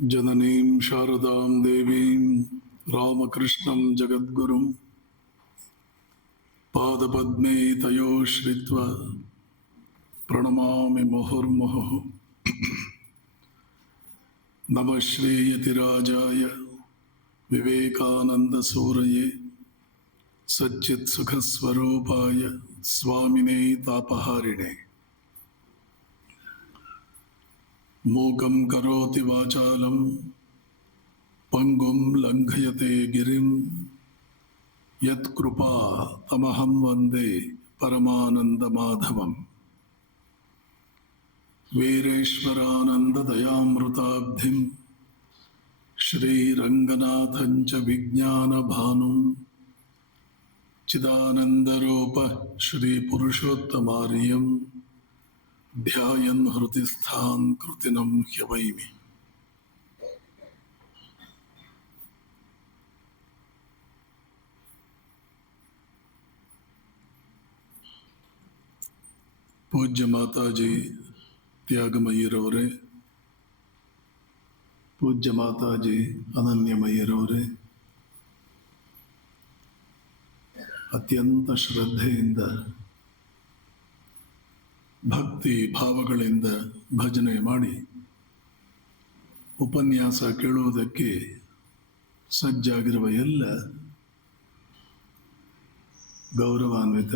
ಜನನೀಂ ಶಾರದಾಂ ದೇವೀಂ ರಾಮಕೃಷ್ಣಂ ಜಗದ್ಗುರುಂ ಪಾದಪದ್ಮೇ ತಯೋ ಶ್ರಿತ್ವ ಪ್ರಣಮಾಮಿ ಮುಹುರ್ಮುಹುಃ. ನಮಃ ಶ್ರೀ ಯತಿರಾಜಾಯ ವಿವೇಕಾನಂದ ಸೂರಯೇ ಸಚ್ಚಿತ್ ಸುಖ ಸ್ವರೂಪಾಯ ಸ್ವಾಮಿನೇ ತಾಪಹಾರಿಣೆ. ಮೂಕಂ ಕರೋತಿ ವಾಚಾಲಂ ಪಂಗುಂ ಲಂಘಯತೆ ಗಿರಿಂ ಯತ್ಕೃಪಾ ತಮಹಂ ವಂದೇ ಪರಮಾನಂದ ಮಾಧವಂ. ವೀರೇಶ್ವರಾನಂದ ದಯಾಮೃತಾಬ್ಧಿಂ ಶ್ರೀರಂಗನಾಥಂಚ ವಿಜ್ಞಾನ ಭಾನುಂ ಚಿದಾನಂದರೂಪ ಶ್ರೀ ಪುರುಷೋತ್ತಮಾರ್ಯಂ ಧ್ಯಾಯನ್ ಹೃದಯಸ್ಥಾನ್ ಕೃತಿನಂ ಹ್ಯವೈಮಿ. ಪೂಜ್ಯ ಮಾತಾಜಿ ತ್ಯಾಗಮಯ್ಯರವರೇ, ಪೂಜ್ಯ ಮಾತಾಜಿ ಅನನ್ಯಮಯ್ಯರವರೇ, ಅತ್ಯಂತ ಶ್ರದ್ಧೆಯಿಂದ ಭಕ್ತಿ ಭಾವಗಳಿಂದ ಭಜನೆ ಮಾಡಿ ಉಪನ್ಯಾಸ ಕೇಳುವುದಕ್ಕೆ ಸಜ್ಜಾಗಿರುವ ಎಲ್ಲ ಗೌರವಾನ್ವಿತ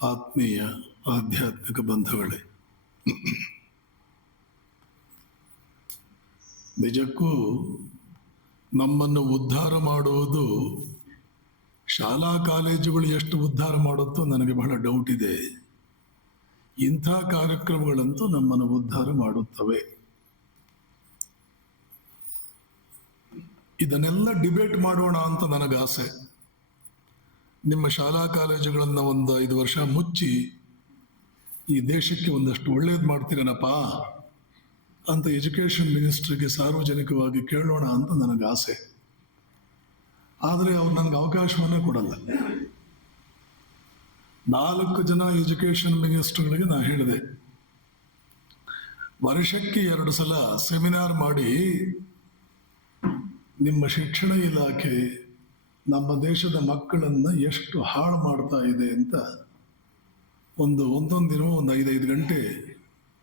ಆತ್ಮೀಯ ಆಧ್ಯಾತ್ಮಿಕ ಬಂಧುಗಳೇ, ನಿಜಕ್ಕೂ ನಮ್ಮನ್ನು ಉದ್ಧಾರ ಮಾಡುವುದು ಶಾಲಾ ಕಾಲೇಜುಗಳು ಎಷ್ಟು ಉದ್ಧಾರ ಮಾಡುತ್ತೋ ನನಗೆ ಬಹಳ ಡೌಟ್ ಇದೆ. ಇಂಥ ಕಾರ್ಯಕ್ರಮಗಳಂತೂ ನಮ್ಮನ್ನು ಉದ್ಧಾರ ಮಾಡುತ್ತವೆ. ಇದನ್ನೆಲ್ಲ ಡಿಬೇಟ್ ಮಾಡೋಣ ಅಂತ ನನಗಾಸೆ. ನಿಮ್ಮ ಶಾಲಾ ಕಾಲೇಜುಗಳನ್ನು ಒಂದು 5 ವರ್ಷ ಮುಚ್ಚಿ ಈ ದೇಶಕ್ಕೆ ಒಂದಷ್ಟು ಒಳ್ಳೇದು ಮಾಡ್ತೀರೇನಪ್ಪ ಅಂತ ಎಜುಕೇಷನ್ ಮಿನಿಸ್ಟ್ರಿಗೆ ಸಾರ್ವಜನಿಕವಾಗಿ ಕೇಳೋಣ ಅಂತ ನನಗಾಸೆ. ಆದರೆ ಅವ್ರು ನನಗೆ ಅವಕಾಶವನ್ನೇ ಕೊಡಲ್ಲ. 4 ಜನ ಎಜುಕೇಷನ್ ಮಿನಿಸ್ಟರ್ಗಳಿಗೆ ನಾನು ಹೇಳಿದೆ, ವರ್ಷಕ್ಕೆ 2 ಸಲ ಸೆಮಿನಾರ್ ಮಾಡಿ ನಿಮ್ಮ ಶಿಕ್ಷಣ ಇಲಾಖೆ ನಮ್ಮ ದೇಶದ ಮಕ್ಕಳನ್ನು ಎಷ್ಟು ಹಾಳು ಮಾಡ್ತಾ ಇದೆ ಅಂತ ಒಂದೊಂದು ದಿನ ಒಂದು 5 ಗಂಟೆ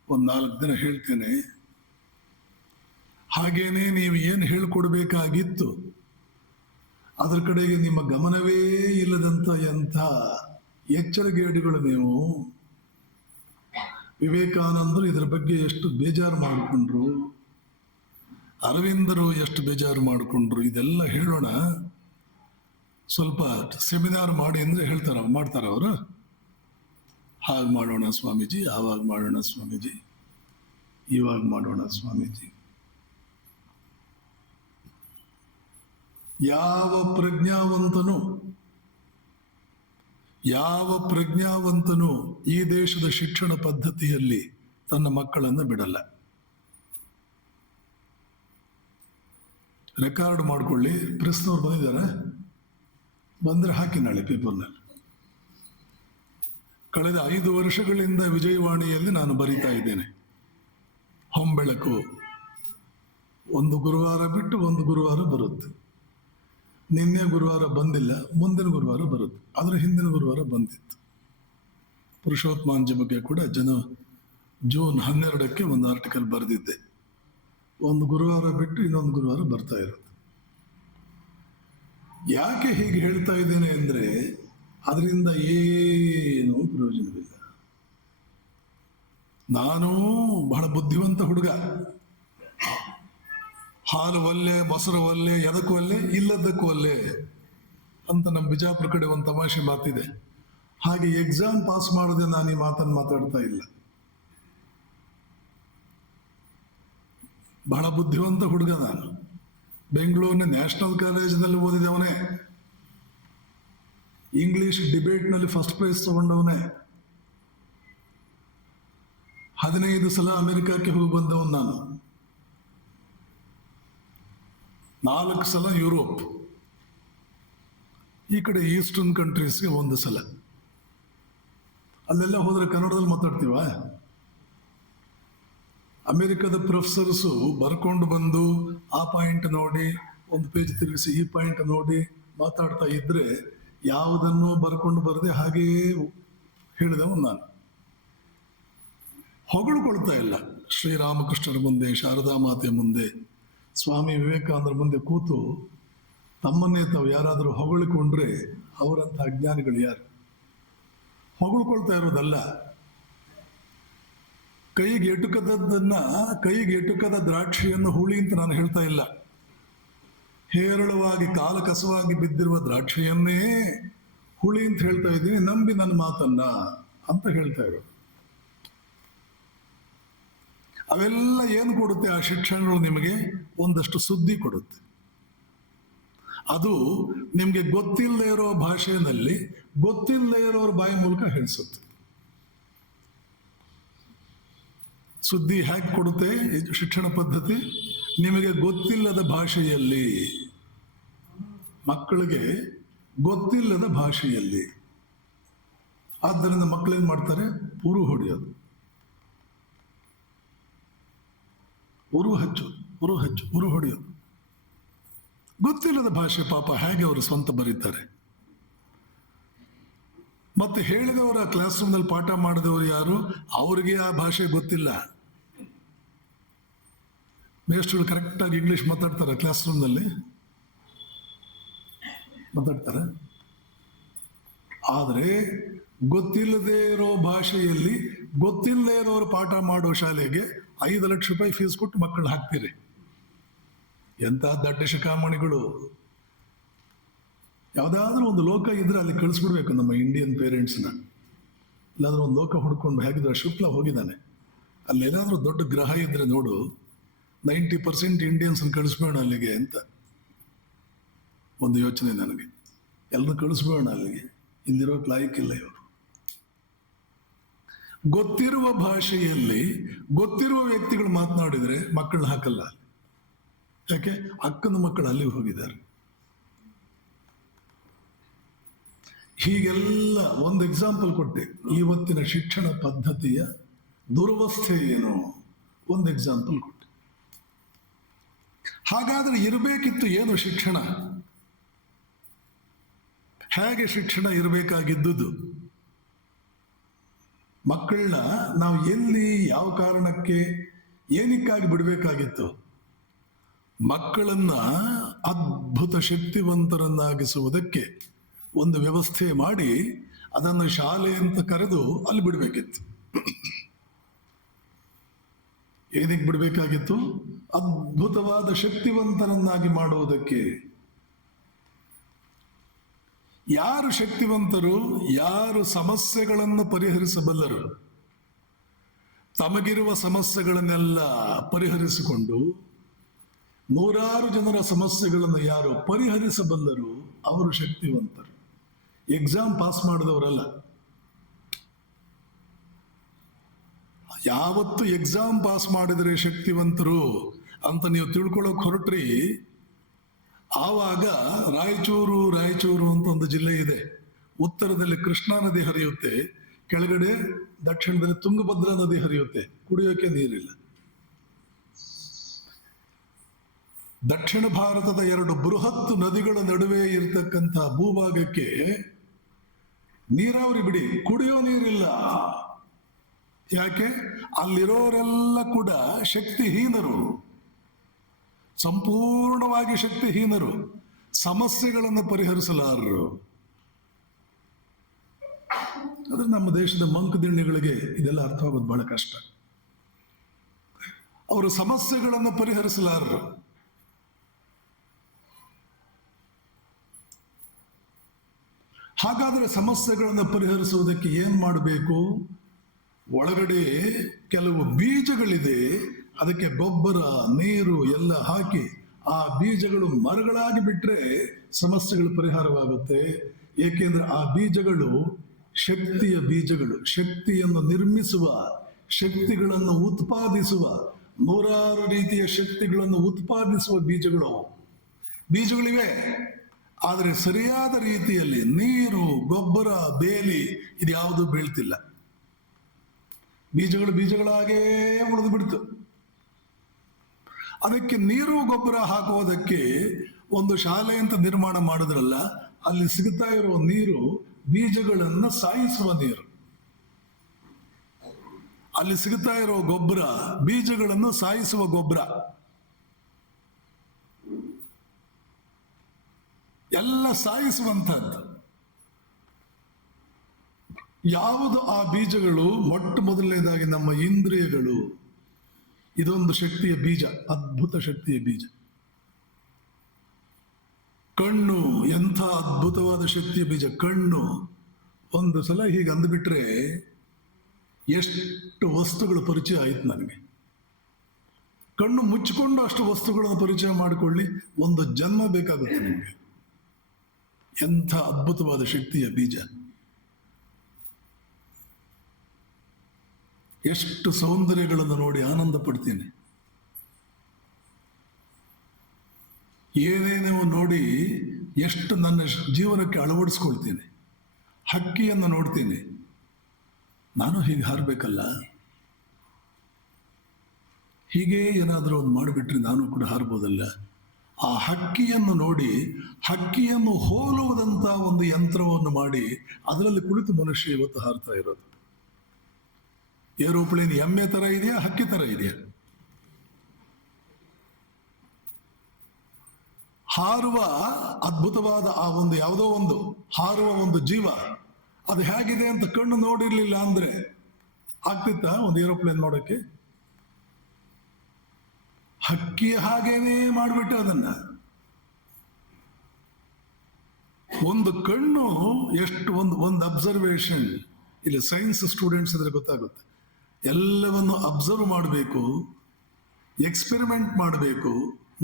ಒಂದು 4 ದಿನ ಹೇಳ್ತೇನೆ. ಹಾಗೇನೆ ನೀವು ಏನು ಹೇಳ್ಕೊಡ್ಬೇಕಾಗಿತ್ತು ಅದರ ಕಡೆಗೆ ನಿಮ್ಮ ಗಮನವೇ ಇಲ್ಲದಂಥ ಎಂಥ ಎಚ್ಚರಗೇಡುಗಳು ನೀವು. ವಿವೇಕಾನಂದರು ಇದರ ಬಗ್ಗೆ ಎಷ್ಟು ಬೇಜಾರು ಮಾಡಿಕೊಂಡ್ರು, ಅರವಿಂದರು ಎಷ್ಟು ಬೇಜಾರು ಮಾಡಿಕೊಂಡ್ರು. ಇದೆಲ್ಲ ಹೇಳೋಣ, ಸ್ವಲ್ಪ ಸೆಮಿನಾರ್ ಮಾಡಿ ಅಂದರೆ ಮಾಡ್ತಾರ ಅವರು. ಹಾಗೆ ಮಾಡೋಣ ಸ್ವಾಮೀಜಿ, ಆವಾಗ ಮಾಡೋಣ ಸ್ವಾಮೀಜಿ, ಇವಾಗ ಮಾಡೋಣ ಸ್ವಾಮೀಜಿ. ಯಾವ ಪ್ರಜ್ಞಾವಂತನು ಈ ದೇಶದ ಶಿಕ್ಷಣ ಪದ್ಧತಿಯಲ್ಲಿ ತನ್ನ ಮಕ್ಕಳನ್ನು ಬಿಡಲ್ಲ. ರೆಕಾರ್ಡ್ ಮಾಡ್ಕೊಳ್ಳಿ. ಪ್ರೆಸ್ನವ್ರು ಬಂದಿದ್ದಾರೆ, ಬಂದರೆ ಹಾಕಿ ನಾಳೆ ಪೇಪರ್ನಲ್ಲಿ. ಕಳೆದ 5 ವರ್ಷಗಳಿಂದ ವಿಜಯವಾಣಿಯಲ್ಲಿ ನಾನು ಬರಿತಾ ಇದ್ದೇನೆ. ಹೊಂಬೆಳಕು ಒಂದು ಗುರುವಾರ ಬಿಟ್ಟು ಒಂದು ಗುರುವಾರ ಬರುತ್ತೆ. ನಿನ್ನೆ ಗುರುವಾರ ಬಂದಿಲ್ಲ, ಮುಂದಿನ ಗುರುವಾರ ಬರುತ್ತೆ. ಅದರ ಹಿಂದಿನ ಗುರುವಾರ ಬಂದಿತ್ತು. ಪುರುಷೋತ್ತಮಾಂಜಿ ಬಗ್ಗೆ ಕೂಡ ಜೂನ್ 12ಕ್ಕೆ ಒಂದು ಆರ್ಟಿಕಲ್ ಬರೆದಿದ್ದೆ. ಒಂದು ಗುರುವಾರ ಬಿಟ್ಟು ಇನ್ನೊಂದು ಗುರುವಾರ ಬರ್ತಾ ಇರುತ್ತೆ. ಯಾಕೆ ಹೀಗೆ ಹೇಳ್ತಾ ಇದ್ದೇನೆ ಅಂದರೆ ಅದರಿಂದ ಏನೂ ಪ್ರಯೋಜನವಿಲ್ಲ. ನಾನು ಬಹಳ ಬುದ್ಧಿವಂತ ಹುಡುಗ. ಹಾಲು ಒಲ್ಲೆ, ಮೊಸರು ಒಲ್ಲೆ, ಎದಕ್ಕೂ ಒಲ್ಲೆ, ಇಲ್ಲದಕ್ಕೂ ಒಲ್ಲೆ ಅಂತ ನಮ್ಮ ಬಿಜಾಪುರ ಕಡೆ ಒಂದು ತಮಾಷೆ ಮಾತಿದೆ. ಹಾಗೆ ಎಕ್ಸಾಮ್ ಪಾಸ್ ಮಾಡದೆ ನಾನು ಈ ಮಾತನ್ನು ಮಾತಾಡ್ತಾ ಇಲ್ಲ. ಬಹಳ ಬುದ್ಧಿವಂತ ಹುಡುಗ ನಾನು. ಬೆಂಗಳೂರಿನ ನ್ಯಾಷನಲ್ ಕಾಲೇಜಿನಲ್ಲಿ ಓದಿದವನೇ. ಇಂಗ್ಲಿಷ್ ಡಿಬೇಟ್ನಲ್ಲಿ ಫಸ್ಟ್ ಪ್ರೈಸ್ ತಗೊಂಡವನೇ. 15 ಸಲ ಅಮೆರಿಕಕ್ಕೆ ಹೋಗಿ ಬಂದವನು ನಾನು. 4 ಸಲ ಯುರೋಪ್, ಈ ಕಡೆ ಈಸ್ಟರ್ನ್ ಕಂಟ್ರೀಸ್ಗೆ 1 ಸಲ. ಅಲ್ಲೆಲ್ಲ ಹೋದ್ರೆ ಕನ್ನಡದಲ್ಲಿ ಮಾತಾಡ್ತೀವ? ಅಮೆರಿಕದ ಪ್ರೊಫೆಸರ್ಸು ಬರ್ಕೊಂಡು ಬಂದು ಆ ಪಾಯಿಂಟ್ ನೋಡಿ ಒಂದು ಪೇಜ್ ತಿರುಗಿಸಿ ಈ ಪಾಯಿಂಟ್ ನೋಡಿ ಮಾತಾಡ್ತಾ ಇದ್ರೆ ಯಾವುದನ್ನು ಬರ್ಕೊಂಡು ಬರದೆ ಹಾಗೆಯೇ ಹೇಳಿದವ ನಾನು. ಹೊಗಳ್ಕೊಳ್ತಾ ಇಲ್ಲ. ಶ್ರೀರಾಮಕೃಷ್ಣರ ಮುಂದೆ, ಶಾರದಾ ಮಾತೆಯ ಮುಂದೆ, ಸ್ವಾಮಿ ವಿವೇಕಾನಂದರ ಮುಂದೆ ಕೂತು ತಮ್ಮನ್ನೇ ತಾವು ಯಾರಾದರೂ ಹೊಗಳಿಕೊಂಡ್ರೆ ಅವರಂಥ ಅಜ್ಞಾನಿಗಳು ಯಾರು? ಹೊಗಳ್ಕೊಳ್ತಾ ಇರೋದಲ್ಲ. ಕೈಗೆ ಎಟುಕದ ದ್ರಾಕ್ಷಿಯನ್ನು ಹುಳಿ ಅಂತ ನಾನು ಹೇಳ್ತಾ ಇಲ್ಲ. ಹೇರಳವಾಗಿ ಕಾಲ ಕಸವಾಗಿ ಬಿದ್ದಿರುವ ದ್ರಾಕ್ಷಿಯನ್ನೇ ಹುಳಿ ಅಂತ ಹೇಳ್ತಾ ಇದ್ದೀನಿ, ನಂಬಿ ನನ್ನ ಮಾತನ್ನ ಅಂತ ಹೇಳ್ತಾ ಇರೋದು. ಅವೆಲ್ಲ ಏನು ಕೊಡುತ್ತೆ? ಆ ಶಿಕ್ಷಣಗಳು ನಿಮಗೆ ಒಂದಷ್ಟು ಸುದ್ದಿ ಕೊಡುತ್ತೆ. ಅದು ನಿಮಗೆ ಗೊತ್ತಿಲ್ಲದೆ ಇರೋ ಭಾಷೆಯಲ್ಲಿ ಗೊತ್ತಿಲ್ಲದೆ ಇರೋರ ಬಾಯಿ ಮೂಲಕ ಹೇಳಿಸುತ್ತೆ. ಸುದ್ದಿ ಹೇಗೆ ಕೊಡುತ್ತೆ ಶಿಕ್ಷಣ ಪದ್ಧತಿ? ನಿಮಗೆ ಗೊತ್ತಿಲ್ಲದ ಭಾಷೆಯಲ್ಲಿ, ಮಕ್ಕಳಿಗೆ ಗೊತ್ತಿಲ್ಲದ ಭಾಷೆಯಲ್ಲಿ. ಆದ್ದರಿಂದ ಮಕ್ಕಳೇನು ಮಾಡ್ತಾರೆ? ಉರು ಹೊಡೆಯೋದು, ಉರು ಹೊಡೆಯೋದು. ಗೊತ್ತಿಲ್ಲದ ಭಾಷೆ ಪಾಪ ಹೇಗೆ ಅವರು ಸ್ವಂತ ಬರೀತಾರೆ. ಮತ್ತೆ ಹೇಳಿದವರ ಕ್ಲಾಸ್ ರೂಮ್ನಲ್ಲಿ ಪಾಠ ಮಾಡಿದವರು ಯಾರು? ಅವರಿಗೆ ಆ ಭಾಷೆ ಗೊತ್ತಿಲ್ಲ. ಮೇಷ್ಟ್ರು ಕರೆಕ್ಟಾಗಿ ಇಂಗ್ಲಿಷ್ ಮಾತಾಡ್ತಾರೆ ಕ್ಲಾಸ್ ರೂಮ್ನಲ್ಲಿ? ಮಾತಾಡ್ತಾರೆ. ಆದರೆ ಗೊತ್ತಿಲ್ಲದೆ ಇರೋ ಭಾಷೆಯಲ್ಲಿ ಗೊತ್ತಿಲ್ಲದೆ ಇರೋರು ಪಾಠ ಮಾಡೋ ಶಾಲೆಗೆ 5 ಲಕ್ಷ ರೂಪಾಯಿ ಫೀಸ್ ಕೊಟ್ಟು ಮಕ್ಕಳು ಹಾಕ್ತೀರಿ. ಎಂಥ ದಡ್ಡ ಶಿಖಾಮಣಿಗಳು! ಯಾವುದಾದ್ರೂ ಒಂದು ಲೋಕ ಇದ್ರೆ ಅಲ್ಲಿ ಕಳಿಸ್ಬಿಡ್ಬೇಕು ನಮ್ಮ ಇಂಡಿಯನ್ ಪೇರೆಂಟ್ಸ್ನ. ಇಲ್ಲಾಂದ್ರೆ ಒಂದು ಲೋಕ ಹುಡ್ಕೊಂಡು ಹೇಗಿದ್ರೆ ಶುಕ್ಲ ಹೋಗಿದ್ದಾನೆ, ಅಲ್ಲೇನಾದ್ರೂ ದೊಡ್ಡ ಗ್ರಹ ಇದ್ರೆ ನೋಡು, 90% ಇಂಡಿಯನ್ಸ್ ಕಳಿಸ್ಬೇಡ ಅಲ್ಲಿಗೆ ಅಂತ ಒಂದು ಯೋಚನೆ ನನಗೆ. ಎಲ್ಲರೂ ಕಳಿಸ್ಬೇಡ ಅಲ್ಲಿಗೆ, ಇಲ್ಲಿರೋಕೆ ಲಾಯಕ್ಕಿಲ್ಲ ಇವರು. ಗೊತ್ತಿರುವ ಭಾಷೆಯಲ್ಲಿ ಗೊತ್ತಿರುವ ವ್ಯಕ್ತಿಗಳು ಮಾತನಾಡಿದರೆ ಮಕ್ಕಳನ್ನ ಹಾಕಲ್ಲ. ಯಾಕೆ? ಅಕ್ಕನ ಮಕ್ಕಳು ಅಲ್ಲಿ ಹೋಗಿದ್ದಾರೆ. ಹೀಗೆಲ್ಲ ಒಂದು ಎಕ್ಸಾಂಪಲ್ ಕೊಟ್ಟೆ. ಇವತ್ತಿನ ಶಿಕ್ಷಣ ಪದ್ಧತಿಯ ದುರವಸ್ಥೆ ಏನು ಒಂದು ಎಕ್ಸಾಂಪಲ್ ಕೊಟ್ಟೆ. ಹಾಗಾದ್ರೆ ಇರಬೇಕಿತ್ತು ಏನು ಶಿಕ್ಷಣ? ಹೇಗೆ ಶಿಕ್ಷಣ ಇರಬೇಕಾಗಿದ್ದುದು? ಮಕ್ಕಳನ್ನ ನಾವು ಎಲ್ಲಿ, ಯಾವ ಕಾರಣಕ್ಕೆ, ಏನಕ್ಕಾಗಿ ಬಿಡಬೇಕಾಗಿತ್ತು? ಮಕ್ಕಳನ್ನ ಅದ್ಭುತ ಶಕ್ತಿವಂತರನ್ನಾಗಿಸುವುದಕ್ಕೆ ಒಂದು ವ್ಯವಸ್ಥೆ ಮಾಡಿ ಅದನ್ನು ಶಾಲೆ ಅಂತ ಕರೆದು ಅಲ್ಲಿ ಬಿಡಬೇಕಿತ್ತು. ಏನಕ್ಕೆ ಬಿಡಬೇಕಾಗಿತ್ತು? ಅದ್ಭುತವಾದ ಶಕ್ತಿವಂತರನ್ನಾಗಿ ಮಾಡುವುದಕ್ಕೆ. ಯಾರು ಶಕ್ತಿವಂತರು? ಯಾರು ಸಮಸ್ಯೆಗಳನ್ನು ಪರಿಹರಿಸಬಲ್ಲರು, ತಮಗಿರುವ ಸಮಸ್ಯೆಗಳನ್ನೆಲ್ಲ ಪರಿಹರಿಸಿಕೊಂಡು ನೂರಾರು ಜನರ ಸಮಸ್ಯೆಗಳನ್ನು ಯಾರು ಪರಿಹರಿಸಬಲ್ಲರು ಅವರು ಶಕ್ತಿವಂತರು. Exam pass ಮಾಡಿದವರಲ್ಲ. ಯಾವತ್ತು ಎಕ್ಸಾಮ್ ಪಾಸ್ ಮಾಡಿದರೆ ಶಕ್ತಿವಂತರು ಅಂತ ನೀವು ತಿಳ್ಕೊಳ್ಳೋಕೆ ಹೊರಟ್ರಿ, ಆವಾಗ ರಾಯಚೂರು ಅಂತ ಒಂದು ಜಿಲ್ಲೆ ಇದೆ. ಉತ್ತರದಲ್ಲಿ ಕೃಷ್ಣಾ ನದಿ ಹರಿಯುತ್ತೆ, ಕೆಳಗಡೆ ದಕ್ಷಿಣದಲ್ಲಿ ತುಂಗಭದ್ರಾ ನದಿ ಹರಿಯುತ್ತೆ. ಕುಡಿಯೋಕೆ ನೀರಿಲ್ಲ. ದಕ್ಷಿಣ ಭಾರತದ 2 ಬೃಹತ್ ನದಿಗಳ ನಡುವೆ ಇರತಕ್ಕಂಥ ಭೂಭಾಗಕ್ಕೆ ನೀರಾವರಿ ಬಿಡಿ, ಕುಡಿಯೋ ನೀರಿಲ್ಲ. ಯಾಕೆ? ಅಲ್ಲಿರೋರೆಲ್ಲ ಕೂಡ ಶಕ್ತಿಹೀನರು, ಸಂಪೂರ್ಣವಾಗಿ ಶಕ್ತಿಹೀನರು, ಸಮಸ್ಯೆಗಳನ್ನು ಪರಿಹರಿಸಲಾರರು. ಆದ್ರೆ ನಮ್ಮ ದೇಶದ ಮಂಕುದಿಣ್ಣೆಗಳಿಗೆ ಇದೆಲ್ಲ ಅರ್ಥವಾಗೋದು ಬಹಳ ಕಷ್ಟ. ಅವರು ಸಮಸ್ಯೆಗಳನ್ನು ಪರಿಹರಿಸಲಾರರು. ಹಾಗಾದ್ರೆ ಸಮಸ್ಯೆಗಳನ್ನು ಪರಿಹರಿಸುವುದಕ್ಕೆ ಏನ್ ಮಾಡಬೇಕು? ಒಳಗಡೆ ಕೆಲವು ಬೀಜಗಳಿದೆ, ಅದಕ್ಕೆ ಗೊಬ್ಬರ, ನೀರು ಎಲ್ಲ ಹಾಕಿ ಆ ಬೀಜಗಳು ಮರಗಳಾಗಿ ಬಿಟ್ರೆ ಸಮಸ್ಯೆಗಳು ಪರಿಹಾರವಾಗುತ್ತೆ. ಏಕೆಂದ್ರೆ ಆ ಬೀಜಗಳು ಶಕ್ತಿಯ ಬೀಜಗಳು, ಶಕ್ತಿಯನ್ನು ನಿರ್ಮಿಸುವ, ಶಕ್ತಿಗಳನ್ನು ಉತ್ಪಾದಿಸುವ, ನೂರಾರು ರೀತಿಯ ಶಕ್ತಿಗಳನ್ನು ಉತ್ಪಾದಿಸುವ ಬೀಜಗಳಿವೆ. ಆದರೆ ಸರಿಯಾದ ರೀತಿಯಲ್ಲಿ ನೀರು, ಗೊಬ್ಬರ, ಬೇಲಿ ಇದ್ಯಾವುದೂ ಬೀಳ್ತಿಲ್ಲ. ಬೀಜಗಳಾಗೇ ಉಳಿದು ಬಿಡ್ತು. ಅದಕ್ಕೆ ನೀರು ಗೊಬ್ಬರ ಹಾಕುವುದಕ್ಕೆ ಒಂದು ಶಾಲೆ ಅಂತ ನಿರ್ಮಾಣ ಮಾಡಿದ್ರಲ್ಲ, ಅಲ್ಲಿ ಸಿಗ್ತಾ ಇರುವ ನೀರು ಬೀಜಗಳನ್ನು ಸಾಯಿಸುವ ನೀರು. ಅಲ್ಲಿ ಸಿಗ್ತಾ ಇರೋ ಗೊಬ್ಬರ ಬೀಜಗಳನ್ನು ಸಾಯಿಸುವ ಗೊಬ್ಬರ. ಎಲ್ಲ ಸಾಯಿಸುವಂತಹದ್ದು. ಯಾವುದು ಆ ಬೀಜಗಳು? ಮೊಟ್ಟ ಮೊದಲನೇದಾಗಿ ನಮ್ಮ ಇಂದ್ರಿಯಗಳು. ಇದೊಂದು ಶಕ್ತಿಯ ಬೀಜ, ಅದ್ಭುತ ಶಕ್ತಿಯ ಬೀಜ. ಕಣ್ಣು ಎಂಥ ಅದ್ಭುತವಾದ ಶಕ್ತಿಯ ಬೀಜ. ಕಣ್ಣು ಒಂದು ಸಲ ಹೀಗೆ ಅಂದ್ಬಿಟ್ರೆ ಎಷ್ಟು ವಸ್ತುಗಳು ಪರಿಚಯ ಆಯ್ತು ನನಗೆ. ಕಣ್ಣು ಮುಚ್ಚಿಕೊಂಡು ಅಷ್ಟು ವಸ್ತುಗಳನ್ನು ಪರಿಚಯ ಮಾಡಿಕೊಳ್ಳಿ, ಒಂದು ಜನ್ಮ ಬೇಕಾಗುತ್ತೆ ನಿಮಗೆ. ಎಂಥ ಅದ್ಭುತವಾದ ಶಕ್ತಿಯ ಬೀಜ. ಎಷ್ಟು ಸೌಂದರ್ಯಗಳನ್ನು ನೋಡಿ ಆನಂದ ಪಡ್ತೀನಿ. ಏನೇನೋ ನೋಡಿ ಎಷ್ಟು ನನ್ನ ಜೀವನಕ್ಕೆ ಅಳವಡಿಸ್ಕೊಳ್ತೀನಿ. ಹಕ್ಕಿಯನ್ನು ನೋಡ್ತೀನಿ, ನಾನು ಹೀಗೆ ಹಾರಬೇಕಲ್ಲ, ಹೀಗೆ ಏನಾದರೂ ಒಂದು ಮಾಡಿಬಿಟ್ರೆ ನಾನು ಕೂಡ ಹಾರ್ಬೋದಲ್ಲ. ಆ ಹಕ್ಕಿಯನ್ನು ನೋಡಿ, ಹಕ್ಕಿಯನ್ನು ಹೋಲುವುದಂತ ಒಂದು ಯಂತ್ರವನ್ನು ಮಾಡಿ ಅದರಲ್ಲಿ ಕುಳಿತು ಮನುಷ್ಯ ಇವತ್ತು ಹಾರ್ತಾ ಇರೋದು. ಏರೋಪ್ಲೇನ್ ಎಮ್ಮೆ ತರ ಇದೆಯಾ, ಹಕ್ಕಿ ತರ ಇದೆಯಾ? ಹಾರುವ ಅದ್ಭುತವಾದ ಆ ಒಂದು ಯಾವುದೋ ಒಂದು ಹಾರುವ ಒಂದು ಜೀವ, ಅದು ಹೇಗಿದೆ ಅಂತ ಕಣ್ಣು ನೋಡಿರ್ಲಿಲ್ಲ ಅಂದ್ರೆ ಆಗ್ತಿತ್ತ ಒಂದು ಏರೋಪ್ಲೇನ್ ನೋಡಕ್ಕೆ? ಹಕ್ಕಿ ಹಾಗೇನೇ ಮಾಡಿಬಿಟ್ಟು ಅದನ್ನ. ಒಂದು ಕಣ್ಣು ಎಷ್ಟು ಒಂದು ಅಬ್ಸರ್ವೇಷನ್. ಇಲ್ಲಿ ಸೈನ್ಸ್ ಸ್ಟೂಡೆಂಟ್ಸ್ ಇದ್ರೆ ಗೊತ್ತಾಗುತ್ತೆ. ಎಲ್ಲವನ್ನು ಅಬ್ಸರ್ವ್ ಮಾಡಬೇಕು, ಎಕ್ಸ್ಪೆರಿಮೆಂಟ್ ಮಾಡಬೇಕು.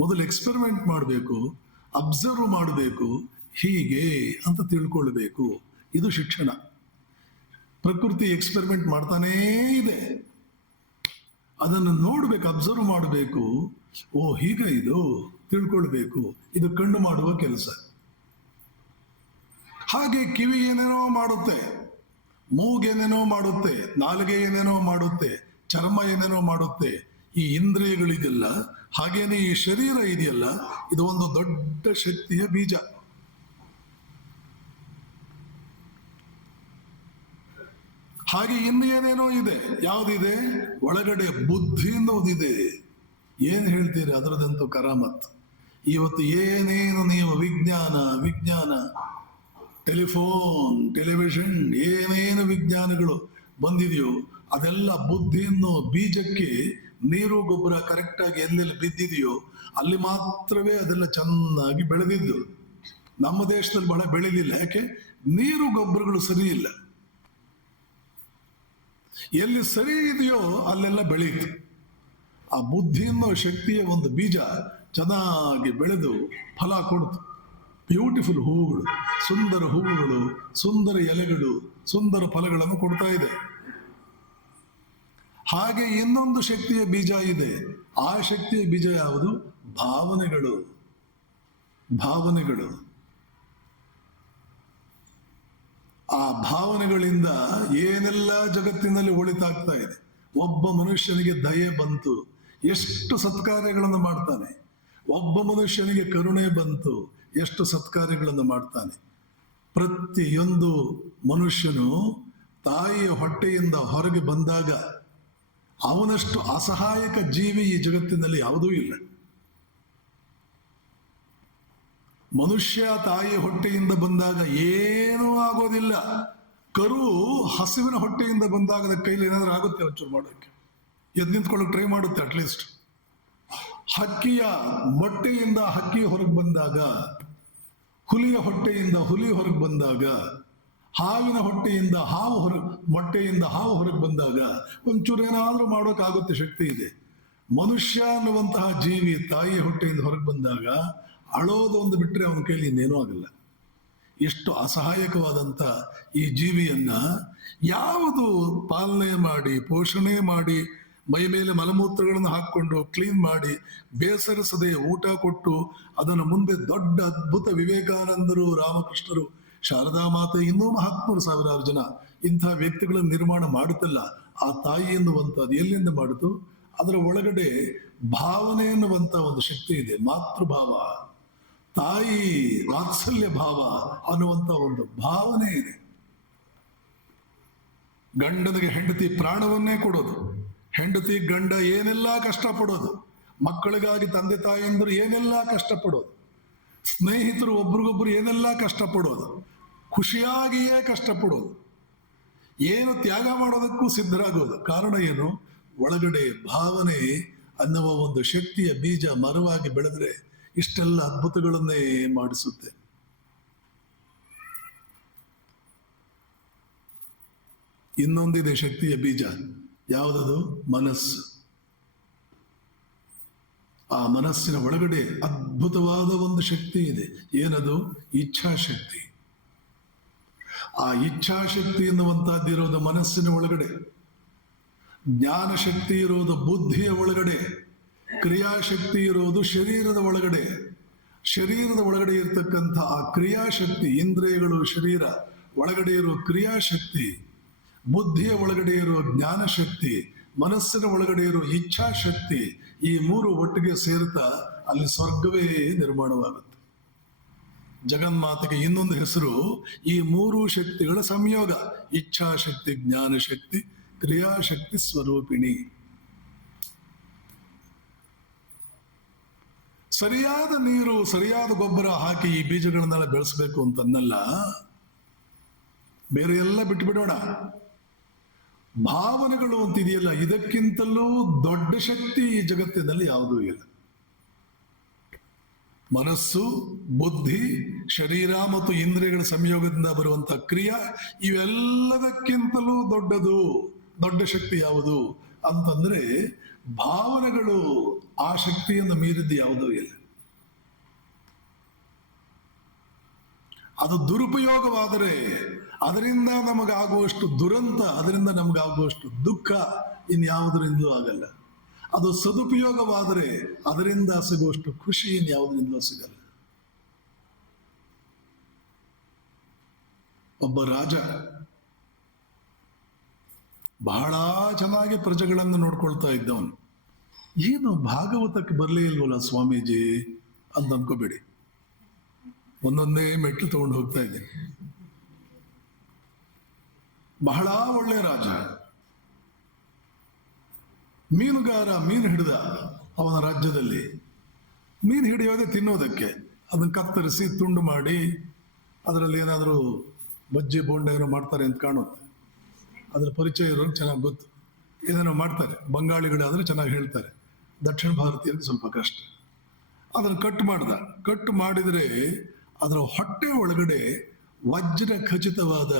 ಮೊದಲು ಎಕ್ಸ್ಪೆರಿಮೆಂಟ್ ಮಾಡಬೇಕು, ಅಬ್ಸರ್ವ್ ಮಾಡಬೇಕು, ಹೀಗೆ ಅಂತ ತಿಳ್ಕೊಳ್ಬೇಕು. ಇದು ಶಿಕ್ಷಣ. ಪ್ರಕೃತಿ ಎಕ್ಸ್ಪೆರಿಮೆಂಟ್ ಮಾಡ್ತಾನೇ ಇದೆ, ಅದನ್ನು ನೋಡ್ಬೇಕು, ಅಬ್ಸರ್ವ್ ಮಾಡಬೇಕು. ಓ ಹೀಗ ಇದು ತಿಳ್ಕೊಳ್ಬೇಕು. ಇದು ಕಣ್ಣು ಮಾಡುವ ಕೆಲಸ. ಹಾಗೆ ಕಿವಿ ಏನೇನೋ ಮಾಡುತ್ತೆ, ಮೂಗೇನೇನೋ ಮಾಡುತ್ತೆ, ನಾಲಿಗೆ ಏನೇನೋ ಮಾಡುತ್ತೆ, ಚರ್ಮ ಏನೇನೋ ಮಾಡುತ್ತೆ. ಈ ಇಂದ್ರಿಯಗಳಿಗೆಲ್ಲ ಹಾಗೇನೆ ಈ ಶರೀರ ಇದೆಯಲ್ಲ, ಇದು ಒಂದು ದೊಡ್ಡ ಶಕ್ತಿಯ ಬೀಜ. ಹಾಗೆ ಇನ್ನು ಏನೇನೋ ಇದೆ. ಯಾವುದಿದೆ? ಒಳಗಡೆ ಬುದ್ಧಿ ಅನ್ನೋದಿದೆ. ಏನ್ ಹೇಳ್ತೀರಿ ಅದರದಂತೂ ಕರಾಮತ್. ಇವತ್ತು ಏನೇನು ನೀವು ವಿಜ್ಞಾನ ಟೆಲಿಫೋನ್, ಟೆಲಿವಿಷನ್, ಏನೇನು ವಿಜ್ಞಾನಗಳು ಬಂದಿದೆಯೋ ಅದೆಲ್ಲ ಬುದ್ಧಿ ಅನ್ನೋ ಬೀಜಕ್ಕೆ ನೀರು ಗೊಬ್ಬರ ಕರೆಕ್ಟಾಗಿ ಎಲ್ಲೆಲ್ಲಿ ಬಿದ್ದಿದೆಯೋ ಅಲ್ಲಿ ಮಾತ್ರವೇ ಅದೆಲ್ಲ ಚೆನ್ನಾಗಿ ಬೆಳೆದಿದ್ದು. ನಮ್ಮ ದೇಶದಲ್ಲಿ ಬಹಳ ಬೆಳೆದಿಲ್ಲ. ಯಾಕೆ? ನೀರು ಗೊಬ್ಬರಗಳು ಸರಿ ಇಲ್ಲ. ಎಲ್ಲಿ ಸರಿ ಇದೆಯೋ ಅಲ್ಲೆಲ್ಲ ಬೆಳೆಯಿತು. ಆ ಬುದ್ಧಿ ಅನ್ನೋ ಶಕ್ತಿಯ ಒಂದು ಬೀಜ ಚೆನ್ನಾಗಿ ಬೆಳೆದು ಫಲ ಕೊಡ್ತು. ಬ್ಯೂಟಿಫುಲ್ ಹೂವುಗಳು, ಸುಂದರ ಹೂವುಗಳು, ಸುಂದರ ಎಲೆಗಳು, ಸುಂದರ ಫಲಗಳನ್ನು ಕೊಡ್ತಾ ಇದೆ. ಹಾಗೆ ಇನ್ನೊಂದು ಶಕ್ತಿಯ ಬೀಜ ಇದೆ. ಆ ಶಕ್ತಿಯ ಬೀಜ ಯಾವುದು? ಭಾವನೆಗಳು. ಆ ಭಾವನೆಗಳಿಂದ ಏನೆಲ್ಲ ಜಗತ್ತಿನಲ್ಲಿ ಒಳಿತಾಗ್ತಾ ಇದೆ. ಒಬ್ಬ ಮನುಷ್ಯನಿಗೆ ದಯೆ ಬಂತು, ಎಷ್ಟು ಸತ್ಕಾರ್ಯಗಳನ್ನು ಮಾಡ್ತಾನೆ. ಒಬ್ಬ ಮನುಷ್ಯನಿಗೆ ಕರುಣೆ ಬಂತು, ಎಷ್ಟು ಸತ್ಕಾರ್ಯಗಳನ್ನು ಮಾಡ್ತಾನೆ. ಪ್ರತಿಯೊಂದು ಮನುಷ್ಯನು ತಾಯಿಯ ಹೊಟ್ಟೆಯಿಂದ ಹೊರಗೆ ಬಂದಾಗ ಅವನಷ್ಟು ಅಸಹಾಯಕ ಜೀವಿ ಈ ಜಗತ್ತಿನಲ್ಲಿ ಯಾವುದೂ ಇಲ್ಲ. ಮನುಷ್ಯ ತಾಯಿಯ ಹೊಟ್ಟೆಯಿಂದ ಬಂದಾಗ ಏನೂ ಆಗೋದಿಲ್ಲ. ಕರು ಹಸುವಿನ ಹೊಟ್ಟೆಯಿಂದ ಬಂದಾಗ ಅದರ ಕೈಲಿ ಏನಾದ್ರೂ ಆಗುತ್ತೆ ಒಂಚೂರು ಮಾಡೋಕ್ಕೆ, ಎದ್ದು ನಿಂತ್ಕೊಳ್ಳೋಕೆ ಟ್ರೈ ಮಾಡುತ್ತೆ ಅಟ್ಲೀಸ್ಟ್. ಹಕ್ಕಿಯ ಮೊಟ್ಟೆಯಿಂದ ಹಕ್ಕಿ ಹೊರಗೆ ಬಂದಾಗ, ಹುಲಿಯ ಹೊಟ್ಟೆಯಿಂದ ಹುಲಿ ಹೊರಗೆ ಬಂದಾಗ, ಹಾವಿನ ಹೊಟ್ಟೆಯಿಂದ ಮೊಟ್ಟೆಯಿಂದ ಹಾವು ಹೊರಗೆ ಬಂದಾಗ ಒಂಚೂರು ಏನಾದ್ರೂ ಮಾಡೋಕ್ಕಾಗುತ್ತೆ, ಶಕ್ತಿ ಇದೆ. ಮನುಷ್ಯ ಅನ್ನುವಂತಹ ಜೀವಿ ತಾಯಿಯ ಹೊಟ್ಟೆಯಿಂದ ಹೊರಗೆ ಬಂದಾಗ ಅಳೋದು ಒಂದು ಬಿಟ್ಟರೆ ಅವನ ಕೈಲಿ ಇನ್ನೇನೂ ಆಗಲ್ಲ. ಎಷ್ಟು ಅಸಹಾಯಕವಾದಂಥ ಈ ಜೀವಿಯನ್ನ ಯಾವುದು ಪಾಲನೆ ಮಾಡಿ, ಪೋಷಣೆ ಮಾಡಿ, ಮೈ ಮೇಲೆ ಮಲಮೂತ್ರಗಳನ್ನು ಹಾಕ್ಕೊಂಡು ಕ್ಲೀನ್ ಮಾಡಿ, ಬೇಸರಿಸದೆ ಊಟ ಕೊಟ್ಟು ಅದನ್ನು ಮುಂದೆ ದೊಡ್ಡ ಅದ್ಭುತ ವಿವೇಕಾನಂದರು, ರಾಮಕೃಷ್ಣರು, ಶಾರದಾ ಮಾತೆ, ಇನ್ನೂ ಮಹಾತ್ಮರು, ಸಾವಿರಾರು ಜನ ಇಂಥ ವ್ಯಕ್ತಿಗಳನ್ನು ನಿರ್ಮಾಣ ಮಾಡುತ್ತಲ್ಲ. ಆ ತಾಯಿ ಎನ್ನುವಂಥದ್ದು ಎಲ್ಲಿಂದ ಮಾಡಿತು? ಅದರ ಒಳಗಡೆ ಭಾವನೆ ಎನ್ನುವಂತ ಒಂದು ಶಕ್ತಿ ಇದೆ. ಮಾತೃಭಾವ, ತಾಯಿ ವಾತ್ಸಲ್ಯ ಭಾವ ಅನ್ನುವಂತ ಒಂದು ಭಾವನೆ ಇದೆ. ಗಂಡನಿಗೆ ಹೆಂಡತಿ ಪ್ರಾಣವನ್ನೇ ಕೊಡೋದು, ಹೆಂಡತಿ ಗಂಡ ಏನೆಲ್ಲ ಕಷ್ಟಪಡೋದು, ಮಕ್ಕಳಿಗಾಗಿ ತಂದೆ ತಾಯಿಯಂದರು ಏನೆಲ್ಲ ಕಷ್ಟಪಡೋದು, ಸ್ನೇಹಿತರು ಒಬ್ರಿಗೊಬ್ರು ಏನೆಲ್ಲ ಕಷ್ಟಪಡೋದು, ಖುಷಿಯಾಗಿಯೇ ಕಷ್ಟಪಡೋದು, ಏನು ತ್ಯಾಗ ಮಾಡೋದಕ್ಕೂ ಸಿದ್ಧರಾಗೋದು. ಕಾರಣ ಏನು? ಒಳಗಡೆ ಭಾವನೆ ಅನ್ನುವ ಒಂದು ಶಕ್ತಿಯ ಬೀಜ ಮರವಾಗಿ ಬೆಳೆದ್ರೆ ಇಷ್ಟೆಲ್ಲ ಅದ್ಭುತಗಳನ್ನೇ ಮಾಡಿಸುತ್ತೆ. ಇನ್ನೊಂದಿದೆ ಶಕ್ತಿಯ ಬೀಜ. ಯಾವುದದು? ಮನಸ್ಸು. ಆ ಮನಸ್ಸಿನ ಒಳಗಡೆ ಅದ್ಭುತವಾದ ಒಂದು ಶಕ್ತಿ ಇದೆ. ಏನದು? ಇಚ್ಛಾಶಕ್ತಿ. ಆ ಇಚ್ಛಾಶಕ್ತಿ ಎನ್ನುವಂತಹದ್ದಿರೋದು ಮನಸ್ಸಿನ ಒಳಗಡೆ, ಜ್ಞಾನ ಶಕ್ತಿ ಇರುವುದು ಬುದ್ಧಿಯ ಒಳಗಡೆ, ಕ್ರಿಯಾಶಕ್ತಿ ಇರುವುದು ಶರೀರದ ಒಳಗಡೆ. ಶರೀರದ ಒಳಗಡೆ ಇರತಕ್ಕಂಥ ಆ ಕ್ರಿಯಾಶಕ್ತಿ, ಇಂದ್ರಿಯಗಳು, ಶರೀರ ಒಳಗಡೆ ಇರುವ ಕ್ರಿಯಾಶಕ್ತಿ, ಬುದ್ಧಿಯ ಒಳಗಡೆ ಇರುವ ಜ್ಞಾನಶಕ್ತಿ, ಮನಸ್ಸಿನ ಒಳಗಡೆ ಇರುವ ಇಚ್ಛಾಶಕ್ತಿ, ಈ ಮೂರು ಒಟ್ಟಿಗೆ ಸೇರ್ತಾ ಅಲ್ಲಿ ಸ್ವರ್ಗವೇ ನಿರ್ಮಾಣವಾಗುತ್ತೆ. ಜಗನ್ಮಾತೆಗೆ ಇನ್ನೊಂದು ಹೆಸರು ಈ ಮೂರು ಶಕ್ತಿಗಳ ಸಂಯೋಗ. ಇಚ್ಛಾಶಕ್ತಿ, ಜ್ಞಾನಶಕ್ತಿ, ಕ್ರಿಯಾಶಕ್ತಿ ಸ್ವರೂಪಿಣಿ. ಸರಿಯಾದ ನೀರು, ಸರಿಯಾದ ಗೊಬ್ಬರ ಹಾಕಿ ಈ ಬೀಜಗಳನ್ನೆಲ್ಲ ಬೆಳೆಸಬೇಕು ಅಂತನ್ನಲ್ಲ, ಬೇರೆ ಎಲ್ಲ ಬಿಟ್ಟು ಬಿಡೋಣ. ಭಾವನೆಗಳು ಅಂತಿದೆಯಲ್ಲ, ಇದಕ್ಕಿಂತಲೂ ದೊಡ್ಡ ಶಕ್ತಿ ಈ ಜಗತ್ತಿನಲ್ಲಿ ಯಾವುದೂ ಇಲ್ಲ. ಮನಸ್ಸು, ಬುದ್ಧಿ, ಶರೀರ ಮತ್ತು ಇಂದ್ರಿಯಗಳ ಸಂಯೋಗದಿಂದ ಬರುವಂತ ಕ್ರಿಯಾ, ಇವೆಲ್ಲದಕ್ಕಿಂತಲೂ ದೊಡ್ಡ ಶಕ್ತಿ ಯಾವುದು ಅಂತಂದ್ರೆ ಭಾವನೆಗಳು. ಆ ಶಕ್ತಿಯನ್ನು ಮೀರಿದ್ದು ಯಾವುದೂ ಇಲ್ಲ. ಅದು ದುರುಪಯೋಗವಾದರೆ ಅದರಿಂದ ನಮಗಾಗುವಷ್ಟು ದುರಂತ, ಅದರಿಂದ ನಮಗಾಗುವಷ್ಟು ದುಃಖ ಇನ್ಯಾವುದರಿಂದಲೂ ಆಗಲ್ಲ. ಅದು ಸದುಪಯೋಗವಾದರೆ ಅದರಿಂದ ಸಿಗುವಷ್ಟು ಖುಷಿ ಇನ್ಯಾವುದರಿಂದಲೂ ಸಿಗಲ್ಲ. ಒಬ್ಬ ರಾಜ ಬಹಳ ಚೆನ್ನಾಗಿ ಪ್ರಜೆಗಳನ್ನು ನೋಡ್ಕೊಳ್ತಾ ಇದ್ದವನು. ಏನು ಭಾಗವತಕ್ಕೆ ಬರಲೇ ಇಲ್ವಲ್ಲ ಸ್ವಾಮೀಜಿ ಅಂತ ಅನ್ಕೋಬೇಡಿ, ಒಂದೊಂದೇ ಮೆಟ್ಲು ತಗೊಂಡು ಹೋಗ್ತಾ ಇದ್ದೆ. ಬಹಳ ಒಳ್ಳೆ ರಾಜ. ಮೀನುಗಾರ ಮೀನು ಹಿಡಿದ ಅವನ ರಾಜ್ಯದಲ್ಲಿ. ಮೀನು ಹಿಡಿಯೋದೇ ತಿನ್ನೋದಕ್ಕೆ. ಅದನ್ನು ಕತ್ತರಿಸಿ ತುಂಡು ಮಾಡಿ ಅದರಲ್ಲಿ ಏನಾದರೂ ಬಜ್ಜಿ ಬೋಂಡ ಏನೋ ಮಾಡ್ತಾರೆ ಅಂತ ಕಾಣುತ್ತೆ. ಅದ್ರ ಪರಿಚಯ ಇರೋರು ಚೆನ್ನಾಗಿ ಗೊತ್ತು. ಏನೇನೋ ಮಾಡ್ತಾರೆ. ಬಂಗಾಳಿಗಳಾದ್ರೆ ಚೆನ್ನಾಗಿ ಹೇಳ್ತಾರೆ, ದಕ್ಷಿಣ ಭಾರತೀಯರಿಗೆ ಸ್ವಲ್ಪ ಕಷ್ಟ. ಅದನ್ನು ಕಟ್ ಮಾಡಿದರೆ ಅದರ ಹೊಟ್ಟೆ ಒಳಗಡೆ ವಜ್ರ ಖಚಿತವಾದ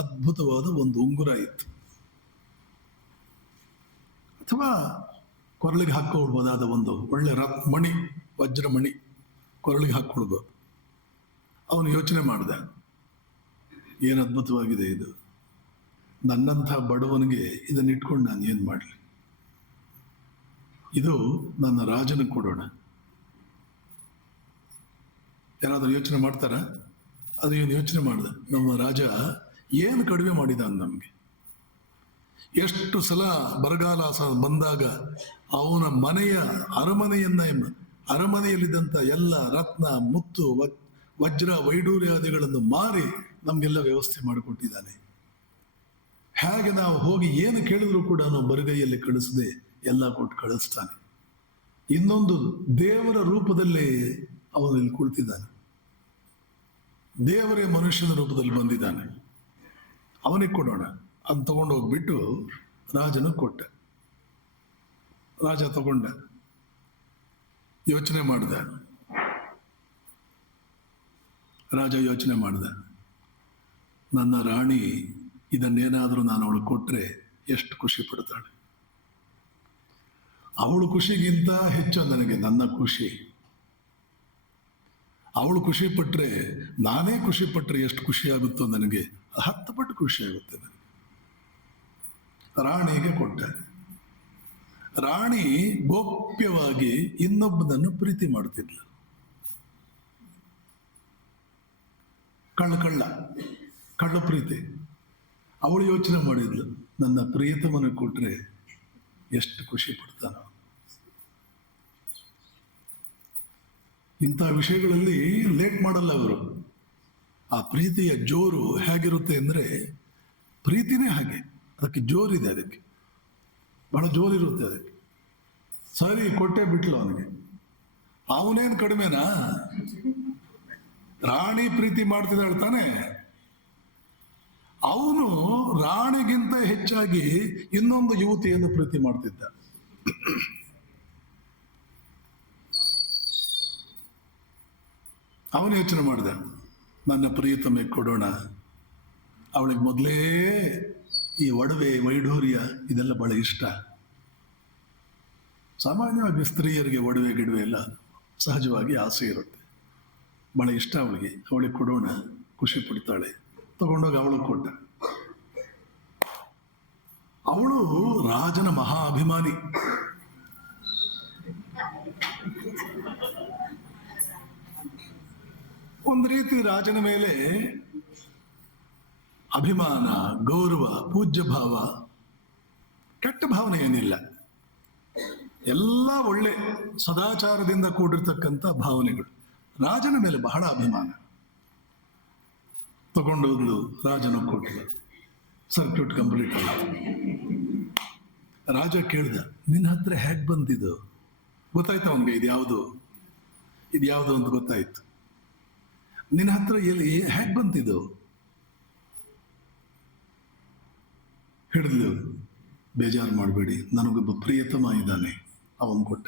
ಅದ್ಭುತವಾದ ಒಂದು ಉಂಗುರ ಇತ್ತು, ಅಥವಾ ಕೊರಳಿಗೆ ಹಾಕೊಳ್ಬೋದಾದ ಒಂದು ಒಳ್ಳೆ ಮಣಿ, ವಜ್ರ ಮಣಿ ಕೊರಳಿಗೆ ಹಾಕೊಳ್ಬೋದು. ಅವನು ಯೋಚನೆ ಮಾಡ್ದ, ಏನು ಅದ್ಭುತವಾಗಿದೆ ಇದು, ನನ್ನಂಥ ಬಡವನಿಗೆ ಇದನ್ನ ಇಟ್ಕೊಂಡು ನಾನು ಏನು ಮಾಡಲಿ, ಇದು ನನ್ನ ರಾಜನಿಗೆ ಕೊಡೋಣ. ಯಾರಾದರೂ ಯೋಚನೆ ಮಾಡ್ತಾರ? ಅದು ಏನು ಯೋಚನೆ ಮಾಡ್ದ. ನಮ್ಮ ರಾಜ ಏನು ಕಡಿಮೆ ಮಾಡಿದ ನಮಗೆ. ಎಷ್ಟು ಸಲ ಬರಗಾಲ ಬಂದಾಗ ಅವನ ಮನೆಯ ಅರಮನೆಯಲ್ಲಿದ್ದಂಥ ಎಲ್ಲ ರತ್ನ, ಮುತ್ತು, ವಜ್ರ, ವೈಡೂರ್ಯಾದಿಗಳನ್ನು ಮಾರಿ ನಮಗೆಲ್ಲ ವ್ಯವಸ್ಥೆ ಮಾಡಿಕೊಟ್ಟಿದ್ದಾನೆ. ಹೇಗೆ ನಾವು ಹೋಗಿ ಏನು ಕೇಳಿದ್ರು ಕೂಡ ನಾವು ಬರಿಗೈಯಲ್ಲಿ ಕಳಿಸದೆ ಎಲ್ಲ ಕೊಟ್ಟು ಕಳಿಸ್ತಾನೆ. ಇನ್ನೊಂದು ದೇವರ ರೂಪದಲ್ಲಿ ಅವನಲ್ಲಿ ಕುಳಿತಿದ್ದಾನೆ. ದೇವರೇ ಮನುಷ್ಯನ ರೂಪದಲ್ಲಿ ಬಂದಿದ್ದಾನೆ. ಅವನಿಗೆ ಕೊಡೋಣ ಅಂತ ತಗೊಂಡು ಹೋಗ್ಬಿಟ್ಟು ರಾಜನ ಕೊಟ್ಟ. ರಾಜ ತಗೊಂಡ, ಯೋಚನೆ ಮಾಡ್ದ. ರಾಜ ಯೋಚನೆ ಮಾಡ್ದ, ನನ್ನ ರಾಣಿ ಇದನ್ನೇನಾದರೂ ನಾನು ಅವಳು ಕೊಟ್ರೆ ಎಷ್ಟು ಖುಷಿ ಪಡ್ತಾಳೆ. ಅವಳು ಖುಷಿಗಿಂತ ಹೆಚ್ಚು ನನಗೆ ನನ್ನ ಖುಷಿ. ಅವಳು ಖುಷಿ ಪಟ್ರೆ, ನಾನೇ ಖುಷಿ ಪಟ್ರೆ ಎಷ್ಟು ಖುಷಿ ಆಗುತ್ತೋ ನನಗೆ 10 ಪಟ್ಟು ಖುಷಿ ಆಗುತ್ತೆ ನನಗೆ. ರಾಣಿಗೆ ಕೊಟ್ಟ. ರಾಣಿ ಗೋಪ್ಯವಾಗಿ ಇನ್ನೊಬ್ಬನನ್ನು ಪ್ರೀತಿ ಮಾಡ್ತಿದ್ಲು. ಕಳ್ಳು ಪ್ರೀತಿ. ಅವಳು ಯೋಚನೆ ಮಾಡಿದ್ಲು, ನನ್ನ ಪ್ರಿಯತಮನ ಕೊಟ್ರೆ ಎಷ್ಟು ಖುಷಿ ಪಡ್ತಾನೋ. ಇಂಥ ವಿಷಯಗಳಲ್ಲಿ ಲೇಟ್ ಮಾಡಲ್ಲ ಅವರು. ಆ ಪ್ರೀತಿಯ ಜೋರು ಹೇಗಿರುತ್ತೆ ಅಂದರೆ, ಪ್ರೀತಿನೇ ಹಾಗೆ, ಅದಕ್ಕೆ ಜೋರಿದೆ, ಅದಕ್ಕೆ ಬಹಳ ಜೋರಿರುತ್ತೆ ಅದಕ್ಕೆ. ಸರಿ ಕೊಟ್ಟೆ ಬಿಟ್ಲು ಅವನಿಗೆ. ಅವನೇನು ಕಡಿಮೆನಾ? ರಾಣಿ ಪ್ರೀತಿ ಮಾಡ್ತಿದ್ದಾಳೆ ತಾನೆ. ಅವನು ರಾಣಿಗಿಂತ ಹೆಚ್ಚಾಗಿ ಇನ್ನೊಂದು ಯುವತಿಯನ್ನು ಪ್ರೀತಿ ಮಾಡ್ತಿದ್ದ. ಅವನು ಯೋಚನೆ ಮಾಡಿದ, ನನ್ನ ಪ್ರಿಯತಮೆ ಕೊಡೋಣ. ಅವಳಿಗೆ ಮೊದಲೇ ಈ ಒಡವೆ ವೈಢೂರ್ಯ ಇದೆಲ್ಲ ಬಹಳ ಇಷ್ಟ. ಸಾಮಾನ್ಯವಾಗಿ ಸ್ತ್ರೀಯರಿಗೆ ಒಡವೆ ಗಿಡವೆ ಎಲ್ಲ ಸಹಜವಾಗಿ ಆಸೆ ಇರುತ್ತೆ, ಬಹಳ ಇಷ್ಟ ಅವಳಿಗೆ. ಅವಳಿಗೆ ಕೊಡೋಣ, ಖುಷಿ ಪಡ್ತಾಳೆ. ತಗೊಂಡೋಗಿ ಅವಳು ಕೊಟ್ಟ. ಅವಳು ರಾಜನ ಮಹಾ ಅಭಿಮಾನಿ. ಒಂದು ರೀತಿ ರಾಜನ ಮೇಲೆ ಅಭಿಮಾನ, ಗೌರವ, ಪೂಜ್ಯ ಭಾವ, ಕೆಟ್ಟ ಭಾವನೆ ಏನಿಲ್ಲ, ಎಲ್ಲ ಒಳ್ಳೆ ಸದಾಚಾರದಿಂದ ಕೂಡಿರ್ತಕ್ಕಂಥ ಭಾವನೆಗಳು. ರಾಜನ ಮೇಲೆ ಬಹಳ ಅಭಿಮಾನ. ತಗೊಂಡೋದ್ಲು, ರಾಜನ ಕೊಟ್ಲು. ಸರ್ಕ್ಯೂಟ್ ಕಂಪ್ಲೀಟ್ ಆಯಿತು. ರಾಜ ಕೇಳ್ದ, ನಿನ್ನ ಹತ್ರ ಹೇಗೆ ಬಂದಿದ್ದು? ಗೊತ್ತಾಯ್ತು ಅವನಿಗೆ ಇದ್ಯಾವುದು ಅಂತ ಗೊತ್ತಾಯ್ತು. ನಿನ್ನ ಹತ್ರ ಎಲ್ಲಿ ಹೇಗೆ ಬಂತಿದ್ದು? ಹಿಡಿದ್ಲು, ಬೇಜಾರು ಮಾಡಬೇಡಿ, ನನಗೊಬ್ಬ ಪ್ರಿಯತಮ ಇದ್ದಾನೆ, ಅವನು ಕೊಟ್ಟ.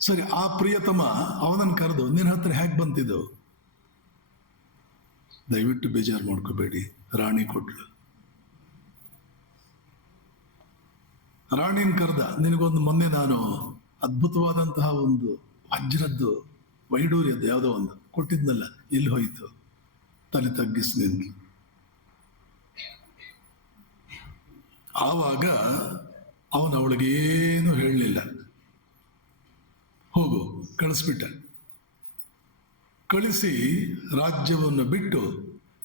ಸರಿ, ಆ ಪ್ರಿಯತಮ ಅವನನ್ನು ಕರೆದು, ನಿನ್ನ ಹತ್ರ ಹೇಗೆ ಬಂತಿದ್ದು? ದಯವಿಟ್ಟು ಬೇಜಾರು ಮಾಡ್ಕೋಬೇಡಿ, ರಾಣಿ ಕೊಟ್ಲು. ರಾಣಿನ ಕರೆದ, ನಿನಗೊಂದು ಮೊನ್ನೆ ನಾನು ಅದ್ಭುತವಾದಂತಹ ಒಂದು ವಜ್ರದ್ದು ವೈಡೂರ್ಯದ್ದು ಯಾವುದೋ ಒಂದು ಕೊಟ್ಟಿದ್ನಲ್ಲ, ಎಲ್ಲಿ ಹೋಯಿತು? ತಲೆ ತಗ್ಗಿಸಿ ನಿಂತು. ಆವಾಗ ಅವನು ಅವಳಿಗೇನು ಹೇಳಲಿಲ್ಲ. ಹೋಗು, ಕಳಿಸ್ಬಿಟ್ಟ. ಕಳಿಸಿ ರಾಜ್ಯವನ್ನು ಬಿಟ್ಟು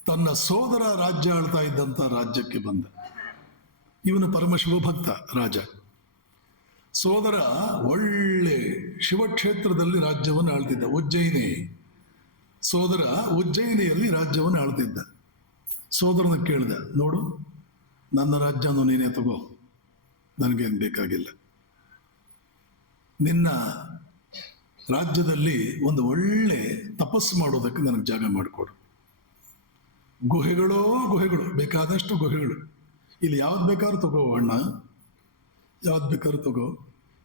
ತನ್ನ ಸೋದರ ರಾಜ್ಯ ಆಳ್ತಾ ಇದ್ದಂಥ ರಾಜ್ಯಕ್ಕೆ ಬಂದ. ಇವನು ಪರಮ ಶಿವಭಕ್ತ ರಾಜ. ಸೋದರ ಒಳ್ಳೆ ಶಿವಕ್ಷೇತ್ರದಲ್ಲಿ ರಾಜ್ಯವನ್ನು ಆಳ್ತಿದ್ದ, ಉಜ್ಜಯಿನಿ. ಸೋದರ ಉಜ್ಜಯಿನಿಯಲ್ಲಿ ರಾಜ್ಯವನ್ನು ಆಳ್ತಿದ್ದ. ಸೋದರನ ಕೇಳಿದ, ನೋಡು, ನನ್ನ ರಾಜ್ಯವನ್ನು ನೀನೇ ತಗೋ, ನನಗೇನು ಬೇಕಾಗಿಲ್ಲ. ನಿನ್ನ ರಾಜ್ಯದಲ್ಲಿ ಒಂದು ಒಳ್ಳೆ ತಪಸ್ಸು ಮಾಡೋದಕ್ಕೆ ನನಗೆ ಜಾಗ ಮಾಡಿಕೊಡು. ಗುಹೆಗಳೋ ಗುಹೆಗಳು, ಬೇಕಾದಷ್ಟು ಗುಹೆಗಳು. ಇಲ್ಲಿ ಯಾವ್ದು ಬೇಕಾದ್ರೂ ತಗೋ ಅಣ್ಣ, ಯಾವ್ದು ಬೇಕಾದ್ರೂ ತಗೋ.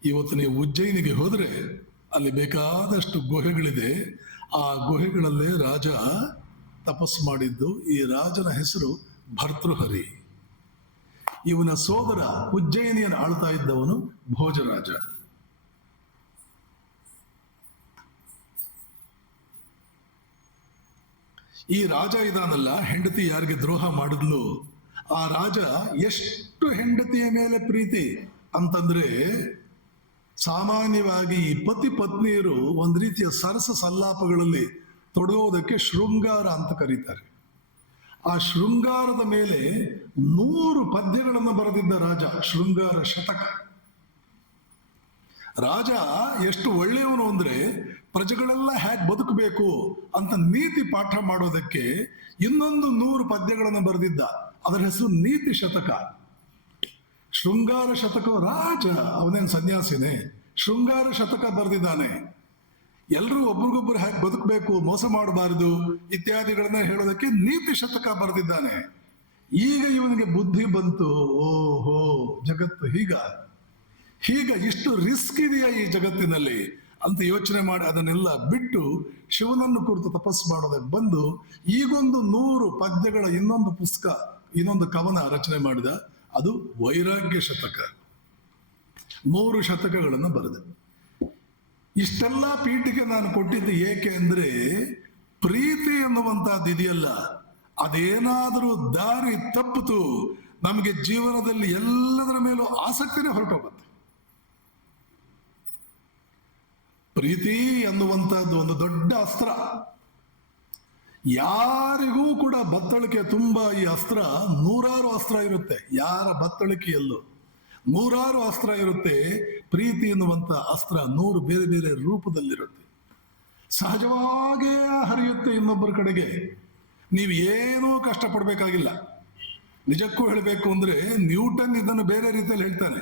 ಇವತ್ತು ನೀವು ಉಜ್ಜಯಿನಿಗೆ ಹೋದರೆ ಅಲ್ಲಿ ಬೇಕಾದಷ್ಟು ಗುಹೆಗಳಿದೆ. ಆ ಗುಹೆಗಳಲ್ಲೇ ರಾಜ ತಪಸ್ಸು ಮಾಡಿದ್ದು. ಈ ರಾಜನ ಹೆಸರು ಭರ್ತೃಹರಿ. ಇವನ ಸೋದರ ಉಜ್ಜಯಿನಿಯನ್ನು ಆಳ್ತಾ ಇದ್ದವನು ಭೋಜರಾಜ. ಈ ರಾಜ ಇದಾನಲ್ಲ, ಹೆಂಡತಿ ಯಾರಿಗೆ ದ್ರೋಹ ಮಾಡಿದ್ಲು, ಆ ರಾಜ ಎಷ್ಟು ಹೆಂಡತಿಯ ಮೇಲೆ ಪ್ರೀತಿ ಅಂತಂದ್ರೆ, ಸಾಮಾನ್ಯವಾಗಿ ಈ ಪತಿ ಪತ್ನಿಯರು ಒಂದು ರೀತಿಯ ಸರಸ ಸಲ್ಲಾಪಗಳಲ್ಲಿ ತೊಡಗೋದಕ್ಕೆ ಶೃಂಗಾರ ಅಂತ ಕರೀತಾರೆ. ಆ ಶೃಂಗಾರದ ಮೇಲೆ 100 ಪದ್ಯಗಳನ್ನು ಬರೆದಿದ್ದ ರಾಜ, ಶೃಂಗಾರ ಶತಕ. ರಾಜ ಎಷ್ಟು ಒಳ್ಳೆಯವನು ಅಂದ್ರೆ, ಪ್ರಜೆಗಳೆಲ್ಲ ಹೇಗೆ ಬದುಕಬೇಕು ಅಂತ ನೀತಿ ಪಾಠ ಮಾಡೋದಕ್ಕೆ ಇನ್ನೊಂದು 100 ಪದ್ಯಗಳನ್ನು ಬರೆದಿದ್ದ. ಅದರ ಹೆಸರು ನೀತಿ ಶತಕ. ಶೃಂಗಾರ ಶತಕ. ರಾಜ ಅವನೇನು ಸನ್ಯಾಸಿನೇ, ಶೃಂಗಾರ ಶತಕ ಬರೆದಿದ್ದಾನೆ. ಎಲ್ಲರೂ ಒಬ್ರಿಗೊಬ್ರು ಹೇಗೆ ಬದುಕಬೇಕು, ಮೋಸ ಮಾಡಬಾರದು ಇತ್ಯಾದಿಗಳನ್ನ ಹೇಳೋದಕ್ಕೆ ನೀತಿ ಶತಕ ಬರೆದಿದ್ದಾನೆ. ಈಗ ಇವನಿಗೆ ಬುದ್ಧಿ ಬಂತು, ಓಹೋ ಜಗತ್ತು ಹೀಗ ಇಷ್ಟು ರಿಸ್ಕ್ ಇದೆಯಾ ಈ ಜಗತ್ತಿನಲ್ಲಿ ಅಂತ ಯೋಚನೆ ಮಾಡಿ ಅದನ್ನೆಲ್ಲ ಬಿಟ್ಟು ಶಿವನನ್ನು ಕುರಿತು ತಪಸ್ಸು ಮಾಡೋದಕ್ಕೆ ಬಂದು ಈಗೊಂದು 100 ಪದ್ಯಗಳ ಇನ್ನೊಂದು ಪುಸ್ತಕ, ಇನ್ನೊಂದು ಕವನ ರಚನೆ ಮಾಡಿದ. ಅದು ವೈರಾಗ್ಯ ಶತಕ. 100 ಶತಕಗಳನ್ನು ಬರೆದ. ಇಷ್ಟೆಲ್ಲ ಪೀಠಿಗೆ ನಾನು ಕೊಟ್ಟಿದ್ದು ಏಕೆ ಅಂದ್ರೆ, ಪ್ರೀತಿ ಎನ್ನುವಂತಹದ್ದು ಇದೆಯಲ್ಲ, ಅದೇನಾದರೂ ದಾರಿ ತಪ್ಪಿತು ನಮಗೆ ಜೀವನದಲ್ಲಿ ಎಲ್ಲದರ ಮೇಲೂ ಆಸಕ್ತಿನೇ ಹೊರಟೋಗುತ್ತೆ. ಪ್ರೀತಿ ಎನ್ನುವಂತಹದ್ದು ಒಂದು ದೊಡ್ಡ ಅಸ್ತ್ರ. ಯಾರಿಗೂ ಕೂಡ ಬತ್ತಳಿಕೆ ತುಂಬಾ. ಈ ಅಸ್ತ್ರ 100 ಅಸ್ತ್ರ ಇರುತ್ತೆ ಯಾರ ಬತ್ತಳಿಕೆಯಲ್ಲೂ. ನೂರಾರು ಅಸ್ತ್ರ ಇರುತ್ತೆ, ಪ್ರೀತಿ ಎನ್ನುವಂತ ಅಸ್ತ್ರ 100 ಬೇರೆ ಬೇರೆ ರೂಪದಲ್ಲಿರುತ್ತೆ. ಸಹಜವಾಗೇ ಹರಿಯುತ್ತೆ ಇನ್ನೊಬ್ಬರ ಕಡೆಗೆ. ನೀವು ಏನೂ ಕಷ್ಟಪಡಬೇಕಾಗಿಲ್ಲ. ನಿಜಕ್ಕೂ ಹೇಳಬೇಕು ಅಂದ್ರೆ ನ್ಯೂಟನ್ ಇದನ್ನು ಬೇರೆ ರೀತಿಯಲ್ಲಿ ಹೇಳ್ತಾನೆ.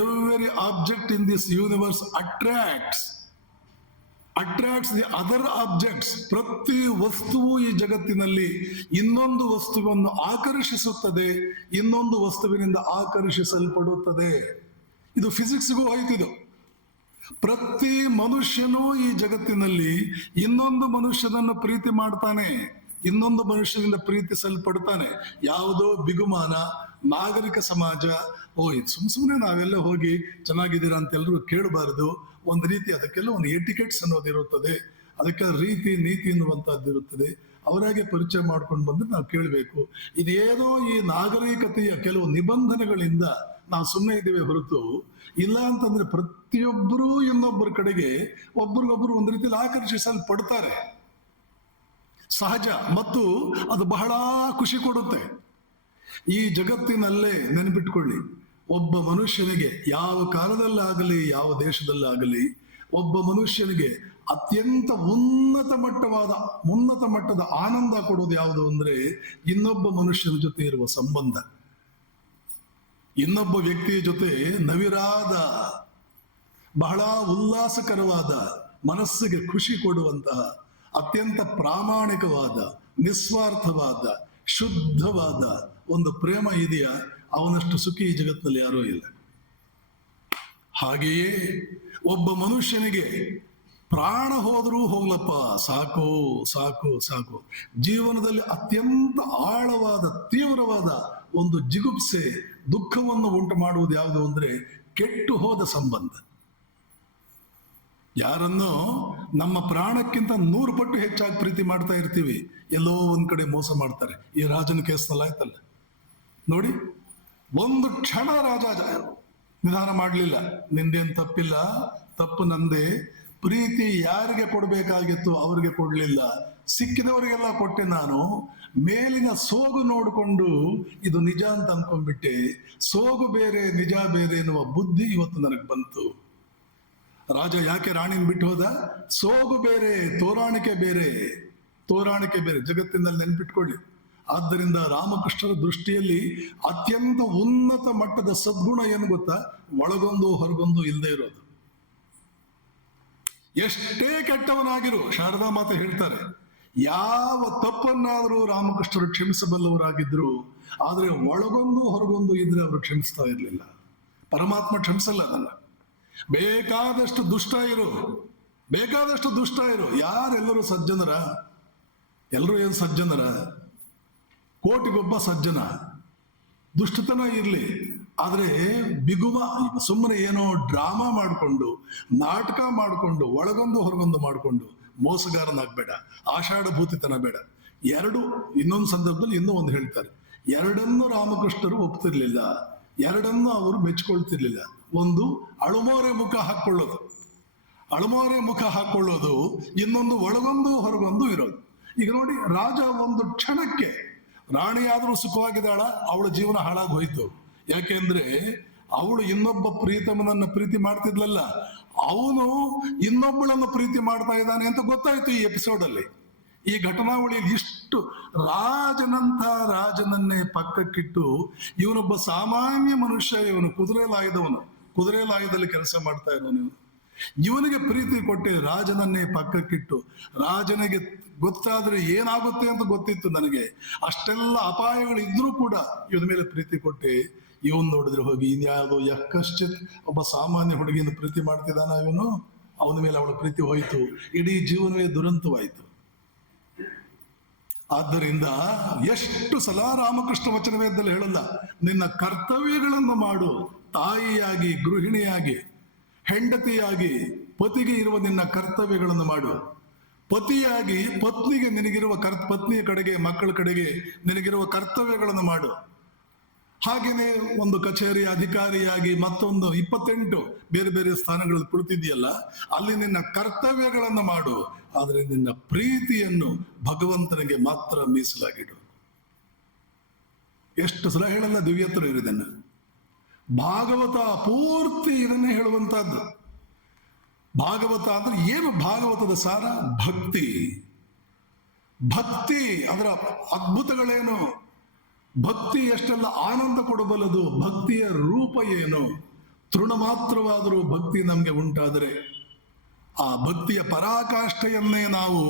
Every object in this universe attracts the other objects. ಪ್ರತಿ ವಸ್ತುವು ಈ ಜಗತ್ತಿನಲ್ಲಿ ಇನ್ನೊಂದು ವಸ್ತುವನ್ನು ಆಕರ್ಷಿಸುತ್ತದೆ, ಇನ್ನೊಂದು ವಸ್ತುವಿನಿಂದ ಆಕರ್ಷಿಸಲ್ಪಡುತ್ತದೆ. ಇದು ಫಿಸಿಕ್ಸ್ಗೂ ಹೋಯ್ತಿದು. ಪ್ರತಿ ಮನುಷ್ಯನೂ ಈ ಜಗತ್ತಿನಲ್ಲಿ ಇನ್ನೊಂದು ಮನುಷ್ಯನನ್ನು ಪ್ರೀತಿ ಮಾಡ್ತಾನೆ, ಇನ್ನೊಂದು ಮನುಷ್ಯನಿಂದ ಪ್ರೀತಿಸಲ್ಪಡ್ತಾನೆ. ಯಾವುದೋ ಬಿಗುಮಾನ, ನಾಗರಿಕ ಸಮಾಜ, ಇದು ಸುಮ್ಮನೆ ನಾವೆಲ್ಲ ಹೋಗಿ ಚೆನ್ನಾಗಿದ್ದೀರಾ ಅಂತ ಎಲ್ಲರೂ ಕೇಳಬಾರದು. ಒಂದು ರೀತಿ ಅದಕ್ಕೆಲ್ಲ ಒಂದು ಎಟಿಕೆಟ್ಸ್ ಅನ್ನೋದಿರುತ್ತದೆ, ಅದಕ್ಕೆ ರೀತಿ ನೀತಿ ಎನ್ನುವಂತಹದ್ದು ಇರುತ್ತದೆ. ಅವರಾಗೆ ಪರಿಚಯ ಮಾಡ್ಕೊಂಡು ಬಂದ್ರೆ ನಾವು ಕೇಳಬೇಕು. ಇದೇನೋ ಈ ನಾಗರಿಕತೆಯ ಕೆಲವು ನಿಬಂಧನೆಗಳಿಂದ ನಾವು ಸುಮ್ಮನೆ ಇದ್ದೇವೆ ಹೊರತು, ಇಲ್ಲ ಅಂತಂದ್ರೆ ಪ್ರತಿಯೊಬ್ಬರೂ ಇನ್ನೊಬ್ಬರ ಕಡೆಗೆ ಒಬ್ರಿಗೊಬ್ರು ಒಂದು ರೀತಿಯಲ್ಲಿ ಆಕರ್ಷಿಸಲ್ಪಡ್ತಾರೆ. ಸಹಜ, ಮತ್ತು ಅದು ಬಹಳ ಖುಷಿ ಕೊಡುತ್ತೆ. ಈ ಜಗತ್ತಿನಲ್ಲೇ ನೆನಪಿಟ್ಕೊಳ್ಳಿ, ಒಬ್ಬ ಮನುಷ್ಯನಿಗೆ ಯಾವ ಕಾಲದಲ್ಲಾಗಲಿ ಯಾವ ದೇಶದಲ್ಲಾಗಲಿ ಒಬ್ಬ ಮನುಷ್ಯನಿಗೆ ಅತ್ಯಂತ ಉನ್ನತ ಮಟ್ಟದ ಆನಂದ ಕೊಡುವುದು ಯಾವುದು ಅಂದ್ರೆ ಇನ್ನೊಬ್ಬ ಮನುಷ್ಯನ ಜೊತೆ ಇರುವ ಸಂಬಂಧ. ಇನ್ನೊಬ್ಬ ವ್ಯಕ್ತಿಯ ಜೊತೆ ನವಿರಾದ, ಬಹಳ ಉಲ್ಲಾಸಕರವಾದ, ಮನಸ್ಸಿಗೆ ಖುಷಿ ಕೊಡುವಂತಹ, ಅತ್ಯಂತ ಪ್ರಾಮಾಣಿಕವಾದ, ನಿಸ್ವಾರ್ಥವಾದ, ಶುದ್ಧವಾದ ಒಂದು ಪ್ರೇಮ ಇದೆಯಾ, ಅವನಷ್ಟು ಸುಖಿ ಈ ಜಗತ್ತಿನಲ್ಲಿ ಯಾರೂ ಇಲ್ಲ. ಹಾಗೆಯೇ ಒಬ್ಬ ಮನುಷ್ಯನಿಗೆ ಪ್ರಾಣ ಹೋದರೂ ಹೋಗ್ಲಪ್ಪ, ಸಾಕು ಸಾಕು ಸಾಕು, ಜೀವನದಲ್ಲಿ ಅತ್ಯಂತ ಆಳವಾದ, ತೀವ್ರವಾದ ಒಂದು ಜಿಗುಪ್ಸೆ, ದುಃಖವನ್ನು ಉಂಟು ಮಾಡುವುದು ಯಾವುದು ಅಂದ್ರೆ ಕೆಟ್ಟು ಹೋದ ಸಂಬಂಧ. ಯಾರನ್ನೋ ನಮ್ಮ ಪ್ರಾಣಕ್ಕಿಂತ 100 ಪಟ್ಟು ಹೆಚ್ಚಾಗಿ ಪ್ರೀತಿ ಮಾಡ್ತಾ ಇರ್ತೀವಿ, ಎಲ್ಲೋ ಒಂದ್ ಕಡೆ ಮೋಸ ಮಾಡ್ತಾರೆ. ಈ ರಾಜನ ಕೇಸ್ನಲ್ಲಿ ಆಯ್ತಲ್ಲ ನೋಡಿ, ಒಂದು ಕ್ಷಣ ರಾಜ ನಿಧಾನ ಮಾಡಲಿಲ್ಲ. ನಿಂದೇನು ತಪ್ಪಿಲ್ಲ, ತಪ್ಪು ನಂದೇ. ಪ್ರೀತಿ ಯಾರಿಗೆ ಕೊಡಬೇಕಾಗಿತ್ತು ಅವ್ರಿಗೆ ಕೊಡ್ಲಿಲ್ಲ, ಸಿಕ್ಕಿದವರಿಗೆಲ್ಲ ಕೊಟ್ಟೆ ನಾನು. ಮೇಲಿನ ಸೋಗು ನೋಡಿಕೊಂಡು ಇದು ನಿಜ ಅಂತ ಅನ್ಕೊಂಡ್ಬಿಟ್ಟೆ. ಸೋಗು ಬೇರೆ ನಿಜ ಬೇರೆ ಎನ್ನುವ ಬುದ್ಧಿ ಇವತ್ತು ನನಗೆ ಬಂತು. ರಾಜ ಯಾಕೆ ರಾಣಿನ ಬಿಟ್ಟು ಹೋದ? ಸೋಗು ಬೇರೆ, ತೋರಾಣಿಕೆ ಬೇರೆ. ಜಗತ್ತಿನಲ್ಲಿ ನೆನ್ಪಿಟ್ಕೊಳ್ಳಿ. ಆದ್ದರಿಂದ ರಾಮಕೃಷ್ಣರ ದೃಷ್ಟಿಯಲ್ಲಿ ಅತ್ಯಂತ ಉನ್ನತ ಮಟ್ಟದ ಸದ್ಗುಣ ಏನು ಗೊತ್ತಾ? ಒಳಗೊಂದು ಹೊರಗೊಂದು ಇಲ್ಲದೆ ಇರೋದು. ಎಷ್ಟೇ ಕೆಟ್ಟವನಾಗಿರು, ಶಾರದಾ ಮಾತೆ ಹೇಳ್ತಾರೆ, ಯಾವ ತಪ್ಪನ್ನಾದರೂ ರಾಮಕೃಷ್ಣರು ಕ್ಷಮಿಸಬಲ್ಲವರಾಗಿದ್ರು, ಆದ್ರೆ ಒಳಗೊಂದು ಹೊರಗೊಂದು ಇದ್ರೆ ಅವರು ಕ್ಷಮಿಸ್ತಾ ಇರಲಿಲ್ಲ. ಪರಮಾತ್ಮ ಕ್ಷಮಿಸಲ್ಲ ಅದನ್ನ. ಬೇಕಾದಷ್ಟು ದುಷ್ಟ ಇರು. ಯಾರೆಲ್ಲರೂ ಸಜ್ಜನರ? ಎಲ್ಲರೂ ಏನು ಸಜ್ಜನರ? ಕೋಟಿಗೊಬ್ಬ ಸಜ್ಜನ. ದುಷ್ಟತನ ಇರಲಿ, ಆದ್ರೆ ಬಿಗುಮ, ಸುಮ್ಮನೆ ಏನೋ ಡ್ರಾಮಾ ಮಾಡಿಕೊಂಡು, ನಾಟಕ ಮಾಡಿಕೊಂಡು, ಒಳಗೊಂದು ಹೊರಗೊಂದು ಮಾಡಿಕೊಂಡು ಮೋಸಗಾರನಾಗಬೇಡ, ಆಷಾಢಭೂತಿತನ ಬೇಡ. ಇನ್ನೊಂದು ಸಂದರ್ಭದಲ್ಲಿ ಇನ್ನೂ ಒಂದು ಹೇಳ್ತಾರೆ, ಎರಡನ್ನೂ ರಾಮಕೃಷ್ಣರು ಒಪ್ತಿರ್ಲಿಲ್ಲ, ಎರಡನ್ನೂ ಅವರು ಮೆಚ್ಕೊಳ್ತಿರ್ಲಿಲ್ಲ. ಒಂದು ಅಳುಮೋರೆ ಮುಖ ಹಾಕೊಳ್ಳೋದು, ಇನ್ನೊಂದು ಒಳಗೊಂದು ಹೊರಗೊಂದು ಇರೋದು. ಈಗ ನೋಡಿ, ರಾಜ ಒಂದು ಕ್ಷಣಕ್ಕೆ, ರಾಣಿಯಾದ್ರೂ ಸುಖವಾಗಿದ್ದಾಳ, ಅವಳ ಜೀವನ ಹಾಳಾಗಿ ಹೋಯ್ತು. ಯಾಕೆಂದ್ರೆ ಅವಳು ಇನ್ನೊಬ್ಬ ಪ್ರೀತಮನನ್ನು ಪ್ರೀತಿ ಮಾಡ್ತಿದ್ಲಲ್ಲ, ಅವನು ಇನ್ನೊಬ್ಬಳನ್ನು ಪ್ರೀತಿ ಮಾಡ್ತಾ ಇದ್ದಾನೆ ಅಂತ ಗೊತ್ತಾಯ್ತು ಈ ಎಪಿಸೋಡಲ್ಲಿ. ಈ ಘಟನಾವಳಿಯಲ್ಲಿ ಇಷ್ಟು ರಾಜನನ್ನೇ ಪಕ್ಕಕ್ಕಿಟ್ಟು, ಇವನೊಬ್ಬ ಸಾಮಾನ್ಯ ಮನುಷ್ಯ, ಇವನು ಕುದುರೆ ಲಾಯದಲ್ಲಿ ಕೆಲಸ ಮಾಡ್ತಾ ಇರೋನು, ಇವನಿಗೆ ಪ್ರೀತಿ ಕೊಟ್ಟೆ, ರಾಜನನ್ನೇ ಪಕ್ಕಕ್ಕಿಟ್ಟು. ರಾಜನಿಗೆ ಗೊತ್ತಾದ್ರೆ ಏನಾಗುತ್ತೆ ಅಂತ ಗೊತ್ತಿತ್ತು ನನಗೆ, ಅಷ್ಟೆಲ್ಲ ಅಪಾಯಗಳು ಇದ್ರೂ ಕೂಡ ಇವನ ಮೇಲೆ ಪ್ರೀತಿ ಕೊಟ್ಟೆ. ಇವನ್ ನೋಡಿದ್ರೆ ಹೋಗಿ ಇನ್ಯಾವುದೋ ಯಕ್ಕಶ್ಚಿತ್ ಒಬ್ಬ ಸಾಮಾನ್ಯ ಹುಡುಗಿಯನ್ನು ಪ್ರೀತಿ ಮಾಡ್ತಿದ್ದಾನ ಇವನು, ಅವನ ಮೇಲೆ ಅವಳ ಪ್ರೀತಿ ಹೋಯ್ತು, ಇಡೀ ಜೀವನವೇ ದುರಂತವಾಯಿತು. ಆದ್ದರಿಂದ ಎಷ್ಟು ಸಲ ರಾಮಕೃಷ್ಣ ವಚನವೇದದಲ್ಲಿ ಹೇಳಲ್ಲ, ನಿನ್ನ ಕರ್ತವ್ಯಗಳನ್ನು ಮಾಡು, ತಾಯಿಯಾಗಿ, ಗೃಹಿಣಿಯಾಗಿ, ಹೆಂಡತಿಯಾಗಿ, ಪತಿಗೆ ಇರುವ ನಿನ್ನ ಕರ್ತವ್ಯಗಳನ್ನು ಮಾಡು. ಪತಿಯಾಗಿ ಪತ್ನಿಗೆ ನಿನಗಿರುವ ಪತ್ನಿಯ ಕಡೆಗೆ, ಮಕ್ಕಳ ಕಡೆಗೆ ನಿನಗಿರುವ ಕರ್ತವ್ಯಗಳನ್ನು ಮಾಡು. ಹಾಗೇನೆ ಒಂದು ಕಚೇರಿ ಅಧಿಕಾರಿಯಾಗಿ ಮತ್ತೊಂದು 28 ಬೇರೆ ಬೇರೆ ಸ್ಥಾನಗಳಲ್ಲಿ ಕುಳಿತಿದೆಯಲ್ಲ, ಅಲ್ಲಿ ನಿನ್ನ ಕರ್ತವ್ಯಗಳನ್ನು ಮಾಡು. ಆದರೆ ನಿನ್ನ ಪ್ರೀತಿಯನ್ನು ಭಗವಂತನಿಗೆ ಮಾತ್ರ ಮೀಸಲಾಗಿಡು. ಎಷ್ಟು ಸಲ ಹೇಳಲ್ಲ ದಿವ್ಯತ್ರ ಇದನ್ನ. ಭಾಗವತ ಪೂರ್ತಿ ಇದನ್ನೇ ಹೇಳುವಂತಹದ್ದು. ಭಾಗವತ ಅಂದ್ರೆ ಏನು? ಭಾಗವತದ ಸಾರ ಭಕ್ತಿ. ಭಕ್ತಿ ಅದರ ಅದ್ಭುತಗಳೇನು? ಭಕ್ತಿ ಎಷ್ಟೆಲ್ಲ ಆನಂದ ಕೊಡಬಲ್ಲದು? ಭಕ್ತಿಯ ರೂಪ ಏನು? ತೃಣ ಮಾತ್ರವಾದರೂ ಭಕ್ತಿ ನಮಗೆ ಉಂಟಾದರೆ ಆ ಭಕ್ತಿಯ ಪರಾಕಾಷ್ಠೆಯನ್ನೇ ನಾವು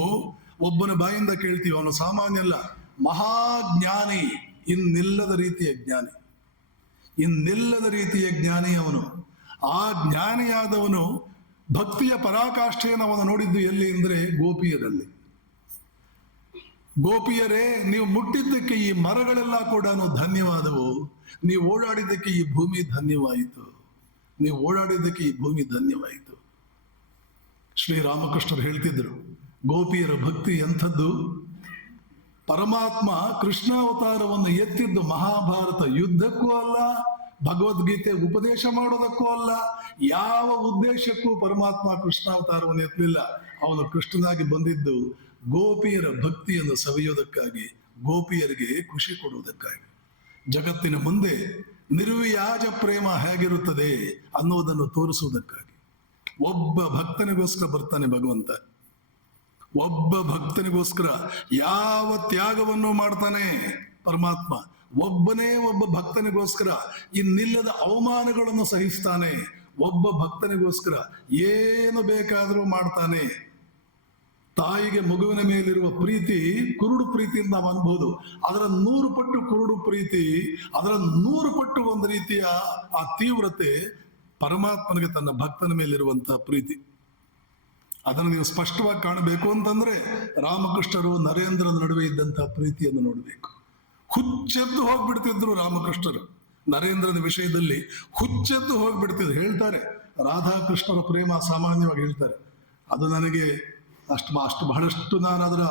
ಒಬ್ಬನ ಬಾಯಿಂದ ಕೇಳ್ತೀವಿ. ಅವನು ಸಾಮಾನ್ಯ ಅಲ್ಲ, ಮಹಾಜ್ಞಾನಿ, ಇನ್ನಿಲ್ಲದ ರೀತಿಯ ಜ್ಞಾನಿ, ಇನ್ನಿಲ್ಲದ ರೀತಿಯ ಜ್ಞಾನಿ ಅವನು. ಆ ಜ್ಞಾನಿಯಾದವನು ಭಕ್ತಿಯ ಪರಾಕಾಷ್ಠೆಯನ್ನು ಅವನು ನೋಡಿದ್ದು ಎಲ್ಲಿ ಅಂದರೆ ಗೋಪಿಯರಲ್ಲಿ. ಗೋಪಿಯರೇ, ನೀವು ಮುಟ್ಟಿದ್ದಕ್ಕೆ ಈ ಮರಗಳೆಲ್ಲ ಕೂಡ ಧನ್ಯವಾದವು, ನೀವು ಓಡಾಡಿದ್ದಕ್ಕೆ ಈ ಭೂಮಿ ಧನ್ಯವಾಯಿತು, ನೀವು ಓಡಾಡಿದ್ದಕ್ಕೆ ಈ ಭೂಮಿ ಧನ್ಯವಾಯಿತು. ಶ್ರೀರಾಮಕೃಷ್ಣರು ಹೇಳ್ತಿದ್ರು, ಗೋಪಿಯರ ಭಕ್ತಿ ಎಂಥದ್ದು? ಪರಮಾತ್ಮ ಕೃಷ್ಣಾವತಾರವನ್ನು ಎತ್ತಿದ್ದು ಮಹಾಭಾರತ ಯುದ್ಧಕ್ಕೂ ಅಲ್ಲ, ಭಗವದ್ಗೀತೆ ಉಪದೇಶ ಮಾಡೋದಕ್ಕೂ ಅಲ್ಲ, ಯಾವ ಉದ್ದೇಶಕ್ಕೂ ಪರಮಾತ್ಮ ಕೃಷ್ಣಾವತಾರವನ್ನು ಎತ್ತಲಿಲ್ಲ. ಅವನು ಕೃಷ್ಣನಾಗಿ ಬಂದಿದ್ದು ಗೋಪಿಯರ ಭಕ್ತಿಯನ್ನು ಸವಿಯೋದಕ್ಕಾಗಿ, ಗೋಪಿಯರಿಗೆ ಖುಷಿ ಕೊಡುವುದಕ್ಕಾಗಿ, ಜಗತ್ತಿನ ಮುಂದೆ ನಿರ್ವ್ಯಾಜ ಪ್ರೇಮ ಹೇಗಿರುತ್ತದೆ ಅನ್ನೋದನ್ನು ತೋರಿಸುವುದಕ್ಕಾಗಿ. ಒಬ್ಬ ಭಕ್ತನಿಗೋಸ್ಕರ ಬರ್ತಾನೆ ಭಗವಂತ, ಒಬ್ಬ ಭಕ್ತನಿಗೋಸ್ಕರ ಯಾವ ತ್ಯಾಗವನ್ನು ಮಾಡ್ತಾನೆ ಪರಮಾತ್ಮ. ಒಬ್ಬನೇ ಒಬ್ಬ ಭಕ್ತನಿಗೋಸ್ಕರ ಇನ್ನಿಲ್ಲದ ಅವಮಾನಗಳನ್ನು ಸಹಿಸ್ತಾನೆ. ಒಬ್ಬ ಭಕ್ತನಿಗೋಸ್ಕರ ಏನು ಬೇಕಾದರೂ ಮಾಡ್ತಾನೆ. ತಾಯಿಗೆ ಮಗುವಿನ ಮೇಲಿರುವ ಪ್ರೀತಿ ಕುರುಡು ಪ್ರೀತಿಯಿಂದ ನಾವು ಅನ್ಬಹುದು. ಅದರ 100 ಪಟ್ಟು ಕುರುಡು ಪ್ರೀತಿ, ಅದರ 100 ಪಟ್ಟು ಒಂದು ರೀತಿಯ ಆ ತೀವ್ರತೆ ಪರಮಾತ್ಮನಿಗೆ ತನ್ನ ಭಕ್ತನ ಮೇಲಿರುವಂತಹ ಪ್ರೀತಿ. ಅದನ್ನು ನೀವು ಸ್ಪಷ್ಟವಾಗಿ ಕಾಣಬೇಕು ಅಂತಂದ್ರೆ ರಾಮಕೃಷ್ಣರು ನರೇಂದ್ರನ ನಡುವೆ ಇದ್ದಂತಹ ಪ್ರೀತಿಯನ್ನು ನೋಡಬೇಕು. ಹುಚ್ಚೆದ್ದು ಹೋಗ್ಬಿಡ್ತಿದ್ರು ರಾಮಕೃಷ್ಣರು ನರೇಂದ್ರನ ವಿಷಯದಲ್ಲಿ, ಹುಚ್ಚೆದ್ದು ಹೋಗ್ಬಿಡ್ತಿದ್ರು. ಹೇಳ್ತಾರೆ, ರಾಧಾಕೃಷ್ಣರ ಪ್ರೇಮ ಸಾಮಾನ್ಯವಾಗಿ ಹೇಳ್ತಾರೆ, ಅದು ನನಗೆ ಅಷ್ಟು ಬಹಳಷ್ಟು ನಾನು ಅದರ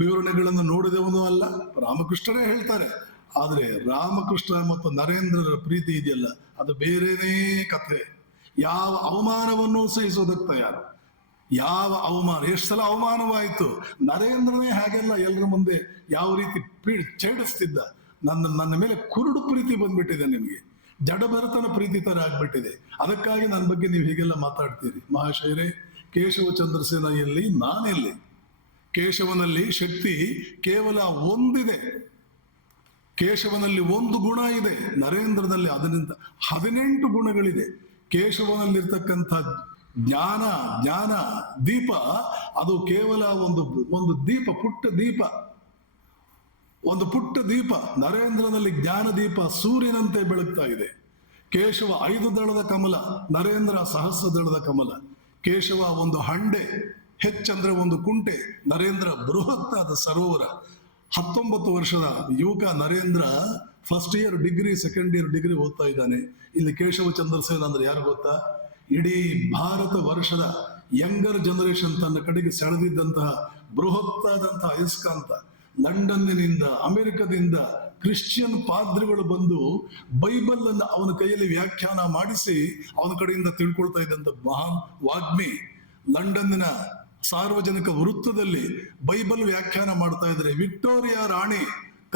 ವಿವರಣೆಗಳನ್ನು ನೋಡಿದವನು ಅಲ್ಲ, ರಾಮಕೃಷ್ಣರೇ ಹೇಳ್ತಾರೆ. ಆದರೆ ರಾಮಕೃಷ್ಣ ಮತ್ತು ನರೇಂದ್ರರ ಪ್ರೀತಿ ಇದೆಯಲ್ಲ, ಅದು ಬೇರೆನೇ ಕಥೆ. ಯಾವ ಅವಮಾನವನ್ನು ಸಹಿಸೋದಕ್ಕೆ ತಯಾರು, ಯಾವ ಅವಮಾನ, ಎಷ್ಟು ಸಲ ಅವಮಾನವಾಯಿತು. ನರೇಂದ್ರನೇ ಹಾಗೆಲ್ಲ ಎಲ್ಲರ ಮುಂದೆ ಯಾವ ರೀತಿ ಛೇಡಿಸ್ತಿದ್ದ. ನನ್ನ ಮೇಲೆ ಕುರುಡು ಪ್ರೀತಿ ಬಂದ್ಬಿಟ್ಟಿದೆ, ನಿಮಗೆ ಜಡಭರತನ ಪ್ರೀತಿ ತರ ಆಗ್ಬಿಟ್ಟಿದೆ, ಅದಕ್ಕಾಗಿ ನನ್ನ ಬಗ್ಗೆ ನೀವು ಹೀಗೆಲ್ಲ ಮಾತಾಡ್ತೀರಿ. ಮಹಾಶಯರೇ, ಕೇಶವ ಚಂದ್ರಸೇನ ಎಲ್ಲಿ, ನಾನೆಲ್ಲಿ? ಕೇಶವನಲ್ಲಿ ಶಕ್ತಿ ಕೇವಲ ಒಂದಿದೆ, ಕೇಶವನಲ್ಲಿ ಒಂದು ಗುಣ ಇದೆ, ನರೇಂದ್ರನಲ್ಲಿ 18 ಗುಣಗಳಿದೆ. ಕೇಶವನಲ್ಲಿರ್ತಕ್ಕಂಥ ಜ್ಞಾನ ದೀಪ, ಅದು ಕೇವಲ ಒಂದು ದೀಪ, ಪುಟ್ಟ ದೀಪ, ಒಂದು ಪುಟ್ಟ ದೀಪ. ನರೇಂದ್ರನಲ್ಲಿ ಜ್ಞಾನ ದೀಪ ಸೂರ್ಯನಂತೆ ಬೆಳಗ್ತಾ ಇದೆ. ಕೇಶವ 5 ದಳದ ಕಮಲ, ನರೇಂದ್ರ ಸಹಸ್ರ ದಳದ ಕಮಲ. ಕೇಶವ ಒಂದು ಹಂಡೆ, ಹೆಚ್ಚಂದ್ರೆ ಒಂದು ಕುಂಟೆ, ನರೇಂದ್ರ ಬೃಹತ್ತಾದ ಸರೋವರ. 19 ವರ್ಷದ ಯುವಕ Narendra first year degree, second year degree ಓದ್ತಾ ಇದ್ದಾನೆ. ಇಲ್ಲಿ ಕೇಶವ ಚಂದ್ರಸೇನ ಅಂದ್ರೆ ಯಾರು ಗೊತ್ತಾ? ಇಡೀ ಭಾರತ ವರ್ಷದ ಯಂಗರ್ ಜನರೇಷನ್ ತನ್ನ ಕಡೆಗೆ ಸೆಳೆದಿದ್ದಂತಹ ಬೃಹತ್ತಾದಂತಹ ಅಯಸ್ಕಾಂತ. ಲಂಡನ್ನಿನಿಂದ, ಅಮೆರಿಕದಿಂದ ಕ್ರಿಶ್ಚಿಯನ್ ಪಾದ್ರಿಗಳು ಬಂದು ಬೈಬಲ್ ಅನ್ನು ಅವನ ಕೈಯಲ್ಲಿ ವ್ಯಾಖ್ಯಾನ ಮಾಡಿಸಿ ಅವನ ಕಡೆಯಿಂದ ತಿಳ್ಕೊಳ್ತಾ ಇದ್ದಂತ ಮಹಾನ್ ವಾಗ್ಮಿ. ಲಂಡನ್ನಿನ ಸಾರ್ವಜನಿಕ ವೃತ್ತದಲ್ಲಿ ಬೈಬಲ್ ವ್ಯಾಖ್ಯಾನ ಮಾಡ್ತಾ ಇದ್ರೆ ವಿಕ್ಟೋರಿಯಾ ರಾಣಿ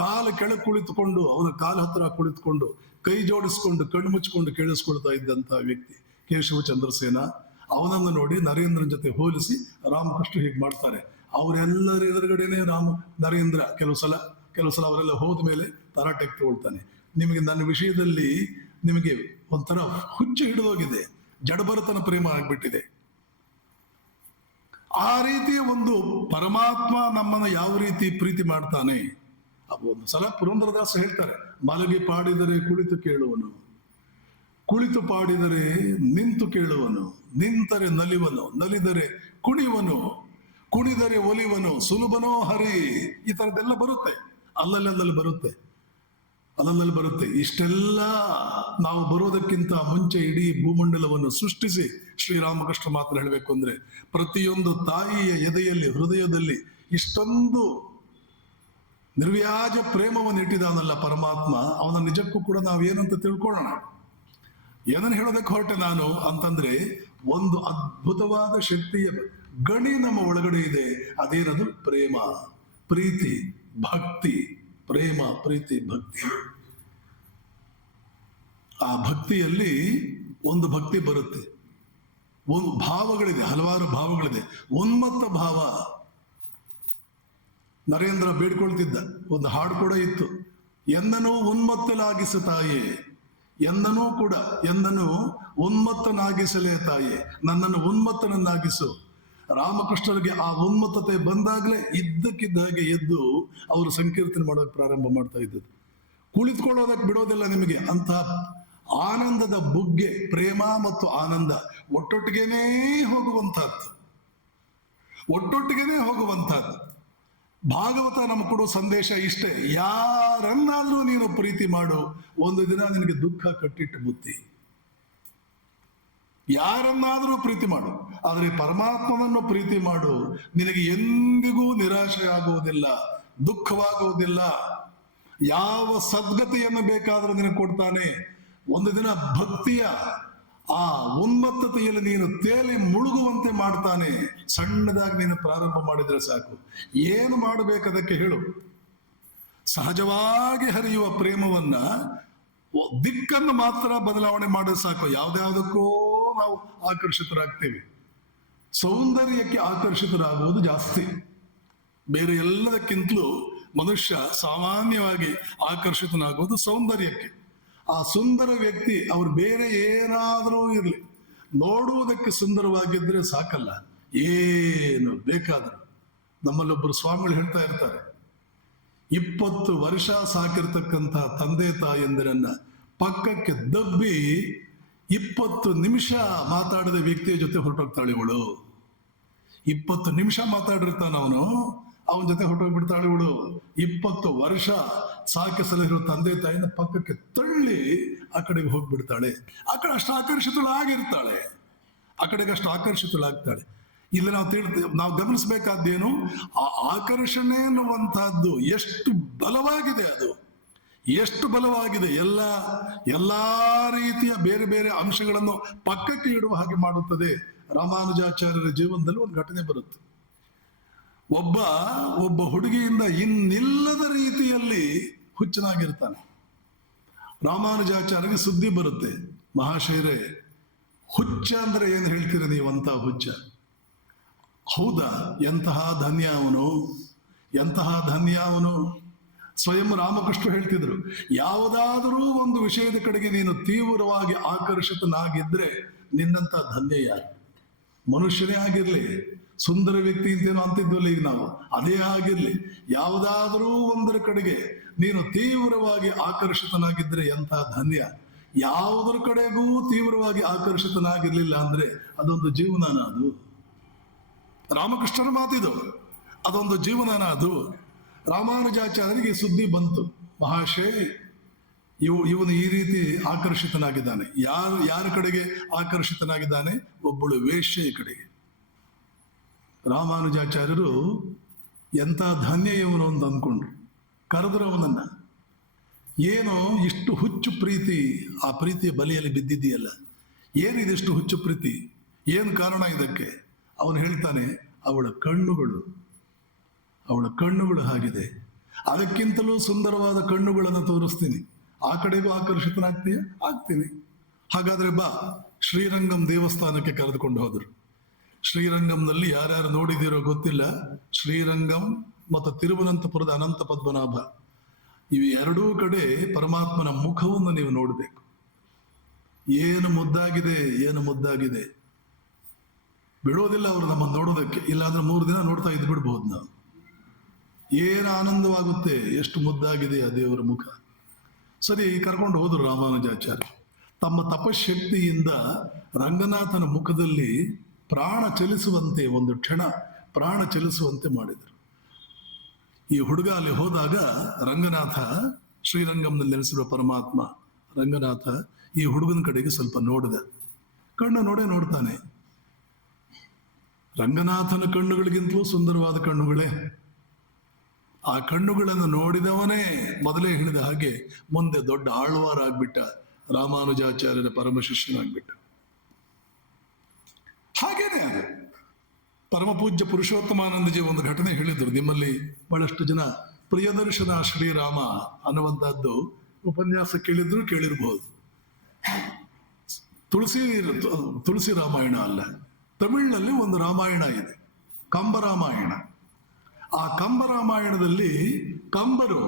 ಕಾಲ ಕೆಳಗೆ ಕುಳಿತುಕೊಂಡು, ಅವನ ಕಾಲ ಹತ್ರ ಕುಳಿತುಕೊಂಡು, ಕೈ ಜೋಡಿಸ್ಕೊಂಡು, ಕಣ್ಣು ಮುಚ್ಚಿಕೊಂಡು ಕೇಳಿಸ್ಕೊಳ್ತಾ ಇದ್ದಂತಹ ವ್ಯಕ್ತಿ ಕೇಶವ ಚಂದ್ರಸೇನ. ಅವನನ್ನು ನೋಡಿ ನರೇಂದ್ರನ ಜೊತೆ ಹೋಲಿಸಿ ರಾಮಕೃಷ್ಣ ಹೀಗೆ ಮಾಡ್ತಾರೆ. ಅವರೆಲ್ಲರ ಎದುರುಗಡೆನೆ ನರೇಂದ್ರ ಕೆಲವು ಸಲ ಅವರೆಲ್ಲ ಹೋದ ಮೇಲೆ ತರಾಟೆಗೆ ತಗೊಳ್ತಾನೆ. ನಿಮಗೆ ನನ್ನ ವಿಷಯದಲ್ಲಿ ನಿಮಗೆ ಒಂಥರ ಹುಚ್ಚು ಹಿಡಿದೋಗಿದೆ, ಜಡಭರತನ ಪ್ರೇಮ ಆಗ್ಬಿಟ್ಟಿದೆ. ಆ ರೀತಿಯ ಒಂದು ಪರಮಾತ್ಮ ನಮ್ಮನ್ನು ಯಾವ ರೀತಿ ಪ್ರೀತಿ ಮಾಡ್ತಾನೆ. ಒಂದು ಸಲ ಪುರಂದರದಾಸ ಹೇಳ್ತಾರೆ, ಮಲಗಿ ಪಾಡಿದರೆ ಕುಳಿತು ಕೇಳುವನು, ಕುಳಿತು ಪಾಡಿದರೆ ನಿಂತು ಕೇಳುವನು, ನಿಂತರೆ ನಲಿವನು, ನಲಿದರೆ ಕುಣಿವನು, ಕುಣಿದರೆ ಒಲಿವನು, ಸುಲಭನೋ ಹರಿ. ಈ ತರದ್ದೆಲ್ಲ ಬರುತ್ತೆ, ಅಲ್ಲಲ್ಲಿ ಬರುತ್ತೆ. ಇಷ್ಟೆಲ್ಲ ನಾವು ಬರೋದಕ್ಕಿಂತ ಮುಂಚೆ ಇಡೀ ಭೂಮಂಡಲವನ್ನು ಸೃಷ್ಟಿಸಿ ಶ್ರೀರಾಮಕೃಷ್ಣ ಮಾತ್ರ ಹೇಳಬೇಕು ಅಂದ್ರೆ, ಪ್ರತಿಯೊಂದು ತಾಯಿಯ ಎದೆಯಲ್ಲಿ, ಹೃದಯದಲ್ಲಿ ಇಷ್ಟೊಂದು ನಿರ್ವ್ಯಾಜ ಪ್ರೇಮವನ್ನು ಇಟ್ಟಿದಾನಲ್ಲ ಪರಮಾತ್ಮ. ಅವನ ನಿಜಕ್ಕೂ ಕೂಡ ನಾವೇನಂತ ತಿಳ್ಕೊಳ್ಳೋಣ. ಏನನ್ನು ಹೇಳೋದಕ್ಕೆ ಹೊರಟೆ ನಾನು ಅಂತಂದ್ರೆ, ಒಂದು ಅದ್ಭುತವಾದ ಶಕ್ತಿಯ ಗಣಿ ನಮ್ಮ ಒಳಗಡೆ ಇದೆ. ಅದೇನದು? ಪ್ರೇಮ, ಪ್ರೀತಿ, ಭಕ್ತಿ. ಪ್ರೇಮ, ಪ್ರೀತಿ, ಭಕ್ತಿ. ಆ ಭಕ್ತಿಯಲ್ಲಿ ಒಂದು ಭಕ್ತಿ ಬರುತ್ತೆ, ಒಂದು ಭಾವಗಳಿದೆ, ಹಲವಾರು ಭಾವಗಳಿದೆ. ಉನ್ಮತ್ತ ಭಾವ, ನರೇಂದ್ರ ಬೇಡ್ಕೊಳ್ತಿದ್ದ, ಒಂದು ಹಾಡು ಕೂಡ ಇತ್ತು, ಎಂದನೂ ಉನ್ಮತ್ತಲಾಗಿಸು ತಾಯೇ, ಎಂದನೂ ಉನ್ಮತ್ತನಾಗಿಸಲೇ ತಾಯೇ, ನನ್ನನ್ನು ಉನ್ಮತ್ತನನ್ನಾಗಿಸು. ರಾಮಕೃಷ್ಣರಿಗೆ ಆ ಉನ್ಮತ್ತತೆ ಬಂದಾಗಲೇ ಇದ್ದಕ್ಕಿದ್ದ ಹಾಗೆ ಎದ್ದು ಅವರು ಸಂಕೀರ್ತನೆ ಮಾಡೋಕೆ ಪ್ರಾರಂಭ ಮಾಡ್ತಾ ಇದ್ದದ್ದು. ಕುಳಿತುಕೊಳ್ಳೋದಕ್ಕೆ ಬಿಡೋದಿಲ್ಲ ನಿಮಗೆ. ಅಂತ ಆನಂದದ ಬುಗ್ಗೆ, ಪ್ರೇಮ ಮತ್ತು ಆನಂದ ಒಟ್ಟೊಟ್ಟಿಗೆನೇ ಹೋಗುವಂತಹದ್ದು. ಭಾಗವತ ನಮಗೆ ಕೊಡೋ ಸಂದೇಶ ಇಷ್ಟೇ, ಯಾರನ್ನಾದ್ರೂ ನೀನು ಪ್ರೀತಿ ಮಾಡು, ಒಂದು ದಿನ ನಿನಗೆ ದುಃಖ ಕಟ್ಟಿಟ್ಟು ಬುತ್ತಿ. ಯಾರನ್ನಾದ್ರೂ ಪ್ರೀತಿ ಮಾಡು, ಆದರೆ ಪರಮಾತ್ಮನನ್ನು ಪ್ರೀತಿ ಮಾಡು, ನಿನಗೆ ಎಂದಿಗೂ ನಿರಾಶೆ ಆಗುವುದಿಲ್ಲ, ದುಃಖವಾಗುವುದಿಲ್ಲ. ಯಾವ ಸದ್ಗತಿಯನ್ನು ಬೇಕಾದರೂ ನಿನಗೆ ಕೊಡ್ತಾನೆ. ಒಂದು ದಿನ ಭಕ್ತಿಯ ಆ ಉನ್ಮತ್ತತೆಯಲ್ಲಿ ನೀನು ತೇಲಿ ಮುಳುಗುವಂತೆ ಮಾಡ್ತಾನೆ. ಸಣ್ಣದಾಗಿ ನೀನು ಪ್ರಾರಂಭ ಮಾಡಿದ್ರೆ ಸಾಕು. ಏನು ಮಾಡಬೇಕದಕ್ಕೆ ಹೇಳು. ಸಹಜವಾಗಿ ಹರಿಯುವ ಪ್ರೇಮವನ್ನ ದಿಕ್ಕನ್ನು ಮಾತ್ರ ಬದಲಾವಣೆ ಮಾಡಿದ್ರೆ ಸಾಕು. ಯಾವ್ದಾವುದಕ್ಕೂ ನಾವು ಆಕರ್ಷಿತರಾಗ್ತೇವೆ. ಸೌಂದರ್ಯಕ್ಕೆ ಆಕರ್ಷಿತರಾಗುವುದು ಜಾಸ್ತಿ. ಬೇರೆ ಎಲ್ಲದಕ್ಕಿಂತಲೂ ಮನುಷ್ಯ ಸಾಮಾನ್ಯವಾಗಿ ಆಕರ್ಷಿತನಾಗುವುದು ಸೌಂದರ್ಯಕ್ಕೆ. ಆ ಸುಂದರ ವ್ಯಕ್ತಿ ಅವ್ರು ಬೇರೆ ಏನಾದರೂ ಇರಲಿ, ನೋಡುವುದಕ್ಕೆ ಸುಂದರವಾಗಿದ್ರೆ ಸಾಕಲ್ಲ, ಏನು ಬೇಕಾದರೂ. ನಮ್ಮಲ್ಲೊಬ್ಬರು ಸ್ವಾಮಿಗಳು ಹೇಳ್ತಾ ಇರ್ತಾರೆ, 20 ವರ್ಷ ಸಾಕಿರ್ತಕ್ಕಂಥ ತಂದೆ ತಾಯಂದಿರನ್ನ ಪಕ್ಕಕ್ಕೆ ದಬ್ಬಿ 20 ನಿಮಿಷ ಮಾತಾಡಿದ ವ್ಯಕ್ತಿಯ ಜೊತೆ ಹೊರಟೋಗ್ತಾಳೆ ಇವಳು. 20 ನಿಮಿಷ ಮಾತಾಡಿರ್ತಾನ ಅವನ ಜೊತೆ ಹೊರಟೋಗ್ಬಿಡ್ತಾಳೆ ಇವಳು. 20 ವರ್ಷ ಸಾಕಿ ಸಲಹಿರೋ ತಂದೆ ತಾಯಿನ ಪಕ್ಕಕ್ಕೆ ತಳ್ಳಿ ಆ ಕಡೆಗೆ ಹೋಗ್ಬಿಡ್ತಾಳೆ. ಆ ಕಡೆ ಅಷ್ಟು ಆಕರ್ಷಿತಳಾಗಿರ್ತಾಳೆ, ಆ ಕಡೆಗೆ ಅಷ್ಟು ಆಕರ್ಷಿತಳಾಗ್ತಾಳೆ. ಇಲ್ಲಿ ನಾವು ಗಮನಿಸಬೇಕಾದ್ದೇನು, ಆ ಆಕರ್ಷಣೆ ಅನ್ನುವಂತಹದ್ದು ಎಷ್ಟು ಬಲವಾಗಿದೆ, ಅದು ಎಷ್ಟು ಬಲವಾಗಿದೆ. ಎಲ್ಲಾ ರೀತಿಯ ಬೇರೆ ಬೇರೆ ಅಂಶಗಳನ್ನು ಪಕ್ಕಕ್ಕೆ ಇಡುವ ಹಾಗೆ ಮಾಡುತ್ತದೆ. ರಾಮಾನುಜಾಚಾರ್ಯರ ಜೀವನದಲ್ಲಿ ಒಂದು ಘಟನೆ ಬರುತ್ತೆ. ಒಬ್ಬ ಹುಡುಗಿಯಿಂದ ಇನ್ನಿಲ್ಲದ ರೀತಿಯಲ್ಲಿ ಹುಚ್ಚನಾಗಿರ್ತಾನೆ. ರಾಮಾನುಜಾಚಾರ್ಯರಿಗೆ ಸುದ್ದಿ ಬರುತ್ತೆ, ಮಹಾಶಯರೇ, ಹುಚ್ಚ ಅಂದ್ರೆ ಏನು ಹೇಳ್ತೀರ ನೀವಂತ ಹುಚ್ಚ? ಹೌದಾ? ಎಂತಹ ಧನ್ಯ ಅವನು. ಸ್ವಯಂ ರಾಮಕೃಷ್ಣ ಹೇಳ್ತಿದ್ರು, ಯಾವುದಾದರೂ ಒಂದು ವಿಷಯದ ಕಡೆಗೆ ನೀನು ತೀವ್ರವಾಗಿ ಆಕರ್ಷಿತನಾಗಿದ್ರೆ ನಿನ್ನಂತ ಧನ್ಯ ಯಾರು? ಮನುಷ್ಯನೇ ಆಗಿರ್ಲಿ, ಸುಂದರ ವ್ಯಕ್ತಿ ಅಂತೇನೋ ಅಂತಿದ್ವಲ್ಲ ಈಗ ನಾವು, ಅದೇ ಆಗಿರ್ಲಿ, ಯಾವುದಾದರೂ ಒಂದರ ಕಡೆಗೆ ನೀನು ತೀವ್ರವಾಗಿ ಆಕರ್ಷಿತನಾಗಿದ್ರೆ ಎಂಥ ಧನ್ಯ. ಯಾವುದರ ಕಡೆಗೂ ತೀವ್ರವಾಗಿ ಆಕರ್ಷಿತನಾಗಿರ್ಲಿಲ್ಲ ಅಂದ್ರೆ ಅದೊಂದು ಜೀವನನ? ಅದು ರಾಮಕೃಷ್ಣನ ಮಾತಿದು, ಅದೊಂದು ಜೀವನನ ಅದು. ರಾಮಾನುಜಾಚಾರ್ಯರಿಗೆ ಸುದ್ದಿ ಬಂತು, ಮಹಾಶಯ ಇವನು ಈ ರೀತಿ ಆಕರ್ಷಿತನಾಗಿದ್ದಾನೆ. ಯಾರ ಕಡೆಗೆ ಆಕರ್ಷಿತನಾಗಿದ್ದಾನೆ? ಒಬ್ಬಳು ವೇಶ್ಯೆಯ ಕಡೆಗೆ. ರಾಮಾನುಜಾಚಾರ್ಯರು ಎಂಥ ಧನ್ಯ ಇವನು ಅಂತ ಅಂದ್ಕೊಂಡ್ರು. ಕರೆದ್ರು ಅವನನ್ನ, ಏನೋ ಇಷ್ಟು ಹುಚ್ಚು ಪ್ರೀತಿ, ಆ ಪ್ರೀತಿಯ ಬಲೆಯಲ್ಲಿ ಬಿದ್ದಿದೆಯಲ್ಲ, ಏನಿದಿಷ್ಟು ಹುಚ್ಚು ಪ್ರೀತಿ, ಏನು ಕಾರಣ ಇದಕ್ಕೆ? ಅವನು ಹೇಳ್ತಾನೆ, ಅವಳ ಕಣ್ಣುಗಳು ಹಾಗಿದೆ, ಅದಕ್ಕಿಂತಲೂ ಸುಂದರವಾದ ಕಣ್ಣುಗಳನ್ನು ತೋರಿಸ್ತೀನಿ, ಆ ಕಡೆಗೂ ಆಕರ್ಷಿತನಾಗ್ತೀಯ? ಆಗ್ತೀನಿ. ಹಾಗಾದ್ರೆ ಬಾ. ಶ್ರೀರಂಗಂ ದೇವಸ್ಥಾನಕ್ಕೆ ಕರೆದುಕೊಂಡು ಹೋದರು. ಶ್ರೀರಂಗಂನಲ್ಲಿ ಯಾರ್ಯಾರು ನೋಡಿದಿರೋ ಗೊತ್ತಿಲ್ಲ, ಶ್ರೀರಂಗಂ ಮತ್ತು ತಿರುವನಂತಪುರದ ಅನಂತ ಪದ್ಮನಾಭ, ಇವು ಎರಡೂ ಕಡೆ ಪರಮಾತ್ಮನ ಮುಖವನ್ನು ನೀವು ನೋಡಬೇಕು. ಏನು ಮುದ್ದಾಗಿದೆ. ಬಿಡೋದಿಲ್ಲ ಅವರು ನಮ್ಮನ್ನು ನೋಡೋದಕ್ಕೆ. ಇಲ್ಲಾಂದ್ರೆ 3 ದಿನ ನೋಡ್ತಾ ಇದ್ದು ಬಿಡ್ಬಹುದು ನಾವು. ಏನು ಆನಂದವಾಗುತ್ತೆ, ಎಷ್ಟು ಮುದ್ದಾಗಿದೆ ಆ ದೇವರ ಮುಖ. ಸರಿ, ಕರ್ಕೊಂಡು ಹೋದ್ರು ರಾಮಾನುಜಾಚಾರ್ಯ. ತಮ್ಮ ತಪಶಕ್ತಿಯಿಂದ ರಂಗನಾಥನ ಮುಖದಲ್ಲಿ ಪ್ರಾಣ ಚಲಿಸುವಂತೆ, ಒಂದು ಕ್ಷಣ ಪ್ರಾಣ ಚಲಿಸುವಂತೆ ಮಾಡಿದರು. ಈ ಹುಡುಗ ಅಲ್ಲಿ ಹೋದಾಗ ರಂಗನಾಥ, ಶ್ರೀರಂಗಂನಲ್ಲಿ ನೆಲೆಸಿರುವ ಪರಮಾತ್ಮ ರಂಗನಾಥ ಈ ಹುಡುಗನ ಕಡೆಗೆ ಸ್ವಲ್ಪ ನೋಡಿದ. ನೋಡ್ತಾನೆ. ರಂಗನಾಥನ ಕಣ್ಣುಗಳಿಗಿಂತಲೂ ಸುಂದರವಾದ ಕಣ್ಣುಗಳೇ. ಆ ಕಣ್ಣುಗಳನ್ನು ನೋಡಿದವನೇ ಮೊದಲೇ ಹೇಳಿದ ಹಾಗೆ ಮುಂದೆ ದೊಡ್ಡ ಆಳ್ವಾರ ಆಗ್ಬಿಟ್ಟ, ರಾಮಾನುಜಾಚಾರ್ಯರ ಪರಮ ಶಿಷ್ಯನಾಗ್ಬಿಟ್ಟ. ಹಾಗೇನೆ ಪರಮಪೂಜ್ಯ ಪುರುಷೋತ್ತಮಾನಂದಜಿ ಒಂದು ಘಟನೆ ಹೇಳಿದ್ರು. ನಿಮ್ಮಲ್ಲಿ ಬಹಳಷ್ಟು ಜನ ಪ್ರಿಯದರ್ಶನ ಶ್ರೀರಾಮ ಅನ್ನುವಂತಹದ್ದು ಉಪನ್ಯಾಸ ಕೇಳಿರ್ಬಹುದು. ತುಳಸಿ ರಾಮಾಯಣ ಅಲ್ಲ, ತಮಿಳಿನಲ್ಲಿ ಒಂದು ರಾಮಾಯಣ ಇದೆ, ಕಂಬರಾಮಾಯಣ. ಆ ಕಂಬರಾಮಾಯಣದಲ್ಲಿ ಕಂಬರು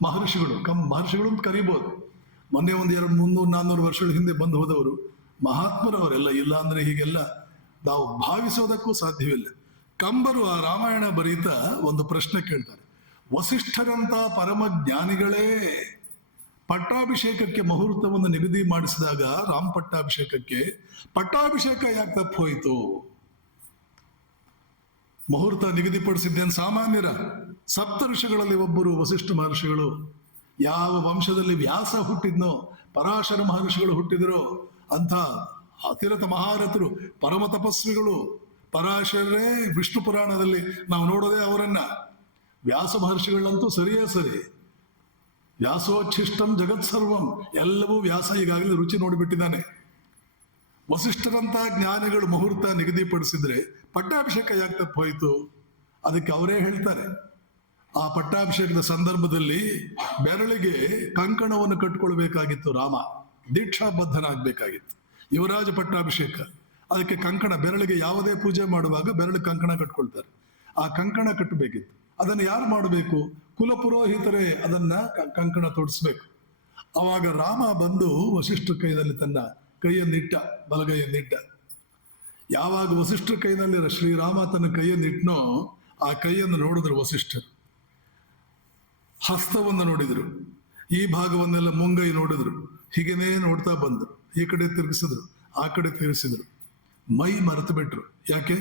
ಮಹರ್ಷಿಗಳು ಅಂತ ಕರೀಬಹುದು. ಮೊನ್ನೆ ಒಂದು 300-400 ವರ್ಷಗಳ ಹಿಂದೆ ಬಂದು ಹೋದವರು ಮಹಾತ್ಮರವರೆಲ್ಲ, ಇಲ್ಲ ಅಂದ್ರೆ ಹೀಗೆಲ್ಲ ನಾವು ಭಾವಿಸೋದಕ್ಕೂ ಸಾಧ್ಯವಿಲ್ಲ. ಕಂಬರು ಆ ರಾಮಾಯಣ ಬರೀತಾ ಒಂದು ಪ್ರಶ್ನೆ ಕೇಳ್ತಾರೆ. ವಸಿಷ್ಠರಂತ ಪರಮ ಜ್ಞಾನಿಗಳೇ ಪಟ್ಟಾಭಿಷೇಕಕ್ಕೆ ಮುಹೂರ್ತವನ್ನು ನಿಗದಿ ಮಾಡಿಸಿದಾಗ ಪಟ್ಟಾಭಿಷೇಕ ಯಾಕೆ ತಪ್ಪು ಹೋಯಿತು? ಮುಹೂರ್ತ ನಿಗದಿಪಡಿಸಿದ್ದೇನು ಸಾಮಾನ್ಯರ? ಸಪ್ತ ಋಷಿಗಳಲ್ಲಿ ಒಬ್ಬರು ವಸಿಷ್ಠ ಮಹರ್ಷಿಗಳು. ಯಾವ ವಂಶದಲ್ಲಿ ವ್ಯಾಸ ಹುಟ್ಟಿದ್ನೋ, ಪರಾಶರ ಮಹರ್ಷಿಗಳು ಹುಟ್ಟಿದರೋ ಅಂಥ ಅತಿರಥ ಮಹಾರಥರು, ಪರಮ ತಪಸ್ವಿಗಳು. ಪರಾಶರರೇ ವಿಷ್ಣು ಪುರಾಣದಲ್ಲಿ ನಾವು ನೋಡೋದೇ ಅವರನ್ನ. ವ್ಯಾಸ ಮಹರ್ಷಿಗಳಂತೂ ಸರಿಯೇ ಸರಿ. ವ್ಯಾಸೋಚ್ಛಿಷ್ಟಂ ಜಗತ್ ಸರ್ವಂ, ಎಲ್ಲವೂ ವ್ಯಾಸ ಈಗಾಗಲೇ ರುಚಿ ನೋಡಿಬಿಟ್ಟಿದ್ದಾನೆ. ವಸಿಷ್ಠರಂತ ಜ್ಞಾನಿಗಳು ಮುಹೂರ್ತ ನಿಗದಿಪಡಿಸಿದ್ರೆ ಪಟ್ಟಾಭಿಷೇಕ ಯಾಕೆ ತಪ್ಪು ಹೋಯಿತು? ಅದಕ್ಕೆ ಅವರೇ ಹೇಳ್ತಾರೆ, ಆ ಪಟ್ಟಾಭಿಷೇಕದ ಸಂದರ್ಭದಲ್ಲಿ ಬೆರಳಿಗೆ ಕಂಕಣವನ್ನು ಕಟ್ಕೊಳ್ಬೇಕಾಗಿತ್ತು ರಾಮ, ದೀಕ್ಷಾಬದ್ಧನಾಗಬೇಕಾಗಿತ್ತು. ಯುವರಾಜ ಪಟ್ಟಾಭಿಷೇಕ, ಅದಕ್ಕೆ ಕಂಕಣ, ಬೆರಳಿಗೆ ಯಾವುದೇ ಪೂಜೆ ಮಾಡುವಾಗ ಬೆರಳಿಗೆ ಕಂಕಣ ಕಟ್ಕೊಳ್ತಾರೆ. ಆ ಕಂಕಣ ಕಟ್ಟಬೇಕಿತ್ತು. ಅದನ್ನು ಯಾರು ಮಾಡಬೇಕು? ಕುಲಪುರೋಹಿತರೇ ಅದನ್ನ ಕಂಕಣ ತೊಡಿಸ್ಬೇಕು. ಅವಾಗ ರಾಮ ಬಂದು ವಸಿಷ್ಠ ಕೈಯಲ್ಲಿ ತನ್ನ ಕೈಯನ್ನಿಟ್ಟ, ಬಲಗೈಯನ್ನಿಟ್ಟ. ಯಾವಾಗ ವಸಿಷ್ಠರ ಕೈನಲ್ಲಿ ಶ್ರೀರಾಮ ತನ್ನ ಕೈಯನ್ನಿಟ್ನೋ, ಆ ಕೈಯನ್ನು ನೋಡಿದ್ರು ವಸಿಷ್ಠರು. ಹಸ್ತವನ್ನು ನೋಡಿದ್ರು, ಈ ಭಾಗವನ್ನೆಲ್ಲ ಮುಂಗೈ ನೋಡಿದ್ರು, ಹೀಗೇನೇ ನೋಡ್ತಾ ಬಂದ್ರು. ಈ ಕಡೆ ತಿರುಗಿಸಿದ್ರು, ಆ ಕಡೆ ತಿರುಗಿಸಿದ್ರು. ಮೈ ಮರೆತು ಬಿಟ್ರು. ಯಾಕೆ?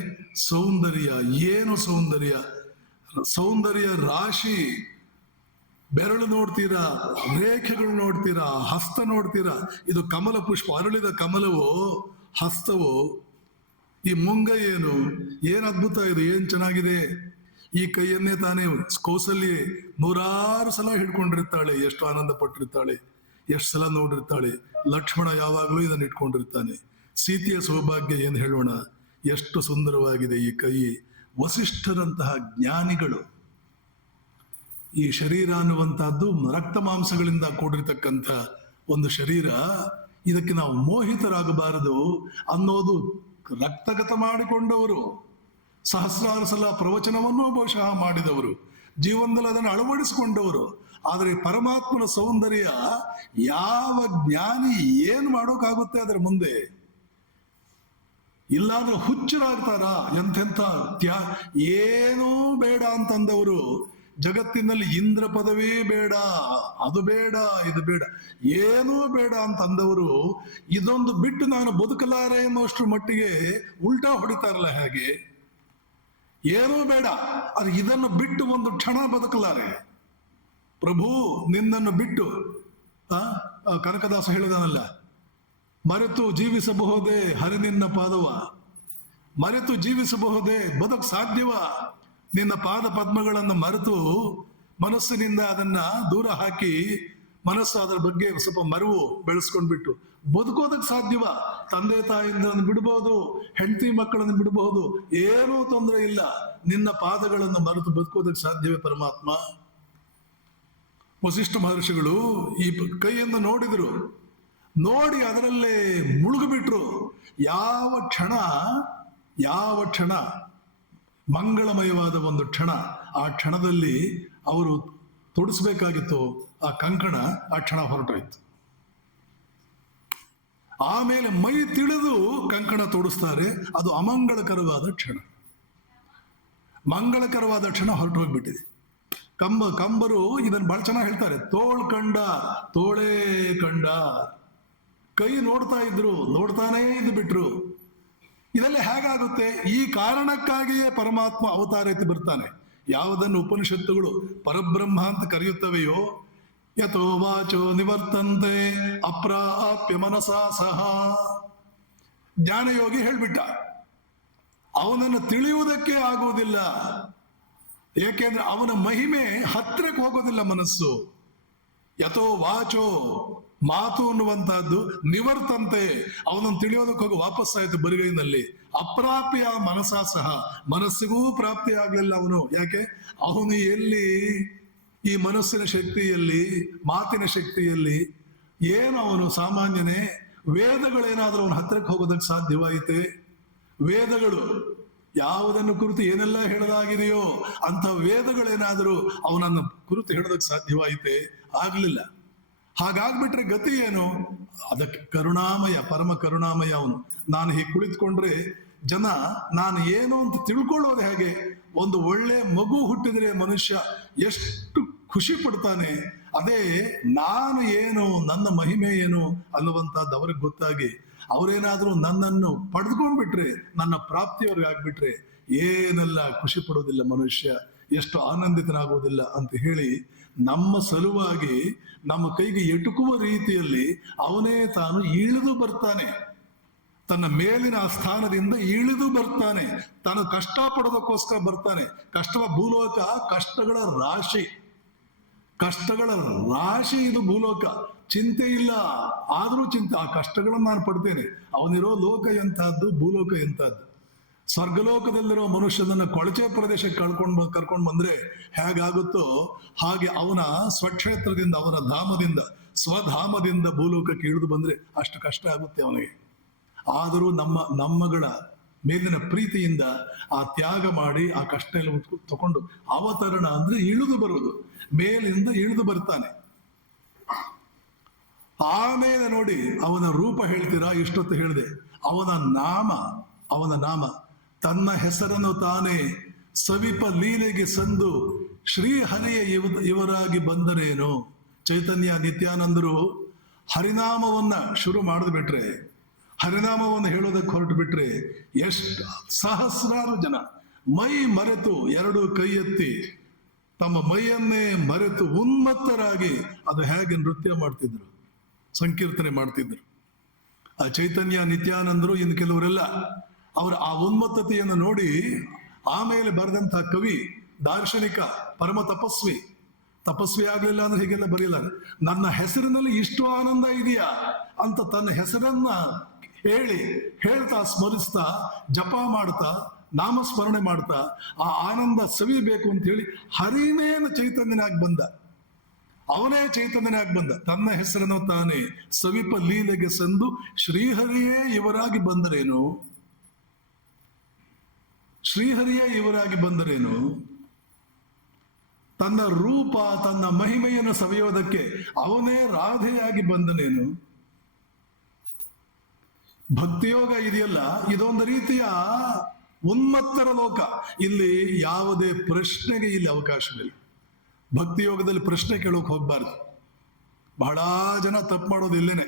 ಸೌಂದರ್ಯ, ಏನು ಸೌಂದರ್ಯ ರಾಶಿ. ಬೆರಳು ನೋಡ್ತೀರಾ, ರೇಖೆಗಳು ನೋಡ್ತೀರಾ, ಹಸ್ತ ನೋಡ್ತೀರಾ. ಇದು ಕಮಲ ಪುಷ್ಪ, ಅರಳಿದ ಕಮಲವೋ ಹಸ್ತವೋ? ಈ ಮುಂಗೈ ಏನು ಅದ್ಭುತ ಇದು, ಏನ್ ಚೆನ್ನಾಗಿದೆ. ಈ ಕೈಯನ್ನೇ ತಾನೇ ಕೌಸಲ್ಯ 100 ಸಲ ಹಿಡ್ಕೊಂಡಿರ್ತಾಳೆ, ಎಷ್ಟು ಆನಂದ ಪಟ್ಟಿರ್ತಾಳೆ, ಎಷ್ಟು ಸಲ ನೋಡಿರ್ತಾಳೆ. ಲಕ್ಷ್ಮಣ ಯಾವಾಗಲೂ ಇದನ್ನು ಇಟ್ಕೊಂಡಿರ್ತಾನೆ. ಸೀತೆಯ ಸೌಭಾಗ್ಯ ಏನು ಹೇಳೋಣ, ಎಷ್ಟು ಸುಂದರವಾಗಿದೆ ಈ ಕೈ. ವಸಿಷ್ಠರಂತಹ ಜ್ಞಾನಿಗಳು. ಈ ಶರೀರ ಅನ್ನುವಂತಹದ್ದು ರಕ್ತ ಮಾಂಸಗಳಿಂದ ಕೂಡಿರ್ತಕ್ಕಂಥ ಒಂದು ಶರೀರ. ಇದಕ್ಕೆ ನಾವು ಮೋಹಿತರಾಗಬಾರದು ಅನ್ನೋದು ರಕ್ತಗತ ಮಾಡಿಕೊಂಡವರು, ಸಹಸ್ರಾರು ಸಲ ಪ್ರವಚನವನ್ನು ಬಹುಶಃ ಮಾಡಿದವರು, ಜೀವನದಲ್ಲಿ ಅದನ್ನು ಅಳವಡಿಸಿಕೊಂಡವರು. ಆದರೆ ಪರಮಾತ್ಮನ ಸೌಂದರ್ಯ ಯಾವ ಜ್ಞಾನಿ ಏನು ಮಾಡೋಕ್ಕಾಗುತ್ತೆ ಅದರ ಮುಂದೆ? ಇಲ್ಲಾಂದ್ರೆ ಹುಚ್ಚರಾಗ್ತಾರ? ಎಂತೆಂಥ ಏನೂ ಬೇಡ ಅಂತಂದವರು, ಜಗತ್ತಿನಲ್ಲಿ ಇಂದ್ರ ಪದವೇ ಬೇಡ, ಅದು ಬೇಡ, ಇದು ಬೇಡ, ಏನೂ ಬೇಡ ಅಂತಂದವರು, ಇದೊಂದು ಬಿಟ್ಟು ನಾನು ಬದುಕಲಾರೆ ಅನ್ನೋಷ್ಟ್ರ ಮಟ್ಟಿಗೆ ಉಲ್ಟಾ ಹೊಡಿತಾರಲ್ಲ. ಹೇಗೆ? ಏನೂ ಬೇಡ, ಅದು ಇದನ್ನು ಬಿಟ್ಟು ಒಂದು ಕ್ಷಣ ಬದುಕಲಾರೆ. ಪ್ರಭು ನಿನ್ನನ್ನು ಬಿಟ್ಟು, ಕನಕದಾಸ ಹೇಳಿದಾನಲ್ಲ, ಮರೆತು ಜೀವಿಸಬಹುದೇ ಹರಿ ನಿನ್ನ ಪಾದವ, ಮರೆತು ಜೀವಿಸಬಹುದೇ ಬದುಕು ಸಾಧ್ಯವ? ನಿನ್ನ ಪಾದ ಪದ್ಮಗಳನ್ನು ಮರೆತು ಮನಸ್ಸಿನಿಂದ ಅದನ್ನ ದೂರ ಹಾಕಿ, ಮನಸ್ಸು ಅದರ ಬಗ್ಗೆ ಸ್ವಲ್ಪ ಮರವು ಬೆಳೆಸ್ಕೊಂಡ್ಬಿಟ್ಟು ಬದುಕೋದಕ್ಕೆ ಸಾಧ್ಯವ? ತಂದೆ ತಾಯಿಯಿಂದ ಬಿಡಬಹುದು, ಹೆಂಡತಿ ಮಕ್ಕಳನ್ನು ಬಿಡಬಹುದು, ಏನೂ ತೊಂದರೆ ಇಲ್ಲ. ನಿನ್ನ ಪಾದಗಳನ್ನು ಮರೆತು ಬದುಕೋದಕ್ಕೆ ಸಾಧ್ಯವೇ ಪರಮಾತ್ಮ? ವಸಿಷ್ಠ ಮಹರ್ಷಿಗಳು ಈ ಕೈಯನ್ನು ನೋಡಿದ್ರು, ನೋಡಿ ಅದರಲ್ಲೇ ಮುಳುಗಿಬಿಟ್ರು. ಯಾವ ಕ್ಷಣ ಮಂಗಳಮಯವಾದ ಒಂದು ಕ್ಷಣ, ಆ ಕ್ಷಣದಲ್ಲಿ ಅವರು ತೊಡಿಸ್ಬೇಕಾಗಿತ್ತು ಆ ಕಂಕಣ, ಆ ಕ್ಷಣ ಹೊರಟೋಯ್ತು. ಆಮೇಲೆ ಮೈ ತಿಳಿದು ಕಂಕಣ ತೊಡಿಸ್ತಾರೆ, ಅದು ಅಮಂಗಳಕರವಾದ ಕ್ಷಣ. ಮಂಗಳಕರವಾದ ಕ್ಷಣ ಹೊರಟು ಹೋಗ್ಬಿಟ್ಟಿದೆ. ಕಂಬರು ಇದನ್ನು ಬಹಳ ಚೆನ್ನಾಗಿ ಹೇಳ್ತಾರೆ. ತೋಳೇ ಕಂಡ, ಕೈ ನೋಡ್ತಾ ಇದ್ರು, ನೋಡ್ತಾನೇ ಇದ್ದು ಬಿಟ್ರು. ಇದೆಲ್ಲ ಹೇಗಾಗುತ್ತೆ? ಈ ಕಾರಣಕ್ಕಾಗಿಯೇ ಪರಮಾತ್ಮ ಅವತಾರ ಎತ್ತಿ ಬರ್ತಾನೆ. ಯಾವುದನ್ನು ಉಪನಿಷತ್ತುಗಳು ಪರಬ್ರಹ್ಮ ಅಂತ ಕರೆಯುತ್ತವೆಯೋ, ಯಥೋ ವಾಚೋ ನಿವರ್ತಂತೆ ಅಪ್ರಾಪ್ಯ ಮನಸಾ ಸಹ, ಜ್ಞಾನಯೋಗಿ ಹೇಳ್ಬಿಟ್ಟ. ಅವನನ್ನು ತಿಳಿಯುವುದಕ್ಕೆ ಆಗುವುದಿಲ್ಲ, ಏಕೆಂದ್ರೆ ಅವನ ಮಹಿಮೆ ಹತ್ತಿರಕ್ಕೆ ಹೋಗೋದಿಲ್ಲ ಮನಸ್ಸು. ಯಥೋ ವಾಚೋ, ಮಾತು ಅನ್ನುವಂತಹದ್ದು, ನಿವರ್ತಂತೆ, ಅವನನ್ನು ತಿಳಿಯೋದಕ್ಕೆ ಹೋಗಿ ವಾಪಸ್ಸಾಯ್ತು ಬರಿಗೈನಲ್ಲಿ. ಅಪ್ರಾಪ್ಯ ಮನಸಾ ಸಹ, ಮನಸ್ಸಿಗೂ ಪ್ರಾಪ್ತಿ ಆಗ್ಲಿಲ್ಲ ಅವನು. ಯಾಕೆ? ಅವನು ಎಲ್ಲಿ ಈ ಮನಸ್ಸಿನ ಶಕ್ತಿಯಲ್ಲಿ, ಮಾತಿನ ಶಕ್ತಿಯಲ್ಲಿ, ಏನು ಅವನು ಸಾಮಾನ್ಯನೇ, ವೇದಗಳೇನಾದ್ರೂ ಅವನ ಹತ್ತಿರಕ್ಕೆ ಹೋಗೋದಕ್ಕೆ ಸಾಧ್ಯವಾಯಿತೆ? ವೇದಗಳು ಯಾವುದನ್ನು ಕುರಿತು ಏನೆಲ್ಲ ಹೇಳಲಾಗಿದೆಯೋ ಅಂತ ವೇದಗಳೇನಾದರೂ ಅವನನ್ನು ಕುರಿತು ಹೇಳೋದಕ್ಕೆ ಸಾಧ್ಯವಾಯಿತೆ? ಆಗ್ಲಿಲ್ಲ. ಹಾಗಾಗ್ಬಿಟ್ರೆ ಗತಿ ಏನು? ಅದಕ್ಕೆ ಕರುಣಾಮಯ, ಪರಮ ಕರುಣಾಮಯ ಅವನು. ನಾನು ಹೀಗೆ ಕುಳಿತುಕೊಂಡ್ರೆ ಜನ ನಾನು ಏನು ಅಂತ ತಿಳ್ಕೊಳ್ಳೋದು ಹೇಗೆ? ಒಂದು ಒಳ್ಳೆ ಮಗು ಹುಟ್ಟಿದ್ರೆ ಮನುಷ್ಯ ಎಷ್ಟು ಖುಷಿ ಪಡ್ತಾನೆ. ಅದೇ ನಾನು ಏನು, ನನ್ನ ಮಹಿಮೆ ಏನು ಅನ್ನುವಂಥದ್ದು ಅವ್ರಿಗೆ ಗೊತ್ತಾಗಿ ಅವರೇನಾದ್ರೂ ನನ್ನನ್ನು ಪಡೆದುಕೊಂಡ್ಬಿಟ್ರೆ, ನನ್ನ ಪ್ರಾಪ್ತಿಯವ್ರಿಗೆ ಆಗ್ಬಿಟ್ರೆ ಏನೆಲ್ಲ ಖುಷಿ ಪಡೋದಿಲ್ಲ ಮನುಷ್ಯ, ಎಷ್ಟು ಆನಂದಿತನಾಗೋದಿಲ್ಲ ಅಂತ ಹೇಳಿ ನಮ್ಮ ಸಲುವಾಗಿ ನಮ್ಮ ಕೈಗೆ ಎಟುಕುವ ರೀತಿಯಲ್ಲಿ ಅವನೇ ತಾನು ಇಳಿದು ಬರ್ತಾನೆ. ತನ್ನ ಮೇಲಿನ ಸ್ಥಾನದಿಂದ ಇಳಿದು ಬರ್ತಾನೆ. ತಾನು ಕಷ್ಟ ಪಡೋದಕ್ಕೋಸ್ಕರ ಬರ್ತಾನೆ. ಕಷ್ಟವ ಭೂಲೋಕ ಕಷ್ಟಗಳ ರಾಶಿ, ಕಷ್ಟಗಳ ರಾಶಿ ಇದು ಭೂಲೋಕ. ಚಿಂತೆ ಇಲ್ಲ, ಆದ್ರೂ ಚಿಂತೆ. ಆ ಕಷ್ಟಗಳನ್ನು ನಾನು ಪಡ್ತೇನೆ. ಅವನಿರೋ ಲೋಕ ಎಂತಹದ್ದು, ಭೂಲೋಕ ಎಂತಹದ್ದು. ಸ್ವರ್ಗಲೋಕದಲ್ಲಿರೋ ಮನುಷ್ಯನನ್ನ ಕೊಳಚೆ ಪ್ರದೇಶಕ್ಕೆ ಕರ್ಕೊಂಡು ಬಂದ್ರೆ ಹೇಗಾಗುತ್ತೋ ಹಾಗೆ ಅವನ ಸ್ವಕ್ಷೇತ್ರದಿಂದ, ಅವನ ಧಾಮದಿಂದ, ಸ್ವಧಾಮದಿಂದ ಭೂಲೋಕಕ್ಕೆ ಇಳಿದು ಬಂದ್ರೆ ಅಷ್ಟು ಕಷ್ಟ ಆಗುತ್ತೆ ಅವನಿಗೆ. ಆದರೂ ನಮ್ಮಗಳ ಮೇಲಿನ ಪ್ರೀತಿಯಿಂದ ಆ ತ್ಯಾಗ ಮಾಡಿ ಆ ಕಷ್ಟ ಎಲ್ಲ ತಗೊಂಡು ಅವತರಣ ಅಂದ್ರೆ ಇಳಿದು ಬರೋದು, ಮೇಲಿಂದ ಇಳಿದು ಬರ್ತಾನೆ. ಆಮೇಲೆ ನೋಡಿ ಅವನ ರೂಪ ಹೇಳ್ತೀರಾ? ಇಷ್ಟೊತ್ತು ಹೇಳಿದೆ. ಅವನ ನಾಮ ತನ್ನ ಹೆಸರನ್ನು ತಾನೇ ಸವಿಪ ಲೀಲೆಗೆ ಸಂದು ಶ್ರೀಹರಿಯ ಇವರಾಗಿ ಬಂದರೇನು. ಚೈತನ್ಯ ನಿತ್ಯಾನಂದರು ಹರಿನಾಮವನ್ನ ಶುರು ಮಾಡಿದ್ ಬಿಟ್ರೆ, ಹರಿನಾಮವನ್ನು ಹೇಳೋದಕ್ಕೆ ಹೊರಟು ಬಿಟ್ರೆ ಎಷ್ಟು ಸಹಸ್ರಾರು ಜನ ಮೈ ಮರೆತು, ಎರಡು ಕೈ ಎತ್ತಿ ತಮ್ಮ ಮೈಯನ್ನೇ ಮರೆತು ಉನ್ಮತ್ತರಾಗಿ ಅದು ಹೇಗೆ ನೃತ್ಯ ಮಾಡ್ತಿದ್ರು, ಸಂಕೀರ್ತನೆ ಮಾಡ್ತಿದ್ರು. ಆ ಚೈತನ್ಯ ನಿತ್ಯಾನಂದರು ಇನ್ನು ಕೆಲವರೆಲ್ಲ ಅವರ ಆ ಉನ್ಮತ್ತತೆಯನ್ನು ನೋಡಿ ಆಮೇಲೆ ಬರೆದಂತಹ ಕವಿ, ದಾರ್ಶನಿಕ, ಪರಮ ತಪಸ್ವಿ ಆಗ್ಲಿಲ್ಲ ಅಂದ್ರೆ ಹೀಗೆಲ್ಲ ಬರೀಲ್ಲ. ನನ್ನ ಹೆಸರಿನಲ್ಲಿ ಇಷ್ಟು ಆನಂದ ಇದೆಯಾ ಅಂತ ತನ್ನ ಹೆಸರನ್ನ ಹೇಳ್ತಾ ಸ್ಮರಿಸ್ತಾ ಜಪ ಮಾಡ್ತಾ ನಾಮಸ್ಮರಣೆ ಮಾಡ್ತಾ ಆ ಆನಂದ ಸವಿಬೇಕು ಅಂತ ಹೇಳಿ ಹರಿನೇನ ಚೈತನ್ಯನಾಗಿ ಬಂದ. ಅವನೇ ಚೈತನ್ಯನಾಗಿ ಬಂದ. ತನ್ನ ಹೆಸರನ್ನು ತಾನೇ ಸವಿಪ ಲೀಲೆಗೆ ಸಂದು ಶ್ರೀಹರಿಯೇ ಇವರಾಗಿ ಬಂದರೇನು, ಶ್ರೀಹರಿಯೇ ಇವರಾಗಿ ಬಂದರೇನು. ತನ್ನ ರೂಪ, ತನ್ನ ಮಹಿಮೆಯನ್ನು ಸವಿಯೋದಕ್ಕೆ ಅವನೇ ರಾಧೆಯಾಗಿ ಬಂದನೇನು. ಭಕ್ತಿಯೋಗ ಇದೆಯಲ್ಲ, ಇದೊಂದು ರೀತಿಯ ಉನ್ಮತ್ತರ ಲೋಕ. ಇಲ್ಲಿ ಯಾವುದೇ ಪ್ರಶ್ನೆಗೆ ಇಲ್ಲಿ ಅವಕಾಶವಿಲ್ಲ. ಭಕ್ತಿಯೋಗದಲ್ಲಿ ಪ್ರಶ್ನೆ ಕೇಳೋಕೆ ಹೋಗ್ಬಾರ್ದು. ಬಹಳ ಜನ ತಪ್ಪು ಮಾಡೋದು ಇಲ್ಲೇನೆ,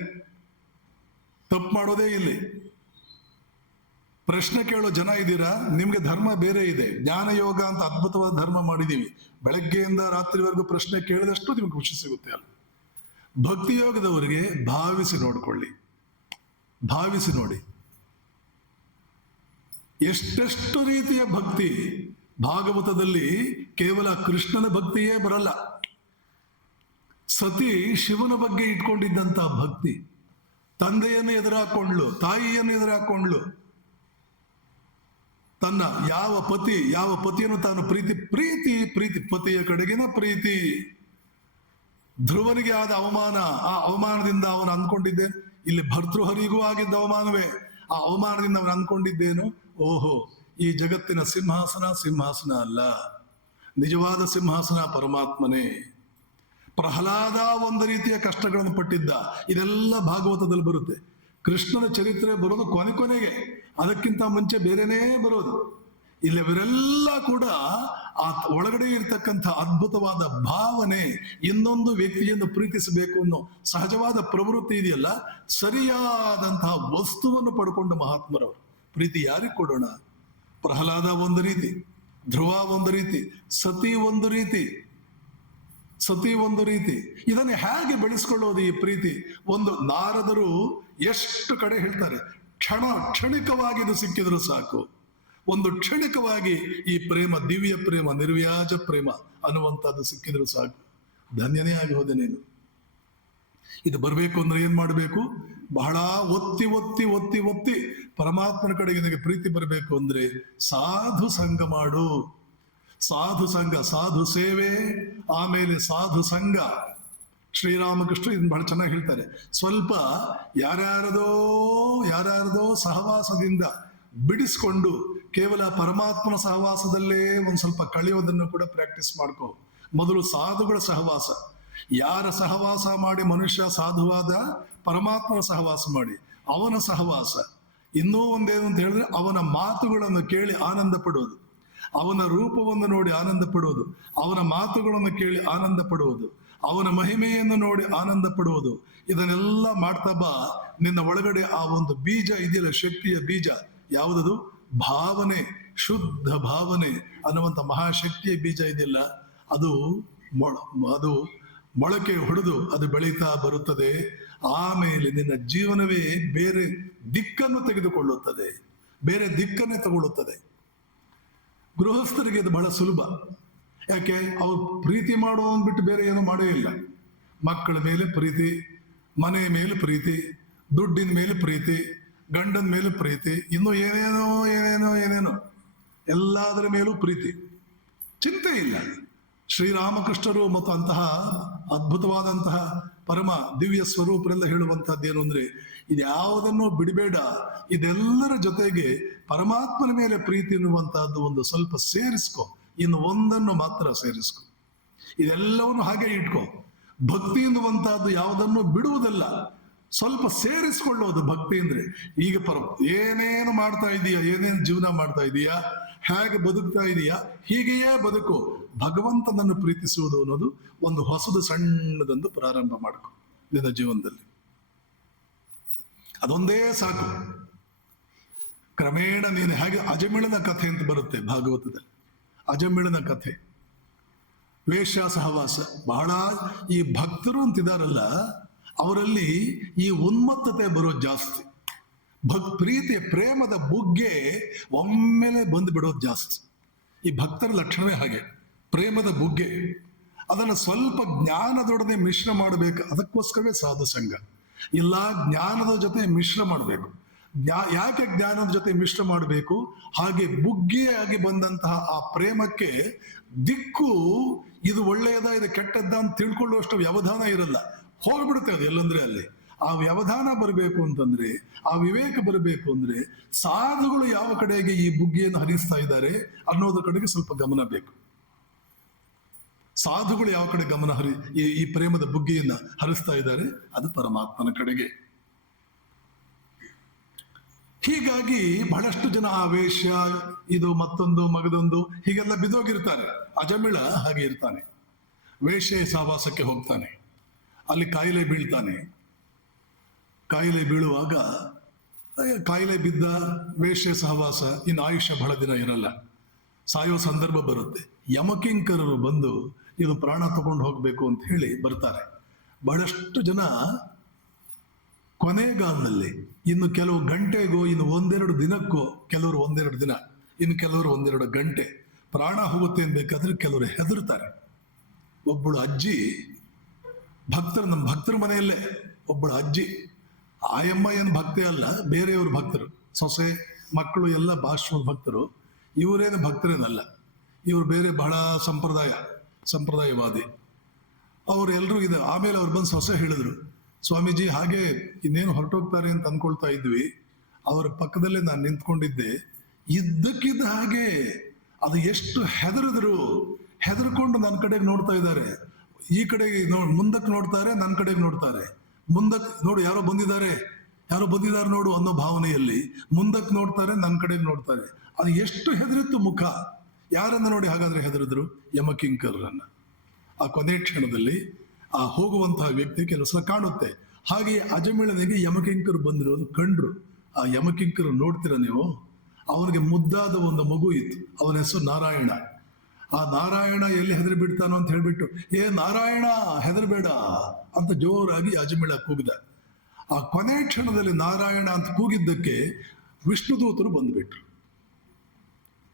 ತಪ್ಪು ಮಾಡೋದೇ ಇಲ್ಲಿ. ಪ್ರಶ್ನೆ ಕೇಳೋ ಜನ ಇದ್ದೀರಾ? ನಿಮ್ಗೆ ಧರ್ಮ ಬೇರೆ ಇದೆ. ಜ್ಞಾನ ಯೋಗ ಅಂತ ಅದ್ಭುತವಾದ ಧರ್ಮ ಮಾಡಿದೀವಿ. ಬೆಳಗ್ಗೆಯಿಂದ ರಾತ್ರಿವರೆಗೂ ಪ್ರಶ್ನೆ ಕೇಳಿದಷ್ಟು ನಿಮ್ಗೆ ಖುಷಿ ಸಿಗುತ್ತೆ ಅಲ್ಲ. ಭಕ್ತಿ ಯೋಗದವರಿಗೆ ಭಾವಿಸಿ ನೋಡ್ಕೊಳ್ಳಿ, ಭಾವಿಸಿ ನೋಡಿ. ಎಷ್ಟೆಷ್ಟು ರೀತಿಯ ಭಕ್ತಿ ಭಾಗವತದಲ್ಲಿ. ಕೇವಲ ಕೃಷ್ಣನ ಭಕ್ತಿಯೇ ಬರಲ್ಲ. ಸತಿ ಶಿವನ ಬಗ್ಗೆ ಇಟ್ಕೊಂಡಿದ್ದಂತ ಭಕ್ತಿ, ತಂದೆಯನ್ನು ಎದುರಾಕೊಂಡ್ಲು, ತಾಯಿಯನ್ನು ಎದುರಾಕೊಂಡ್ಲು. ತನ್ನ ಯಾವ ಪತಿಯನ್ನು ತಾನು ಪ್ರೀತಿ ಪತಿಯ ಕಡೆಗಿನ ಪ್ರೀತಿ. ಧ್ರುವನಿಗೆ ಆದ ಅವಮಾನ, ಆ ಅವಮಾನದಿಂದ ಅವನು ಅಂದ್ಕೊಂಡಿದ್ದೆ, ಇಲ್ಲಿ ಭರ್ತೃಹರಿಗೂ ಆಗಿದ್ದ ಅವಮಾನವೇ. ಆ ಅವಮಾನದಿಂದ ಅವನು ಅಂದ್ಕೊಂಡಿದ್ದೇನು, ಓಹೋ ಈ ಜಗತ್ತಿನ ಸಿಂಹಾಸನ ಅಲ್ಲ, ನಿಜವಾದ ಸಿಂಹಾಸನ ಪರಮಾತ್ಮನೇ. ಪ್ರಹ್ಲಾದ ಒಂದು ರೀತಿಯ ಕಷ್ಟಗಳನ್ನು ಪಟ್ಟಿದ್ದ. ಇದೆಲ್ಲ ಭಾಗವತದಲ್ಲಿ ಬರುತ್ತೆ. ಕೃಷ್ಣನ ಚರಿತ್ರೆ ಬರೋದು ಕೊನೆಗೆ, ಅದಕ್ಕಿಂತ ಮುಂಚೆ ಬೇರೆನೇ ಬರೋದು. ಇಲ್ಲಿ ಇವರೆಲ್ಲ ಕೂಡ ಆ ಒಳಗಡೆ ಇರ್ತಕ್ಕಂಥ ಅದ್ಭುತವಾದ ಭಾವನೆ, ಇನ್ನೊಂದು ವ್ಯಕ್ತಿಯನ್ನು ಪ್ರೀತಿಸಬೇಕು ಅನ್ನೋ ಸಹಜವಾದ ಪ್ರವೃತ್ತಿ ಇದೆಯಲ್ಲ, ಸರಿಯಾದಂತಹ ವಸ್ತುವನ್ನು ಪಡ್ಕೊಂಡು ಮಹಾತ್ಮರವರು. ಪ್ರೀತಿ ಯಾರಿಗೆ ಕೊಡೋಣ? ಪ್ರಹ್ಲಾದ ಒಂದು ರೀತಿ, ಧ್ರುವ ಒಂದು ರೀತಿ, ಸತಿ ಒಂದು ರೀತಿ. ಇದನ್ನು ಹೇಗೆ ಬೆಳೆಸ್ಕೊಳ್ಳೋದು ಈ ಪ್ರೀತಿ? ಒಂದು ನಾರದರು ಎಷ್ಟು ಕಡೆ ಹೇಳ್ತಾರೆ, ಕ್ಷಣಿಕವಾಗಿ ಇದು ಸಿಕ್ಕಿದ್ರು ಸಾಕು. ಒಂದು ಕ್ಷಣಿಕವಾಗಿ ಈ ಪ್ರೇಮ, ದಿವ್ಯ ಪ್ರೇಮ, ನಿರ್ವ್ಯಾಜ ಪ್ರೇಮ ಅನ್ನುವಂಥದ್ದು ಸಿಕ್ಕಿದ್ರು ಸಾಕು, ಧನ್ಯನೇ ಆಗಿ ಹೋದೆ ನೀನು. ಇದು ಬರಬೇಕು ಅಂದ್ರೆ ಏನ್ ಮಾಡಬೇಕು? ಬಹಳ ಒತ್ತಿ ಪರಮಾತ್ಮನ ಕಡೆಗೆ ನಿನಗೆ ಪ್ರೀತಿ ಬರಬೇಕು ಅಂದ್ರೆ ಸಾಧು ಸಂಘ ಮಾಡು. ಸಾಧು ಸಂಘ, ಸಾಧು ಸೇವೆ, ಆಮೇಲೆ ಸಾಧು ಸಂಘ, ಶ್ರೀರಾಮಕೃಷ್ಣ ಇದನ್ನ ಬಹಳ ಚೆನ್ನಾಗಿ ಹೇಳ್ತಾರೆ. ಸ್ವಲ್ಪ ಯಾರ್ಯಾರದೋ ಸಹವಾಸದಿಂದ ಬಿಡಿಸ್ಕೊಂಡು ಕೇವಲ ಪರಮಾತ್ಮನ ಸಹವಾಸದಲ್ಲೇ ಒಂದ್ ಸ್ವಲ್ಪ ಕಳೆಯೋದನ್ನು ಕೂಡ ಪ್ರಾಕ್ಟೀಸ್ ಮಾಡ್ಕೋ. ಮೊದಲು ಸಾಧುಗಳ ಸಹವಾಸ, ಯಾರ ಸಹವಾಸ ಮಾಡಿ ಮನುಷ್ಯ ಸಾಧುವಾದ, ಪರಮಾತ್ಮನ ಸಹವಾಸ ಮಾಡಿ ಅವನ ಸಹವಾಸ. ಇನ್ನೂ ಒಂದೇನು ಅಂತ ಹೇಳಿದ್ರೆ ಅವನ ಮಾತುಗಳನ್ನು ಕೇಳಿ ಆನಂದ ಪಡುವುದು, ಅವನ ರೂಪವನ್ನು ನೋಡಿ ಆನಂದ ಪಡುವುದು, ಅವನ ಮಾತುಗಳನ್ನು ಕೇಳಿ ಆನಂದ ಪಡುವುದು, ಅವನ ಮಹಿಮೆಯನ್ನು ನೋಡಿ ಆನಂದ ಪಡುವುದು. ಇದನ್ನೆಲ್ಲ ಮಾಡ್ತಾ ಬಾ. ನಿನ್ನ ಒಳಗಡೆ ಆ ಒಂದು ಬೀಜ ಇದೆಯಲ್ಲ, ಶಕ್ತಿಯ ಬೀಜ ಯಾವುದದು? ಭಾವನೆ, ಶುದ್ಧ ಭಾವನೆ ಅನ್ನುವಂಥ ಮಹಾಶಕ್ತಿಯ ಬೀಜ ಇದೆಯಲ್ಲ, ಅದು ಮೊಳಕೆ ಹೊಡೆದು ಅದು ಬೆಳೀತಾ ಬರುತ್ತದೆ. ಆಮೇಲೆ ನಿನ್ನ ಜೀವನವೇ ಬೇರೆ ದಿಕ್ಕನ್ನು ತೆಗೆದುಕೊಳ್ಳುತ್ತದೆ, ಬೇರೆ ದಿಕ್ಕನ್ನೇ ತಗೊಳ್ಳುತ್ತದೆ. ಗೃಹಸ್ಥರಿಗೆ ಇದು ಬಹಳ ಸುಲಭ. ಯಾಕೆ? ಅವ್ರು ಪ್ರೀತಿ ಮಾಡೋನ್ ಬಿಟ್ಟು ಬೇರೆ ಏನೂ ಮಾಡೇ ಇಲ್ಲ. ಮಕ್ಕಳ ಮೇಲೆ ಪ್ರೀತಿ, ಮನೆ ಮೇಲೆ ಪ್ರೀತಿ, ದುಡ್ಡಿನ ಮೇಲೆ ಪ್ರೀತಿ, ಗಂಡನ ಮೇಲೆ ಪ್ರೀತಿ, ಇನ್ನು ಏನೇನೋ ಎಲ್ಲದರ ಮೇಲೂ ಪ್ರೀತಿ, ಚಿಂತೆ ಇಲ್ಲ. ಶ್ರೀರಾಮಕೃಷ್ಣರು ಮತ್ತು ಅಂತಹ ಅದ್ಭುತವಾದಂತಹ ಪರಮ ದಿವ್ಯ ಸ್ವರೂಪರೆಲ್ಲ ಹೇಳುವಂತಹದ್ದೇನು ಅಂದ್ರೆ, ಇದ್ಯಾವುದನ್ನು ಬಿಡಬೇಡ, ಇದೆಲ್ಲರ ಜೊತೆಗೆ ಪರಮಾತ್ಮನ ಮೇಲೆ ಪ್ರೀತಿ ಎನ್ನುವಂತಹದ್ದು ಒಂದು ಸ್ವಲ್ಪ ಸೇರಿಸ್ಕೊ, ಇನ್ನು ಒಂದನ್ನು ಮಾತ್ರ ಸೇರಿಸ್ಕೊ, ಇದೆಲ್ಲವನ್ನು ಹಾಗೆ ಇಟ್ಕೊ. ಭಕ್ತಿ ಎನ್ನುವಂತಹದ್ದು ಯಾವುದನ್ನು ಬಿಡುವುದಲ್ಲ, ಸ್ವಲ್ಪ ಸೇರಿಸ್ಕೊಳ್ಳೋದು ಭಕ್ತಿ ಅಂದ್ರೆ. ಈಗ ಏನೇನು ಮಾಡ್ತಾ ಇದೀಯಾ, ಏನೇನು ಜೀವನ ಮಾಡ್ತಾ ಇದೀಯಾ, ಹೇಗೆ ಬದುಕ್ತಾ ಇದೀಯಾ, ಹೀಗೆಯೇ ಬದುಕು. ಭಗವಂತನನ್ನು ಪ್ರೀತಿಸುವುದು ಅನ್ನೋದು ಒಂದು ಹೊಸದು ಸಣ್ಣದೊಂದು ಪ್ರಾರಂಭ ಮಾಡ್ಕೊ ನಿನ್ನ ಜೀವನದಲ್ಲಿ. ಅದೊಂದೇ ಸಾಕು. ಕ್ರಮೇಣ ನೀನು ಹಾಗೆ ಅಜಮಿಳನ ಕಥೆ ಅಂತ ಬರುತ್ತೆ ಭಾಗವತದಲ್ಲಿ. ಅಜಮಿಳನ ಕಥೆ, ವೇಶ್ಯ ಸಹವಾಸ. ಬಹಳ ಈ ಭಕ್ತರು ಅಂತಿದಾರಲ್ಲ, ಅವರಲ್ಲಿ ಈ ಉನ್ಮತ್ತತೆ ಬರೋದು ಜಾಸ್ತಿ. ಪ್ರೀತಿಯ ಪ್ರೇಮದ ಬುಗ್ಗೆ ಒಮ್ಮೆಲೆ ಬಂದು ಬಿಡೋದು ಜಾಸ್ತಿ. ಈ ಭಕ್ತರ ಲಕ್ಷಣವೇ ಹಾಗೆ, ಪ್ರೇಮದ ಬುಗ್ಗೆ. ಅದನ್ನು ಸ್ವಲ್ಪ ಜ್ಞಾನದೊಡನೆ ಮಿಶ್ರ ಮಾಡಬೇಕು. ಅದಕ್ಕೋಸ್ಕರವೇ ಸಾಧು ಸಂಘ. ಇಲ್ಲ, ಜ್ಞಾನದ ಜೊತೆ ಮಿಶ್ರ ಮಾಡಬೇಕು. ಯಾಕೆ ಜ್ಞಾನದ ಜೊತೆ ಮಿಶ್ರ ಮಾಡಬೇಕು? ಹಾಗೆ ಬುಗ್ಗಿಯಾಗಿ ಬಂದಂತಹ ಆ ಪ್ರೇಮಕ್ಕೆ ದಿಕ್ಕು, ಇದು ಒಳ್ಳೆಯದ ಇದು ಕೆಟ್ಟದ್ದ ಅಂತ ತಿಳ್ಕೊಳ್ಳುವಷ್ಟು ವ್ಯವಧಾನ ಇರಲ್ಲ. ಹೋಗ್ಬಿಡುತ್ತೆ ಅದು ಎಲ್ಲಂದ್ರೆ ಅಲ್ಲಿ. ಆ ವ್ಯವಧಾನ ಬರಬೇಕು ಅಂತಂದ್ರೆ, ಆ ವಿವೇಕ ಬರಬೇಕು ಅಂದ್ರೆ, ಸಾಧುಗಳು ಯಾವ ಕಡೆಗೆ ಈ ಬುಗ್ಗಿಯನ್ನು ಹರಿಸ್ತಾ ಇದ್ದಾರೆ ಅನ್ನೋದ್ರ ಕಡೆಗೆ ಸ್ವಲ್ಪ ಗಮನ ಬೇಕು. ಸಾಧುಗಳು ಯಾವ ಕಡೆ ಗಮನ ಈ ಪ್ರೇಮದ ಬುಗ್ಗಿಯನ್ನ ಹರಿಸ್ತಾ ಇದ್ದಾರೆ, ಅದು ಪರಮಾತ್ಮನ ಕಡೆಗೆ. ಹೀಗಾಗಿ ಬಹಳಷ್ಟು ಜನ ಆ ವೇಶ್ಯ, ಇದು ಮತ್ತೊಂದು ಮಗದೊಂದು ಹೀಗೆಲ್ಲ ಬಿದ್ದೋಗಿರ್ತಾರೆ. ಅಜಮಿಳ ಹಾಗೆ ಇರ್ತಾನೆ, ವೇಶ್ಯ ಸಹವಾಸಕ್ಕೆ ಹೋಗ್ತಾನೆ, ಅಲ್ಲಿ ಕಾಯಿಲೆ ಬೀಳ್ತಾನೆ. ಕಾಯಿಲೆ ಬೀಳುವಾಗ, ಕಾಯಿಲೆ ಬಿದ್ದ ವೇಶ್ಯ ಸಹವಾಸ, ಇನ್ನು ಆಯುಷ್ಯ ಬಹಳ ದಿನ ಇರಲ್ಲ, ಸಾಯೋ ಸಂದರ್ಭ ಬರುತ್ತೆ. ಯಮಕಿಂಕರರು ಬಂದು ಇದು ಪ್ರಾಣ ತಗೊಂಡು ಹೋಗ್ಬೇಕು ಅಂತ ಹೇಳಿ ಬರ್ತಾರೆ. ಬಹಳಷ್ಟು ಜನ ಕೊನೆಗಾಲದಲ್ಲಿ, ಇನ್ನು ಕೆಲವು ಗಂಟೆಗೋ, ಇನ್ನು ಒಂದೆರಡು ದಿನಕ್ಕೋ, ಕೆಲವರು ಒಂದೆರಡು ದಿನ, ಇನ್ನು ಕೆಲವರು ಒಂದೆರಡು ಗಂಟೆ ಪ್ರಾಣ ಹೋಗುತ್ತೆ ಅನ್ಬೇಕಾದ್ರೆ ಕೆಲವರು ಹೆದರ್ತಾರೆ. ಒಬ್ಬಳು ಅಜ್ಜಿ, ನಮ್ಮ ಭಕ್ತರ ಮನೆಯಲ್ಲೇ ಒಬ್ಬಳು ಅಜ್ಜಿ, ಆಯಮ್ಮ ಏನು ಭಕ್ತಿ ಅಲ್ಲ, ಬೇರೆಯವರು ಭಕ್ತರು, ಸೊಸೆ ಮಕ್ಕಳು ಎಲ್ಲ ಭಾಷ್ಮದ ಭಕ್ತರು. ಇವರೇನು ಭಕ್ತರೇನಲ್ಲ, ಇವರು ಬೇರೆ ಬಹಳ ಸಂಪ್ರದಾಯವಾದಿ ಅವರು ಎಲ್ಲರೂ ಇದೆ. ಆಮೇಲೆ ಅವ್ರು ಬಂದು ಸೊಸೆ ಹೇಳಿದ್ರು, ಸ್ವಾಮೀಜಿ ಹಾಗೆ ಇನ್ನೇನು ಹೊರಟೋಗ್ತಾರೆ ಅಂತ ಅನ್ಕೊಳ್ತಾ ಇದ್ವಿ, ಅವರ ಪಕ್ಕದಲ್ಲೇ ನಾನು ನಿಂತ್ಕೊಂಡಿದ್ದೆ, ಇದ್ದಕ್ಕಿದ್ದ ಹಾಗೆ ಅದು ಎಷ್ಟು ಹೆದರ್ಕೊಂಡು ನನ್ನ ಕಡೆಗೆ ನೋಡ್ತಾ ಇದ್ದಾರೆ. ಈ ಕಡೆಗೆ ಮುಂದಕ್ಕೆ ನೋಡ್ತಾರೆ, ನನ್ನ ಕಡೆಗೆ ನೋಡ್ತಾರೆ. ಮುಂದಕ್ಕೆ ನೋಡು, ಯಾರೋ ಬಂದಿದ್ದಾರೆ ನೋಡು ಅನ್ನೋ ಭಾವನೆಯಲ್ಲಿ ಮುಂದಕ್ಕೆ ನೋಡ್ತಾರೆ, ನನ್ನ ಕಡೆಗೆ ನೋಡ್ತಾರೆ. ಅದು ಎಷ್ಟು ಹೆದರಿತ್ತು ಮುಖ. ಯಾರನ್ನ ನೋಡಿ ಹಾಗಾದ್ರೆ ಹೆದರಿದ್ರು? ಯಮಕಿಂಕರರನ್ನ. ಆ ಕೊನೆ ಕ್ಷಣದಲ್ಲಿ ಆ ಹೋಗುವಂತಹ ವ್ಯಕ್ತಿ ಕೆಲವು ಸಲ ಕಾಣುತ್ತೆ. ಹಾಗೆಯೇ ಅಜಮಿಳನಿಗೆ ಯಮಕಿಂಕರು ಬಂದಿರೋದು ಕಂಡ್ರು. ಆ ಯಮಕಿಂಕರು ನೋಡ್ತೀರ ನೀವು, ಅವನಿಗೆ ಮುದ್ದಾದ ಒಂದು ಮಗು ಇತ್ತು, ಅವನ ಹೆಸರು ನಾರಾಯಣ. ಆ ನಾರಾಯಣ ಎಲ್ಲಿ ಹೆದರಿ ಬಿಡ್ತಾನೋ ಅಂತ ಹೇಳ್ಬಿಟ್ಟು, ನಾರಾಯಣ ಹೆದರಬೇಡ ಅಂತ ಜೋರಾಗಿ ಅಜಮಿಳ ಕೂಗಿದ. ಆ ಕೊನೆ ಕ್ಷಣದಲ್ಲಿ ನಾರಾಯಣ ಅಂತ ಕೂಗಿದ್ದಕ್ಕೆ ವಿಷ್ಣುದೂತರು ಬಂದುಬಿಟ್ರು.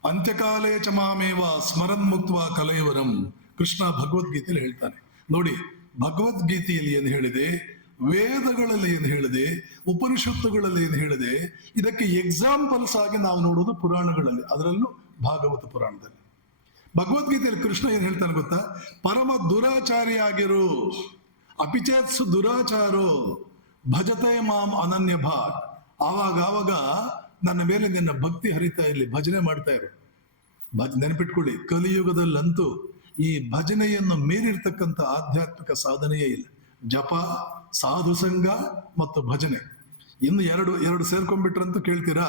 ಅಂತ್ಯಕಾಲೇ ಚಮಾಮೇವ ಸ್ಮರನ್ ಮುಕ್ತ್ವ ಕಲೈವರಂ, ಕೃಷ್ಣ ಭಗವದ್ಗೀತೆಯಲ್ಲಿ ಹೇಳ್ತಾನೆ. ನೋಡಿ, ಭಗವದ್ಗೀತೆಯಲ್ಲಿ ಏನು ಹೇಳಿದೆ, ವೇದಗಳಲ್ಲಿ ಏನು ಹೇಳಿದೆ, ಉಪನಿಷತ್ತುಗಳಲ್ಲಿ ಏನು ಹೇಳಿದೆ, ಇದಕ್ಕೆ ಎಕ್ಸಾಂಪಲ್ಸ್ ಆಗಿ ನಾವು ನೋಡೋದು ಪುರಾಣಗಳಲ್ಲಿ, ಅದರಲ್ಲೂ ಭಾಗವತ ಪುರಾಣದಲ್ಲಿ. ಭಗವದ್ಗೀತೆಯಲ್ಲಿ ಕೃಷ್ಣ ಏನ್ ಹೇಳ್ತಾನೆ ಗೊತ್ತಾ? ಪರಮ ದುರಾಚಾರಿಯಾಗಿರು, ಅಪಿಚೇತ್ಸು ದುರಾಚಾರೋ ಭಜತೆ ಮಾಂ ಅನನ್ಯ ಭಾಗ್. ಆವಾಗ ನನ್ನ ಮೇಲೆ ನಿನ್ನ ಭಕ್ತಿ ಹರಿತಾ ಇರಲಿ, ಭಜನೆ ಮಾಡ್ತಾ ಇರು. ನೆನಪಿಟ್ಕೊಳ್ಳಿ, ಕಲಿಯುಗದಲ್ಲಂತೂ ಈ ಭಜನೆಯನ್ನು ಮೀರಿರ್ತಕ್ಕಂಥ ಆಧ್ಯಾತ್ಮಿಕ ಸಾಧನೆಯೇ ಇಲ್ಲ. ಜಪ, ಸಾಧು ಸಂಘ ಮತ್ತು ಭಜನೆ ಇನ್ನು ಎರಡು ಸೇರ್ಕೊಂಡ್ಬಿಟ್ರಂತೂ ಕೇಳ್ತೀರಾ.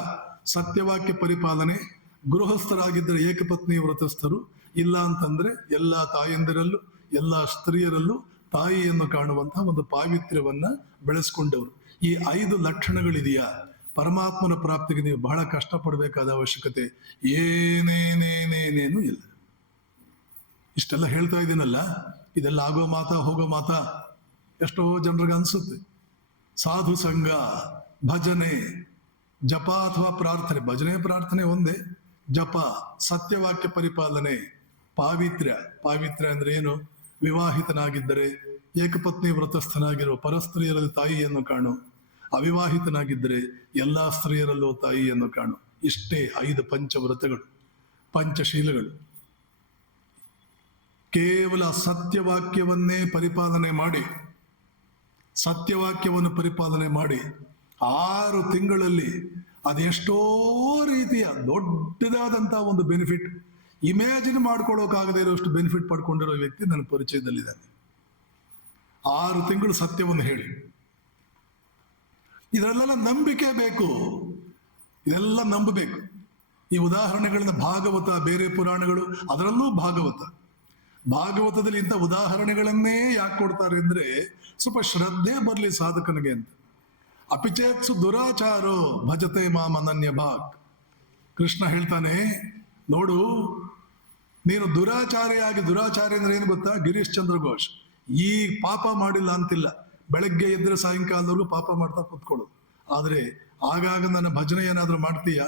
ಸತ್ಯವಾಕ್ಯ ಪರಿಪಾಲನೆ, ಗೃಹಸ್ಥರಾಗಿದ್ದರೆ ಏಕಪತ್ನಿ ವ್ರತಸ್ಥರು, ಇಲ್ಲ ಅಂತಂದ್ರೆ ಎಲ್ಲಾ ತಾಯಂದಿರಲ್ಲೂ ಎಲ್ಲಾ ಸ್ತ್ರೀಯರಲ್ಲೂ ತಾಯಿಯನ್ನು ಕಾಣುವಂತಹ ಒಂದು ಪಾವಿತ್ರ್ಯವನ್ನ ಬೆಳೆಸ್ಕೊಂಡವರು. ಈ 5 ಲಕ್ಷಣಗಳಿದೆಯಾ, ಪರಮಾತ್ಮನ ಪ್ರಾಪ್ತಿಗೆ ನೀವು ಬಹಳ ಕಷ್ಟಪಡಬೇಕಾದ ಅವಶ್ಯಕತೆ ಏನೇನೇನೇನೇನೂ ಇಲ್ಲ. ಇಷ್ಟೆಲ್ಲ ಹೇಳ್ತಾ ಇದ್ದೀನಲ್ಲ, ಇದೆಲ್ಲ ಆಗೋ ಮಾತಾ ಹೋಗೋ ಮಾತಾ ಎಷ್ಟೋ ಜನರಿಗೆ ಅನ್ಸುತ್ತೆ. ಸಾಧು ಸಂಘ, ಭಜನೆ, ಜಪ ಅಥವಾ ಪ್ರಾರ್ಥನೆ, ಭಜನೆ ಪ್ರಾರ್ಥನೆ ಒಂದೇ, ಜಪ, ಸತ್ಯವಾಕ್ಯ ಪರಿಪಾಲನೆ, ಪಾವಿತ್ರ್ಯ ಅಂದ್ರೆ ಏನು? ವಿವಾಹಿತನಾಗಿದ್ದರೆ ಏಕಪತ್ನಿ ವ್ರತಸ್ಥನಾಗಿರುವ ಪರಸ್ತ್ರೀಯರಲ್ಲಿ ತಾಯಿಯನ್ನು ಕಾಣು, ಅವಿವಾಹಿತನಾಗಿದ್ದರೆ ಎಲ್ಲಾ ಸ್ತ್ರೀಯರಲ್ಲೂ ತಾಯಿಯನ್ನು ಕಾಣು. ಇಷ್ಟೇ 5 ಪಂಚವ್ರತಗಳು, ಪಂಚಶೀಲಗಳು. ಕೇವಲ ಸತ್ಯವಾಕ್ಯವನ್ನೇ ಪರಿಪಾಲನೆ ಮಾಡಿ, ಸತ್ಯವಾಕ್ಯವನ್ನು ಪರಿಪಾಲನೆ ಮಾಡಿ 6 ತಿಂಗಳಲ್ಲಿ ಅದೆಷ್ಟೋ ರೀತಿಯ ದೊಡ್ಡದಾದಂತಹ ಒಂದು ಬೆನಿಫಿಟ್, ಇಮ್ಯಾಜಿನ್ ಮಾಡ್ಕೊಳ್ಳೋಕಾಗದೇ ಇರೋಷ್ಟು ಬೆನಿಫಿಟ್ ಪಡ್ಕೊಂಡಿರೋ ವ್ಯಕ್ತಿ ನನ್ನ ಪರಿಚಯದಲ್ಲಿದ್ದಾನೆ. 6 ತಿಂಗಳು ಸತ್ಯವನ್ನು ಹೇಳಿ. ಇದರಲ್ಲೆಲ್ಲ ನಂಬಿಕೆ ಬೇಕು, ಇದೆಲ್ಲ ನಂಬಬೇಕು. ಈ ಉದಾಹರಣೆಗಳನ್ನ ಭಾಗವತ, ಬೇರೆ ಪುರಾಣಗಳು, ಅದರಲ್ಲೂ ಭಾಗವತದಲ್ಲಿ ಇಂಥ ಉದಾಹರಣೆಗಳನ್ನೇ ಯಾಕೆ ಕೊಡ್ತಾರೆ ಅಂದ್ರೆ ಸ್ವಲ್ಪ ಶ್ರದ್ಧೆ ಬರಲಿ ಸಾಧಕನಿಗೆ ಅಂತ. ಅಪಿಚೇತ್ಸು ದುರಾಚಾರೋ ಭಜತೆ ಮಾಂ ಅನನ್ಯ ಭಾಗ್. ಕೃಷ್ಣ ಹೇಳ್ತಾನೆ, ನೋಡು, ನೀನು ದುರಾಚಾರಿ ಅಂದ್ರೆ ಏನು ಗೊತ್ತಾ? ಗಿರೀಶ್ ಚಂದ್ರ ಘೋಷ್ ಈ ಪಾಪ ಮಾಡಿಲ್ಲ ಅಂತಿಲ್ಲ, ಬೆಳಗ್ಗೆ ಎದ್ರೆ ಸಾಯಂಕಾಲದವರೆಗೂ ಪಾಪ ಮಾಡ್ತಾ ಕೂತ್ಕೊಳ್ಳೋದು. ಆದ್ರೆ ಆಗಾಗ ನನ್ನ ಭಜನೆ ಏನಾದ್ರೂ ಮಾಡ್ತೀಯ,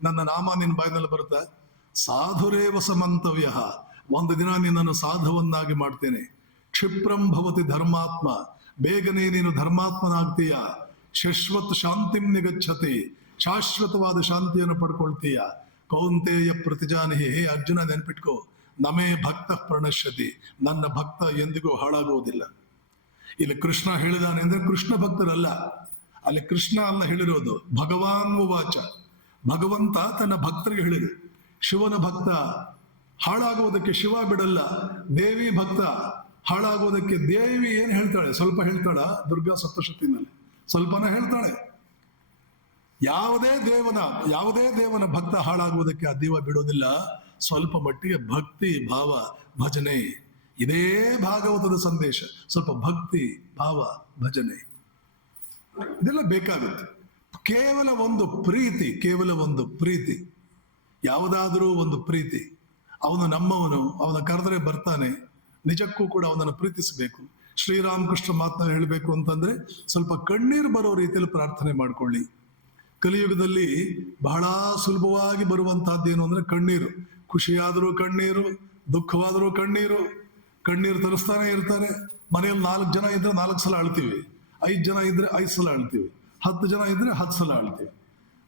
ನನ್ನ ನಾಮ ನಿನ್ನ ಬಾಯಿನಲ್ಲಿ ಬರುತ್ತಾ? ಸಾಧುರೇವ ಸಮಂತವ್ಯ, ಒಂದು ದಿನ ನಿನ್ನನ್ನು ಸಾಧುವನ್ನಾಗಿ ಮಾಡ್ತೇನೆ. ಕ್ಷಿಪ್ರಂ ಭವತಿ ಧರ್ಮಾತ್ಮ, ಬೇಗನೆ ನೀನು ಧರ್ಮಾತ್ಮನಾಗ್ತೀಯ. ಶಶ್ವತ್ ಶಾಂತಿಂ ನಿಗಚ್ಚತಿ, ಶಾಶ್ವತವಾದ ಶಾಂತಿಯನ್ನು ಪಡ್ಕೊಳ್ತೀಯ. ಕೌಂತೆಯ ಪ್ರತಿಜಾನಿಹಿ, ಹೇ ಅರ್ಜುನ ನೆನ್ಪಿಟ್ಕೋ, ನಮೇ ಭಕ್ತ ಪ್ರಣಶ್ಯತಿ, ನನ್ನ ಭಕ್ತ ಎಂದಿಗೂ ಹಾಳಾಗುವುದಿಲ್ಲ. ಇಲ್ಲಿ ಕೃಷ್ಣ ಹೇಳಿದಾನೆ ಅಂದ್ರೆ ಕೃಷ್ಣ ಭಕ್ತರಲ್ಲ, ಅಲ್ಲಿ ಕೃಷ್ಣ ಅಲ್ಲ ಹೇಳಿರೋದು, ಭಗವಾನ್ ವಾಚ, ಭಗವಂತ ತನ್ನ ಭಕ್ತರಿಗೆ ಹೇಳಿದೆ. ಶಿವನ ಭಕ್ತ ಹಾಳಾಗುವುದಕ್ಕೆ ಶಿವ ಬಿಡಲ್ಲ, ದೇವಿ ಭಕ್ತ ಹಾಳಾಗುವುದಕ್ಕೆ ದೇವಿ ಏನ್ ಹೇಳ್ತಾಳೆ? ಸ್ವಲ್ಪ ಹೇಳ್ತಾಳ? ದುರ್ಗಾ ಸಪ್ತಶತಿನಲ್ಲಿ ಸ್ವಲ್ಪನ ಹೇಳ್ತಾಳೆ. ಯಾವುದೇ ದೇವನ ಭಕ್ತ ಹಾಳಾಗುವುದಕ್ಕೆ ಆ ದೇವ ಬಿಡೋದಿಲ್ಲ. ಸ್ವಲ್ಪ ಮಟ್ಟಿಗೆ ಭಕ್ತಿ ಭಾವ ಭಜನೆ, ಇದೇ ಭಾಗವತದ ಸಂದೇಶ. ಸ್ವಲ್ಪ ಭಕ್ತಿ ಭಾವ ಭಜನೆ ಇದೆಲ್ಲ ಬೇಕಾಗುತ್ತೆ. ಕೇವಲ ಒಂದು ಪ್ರೀತಿ, ಯಾವುದಾದ್ರೂ ಒಂದು ಪ್ರೀತಿ. ಅವನು ನಮ್ಮವನು, ಅವನ ಕರೆದರೆ ಬರ್ತಾನೆ, ನಿಜಕ್ಕೂ ಕೂಡ ಅವನನ್ನು ಪ್ರೀತಿಸಬೇಕು. ಶ್ರೀರಾಮಕೃಷ್ಣ ಮಾತನ್ನ ಹೇಳಬೇಕು ಅಂತಂದ್ರೆ ಸ್ವಲ್ಪ ಕಣ್ಣೀರು ಬರೋ ರೀತಿಯಲ್ಲಿ ಪ್ರಾರ್ಥನೆ ಮಾಡ್ಕೊಳ್ಳಿ. ಕಲಿಯುಗದಲ್ಲಿ ಬಹಳ ಸುಲಭವಾಗಿ ಬರುವಂತಹದ್ದೇನು ಅಂದ್ರೆ ಕಣ್ಣೀರು. ಖುಷಿಯಾದರೂ ಕಣ್ಣೀರು, ದುಃಖವಾದರೂ ಕಣ್ಣೀರು ತರಿಸ್ತಾನೆ ಇರ್ತಾರೆ. ಮನೆಯಲ್ಲಿ 4 ಜನ ಇದ್ರೆ 4 ಸಲ ಅಳ್ತೀವಿ, 5 ಜನ ಇದ್ರೆ 5 ಸಲ ಅಳ್ತೀವಿ, 10 ಜನ ಇದ್ರೆ 10 ಸಲ ಅಳ್ತೀವಿ.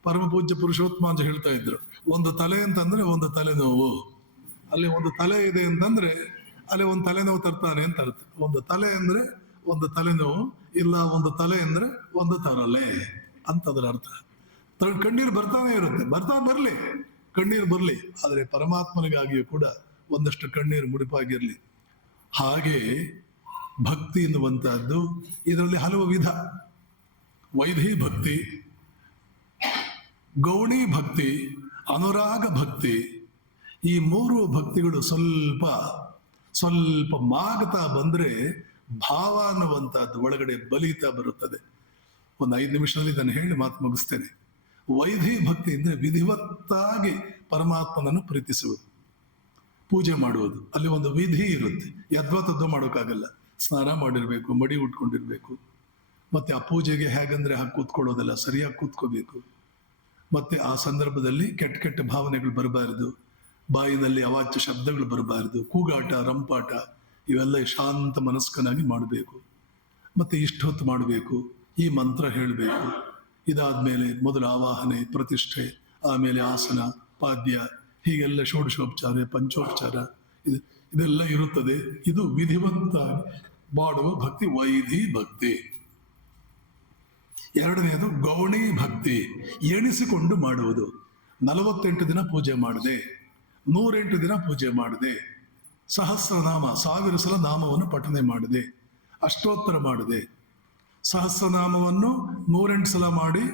ಪರಮ ಪೂಜ್ಯ ಪುರುಷೋತ್ತಮಾಂಜ ಹೇಳ್ತಾ ಇದ್ರು, ಒಂದು ತಲೆ ಅಂತಂದ್ರೆ ಒಂದು ತಲೆನೋವು, ಅಲ್ಲಿ ಒಂದು ತಲೆ ಇದೆ ಅಂತಂದ್ರೆ ಅಲ್ಲಿ ಒಂದು ತಲೆನೋವು ತರ್ತಾನೆ ಅಂತ ಅರ್ಥ. ಒಂದು ತಲೆ ಅಂದ್ರೆ ಒಂದು ತಲೆನೋವು, ಇಲ್ಲ ಒಂದು ತಲೆ ಅಂದ್ರೆ ಒಂದು ತರಲೆ ಅಂತ ಅದರ ಅರ್ಥ. ಕಣ್ಣೀರು ಬರ್ತಾನೆ ಇರುತ್ತೆ, ಬರ್ಲಿ, ಕಣ್ಣೀರು ಬರ್ಲಿ. ಆದ್ರೆ ಪರಮಾತ್ಮನಿಗಾಗಿಯೂ ಕೂಡ ಒಂದಷ್ಟು ಕಣ್ಣೀರು ಮುಡಿಪಾಗಿರ್ಲಿ. ಹಾಗೆ ಭಕ್ತಿ ಎನ್ನುವಂತಹದ್ದು ಇದರಲ್ಲಿ ಹಲವು ವಿಧ. ವೈಧಿ ಭಕ್ತಿ, ಗೌಣಿ ಭಕ್ತಿ, ಅನುರಾಗ ಭಕ್ತಿ. ಈ 3 ಭಕ್ತಿಗಳು ಸ್ವಲ್ಪ ಮಾಗ್ತಾ ಬಂದ್ರೆ ಭಾವ ಅನ್ನುವಂಥದ್ದು ಒಳಗಡೆ ಬಲಿತಾ ಬರುತ್ತದೆ. ಒಂದು 5 ನಿಮಿಷದಲ್ಲಿ ಇದನ್ನು ಹೇಳಿ ಮಾತು ಮುಗಿಸ್ತೇನೆ. ವೈಧಿ ಭಕ್ತಿ ಅಂದ್ರೆ ವಿಧಿವತ್ತಾಗಿ ಪರಮಾತ್ಮನನ್ನು ಪ್ರೀತಿಸುವುದು, ಪೂಜೆ ಮಾಡುವುದು. ಅಲ್ಲಿ ಒಂದು ವಿಧಿ ಇರುತ್ತೆ, ಯದ್ವತ್ತದ್ದು ಮಾಡೋಕ್ಕಾಗಲ್ಲ. ಸ್ನಾನ ಮಾಡಿರ್ಬೇಕು, ಮಡಿ ಉಟ್ಕೊಂಡಿರ್ಬೇಕು, ಮತ್ತೆ ಆ ಪೂಜೆಗೆ ಹೇಗಂದ್ರೆ ಹಾಗೆ ಕೂತ್ಕೊಳ್ಳೋದಲ್ಲ, ಸರಿಯಾಗಿ ಕೂತ್ಕೋಬೇಕು. ಮತ್ತೆ ಆ ಸಂದರ್ಭದಲ್ಲಿ ಕೆಟ್ಟ ಭಾವನೆಗಳು ಬರಬಾರದು, ಬಾಯಿನಲ್ಲಿ ಅವಾಚ್ಯ ಶಬ್ದಗಳು ಬರಬಾರದು, ಕೂಗಾಟ ರಂಪಾಟ ಇವೆಲ್ಲ ಶಾಂತ ಮನಸ್ಕನಾಗಿ ಮಾಡಬೇಕು. ಮತ್ತೆ ಇಷ್ಟು ಹೊತ್ತು ಮಾಡಬೇಕು, ಈ ಮಂತ್ರ ಹೇಳಬೇಕು. ಇದಾದ್ಮೇಲೆ ಮೊದಲು ಆವಾಹನೆ, ಪ್ರತಿಷ್ಠೆ, ಆಮೇಲೆ ಆಸನ, ಪಾದ್ಯ, ಹೀಗೆಲ್ಲ ಷೋಡಶೋಪಚಾರ, ಪಂಚೋಪಚಾರ ಇದೆಲ್ಲ ಇರುತ್ತದೆ. ಇದು ವಿಧಿವಂತ ಮಾಡುವ ಭಕ್ತಿ ವೈಧಿ ಭಕ್ತಿ. ಎರಡನೆಯದು ಗೌಣಿ ಭಕ್ತಿ, ಎಣಿಸಿಕೊಂಡು ಮಾಡುವುದು. 48 ದಿನ ಪೂಜೆ ಮಾಡಿದೆ, 108 ದಿನ ಪೂಜೆ ಮಾಡಿದೆ, ಸಹಸ್ರನಾಮ 1000 ಸಲ ನಾಮವನ್ನು ಪಠನೆ ಮಾಡಿದೆ, ಅಷ್ಟೋತ್ತರ ಮಾಡಿದೆ, ಸಹಸ್ರನಾಮವನ್ನು 108 ಸಲ ಮಾಡಿ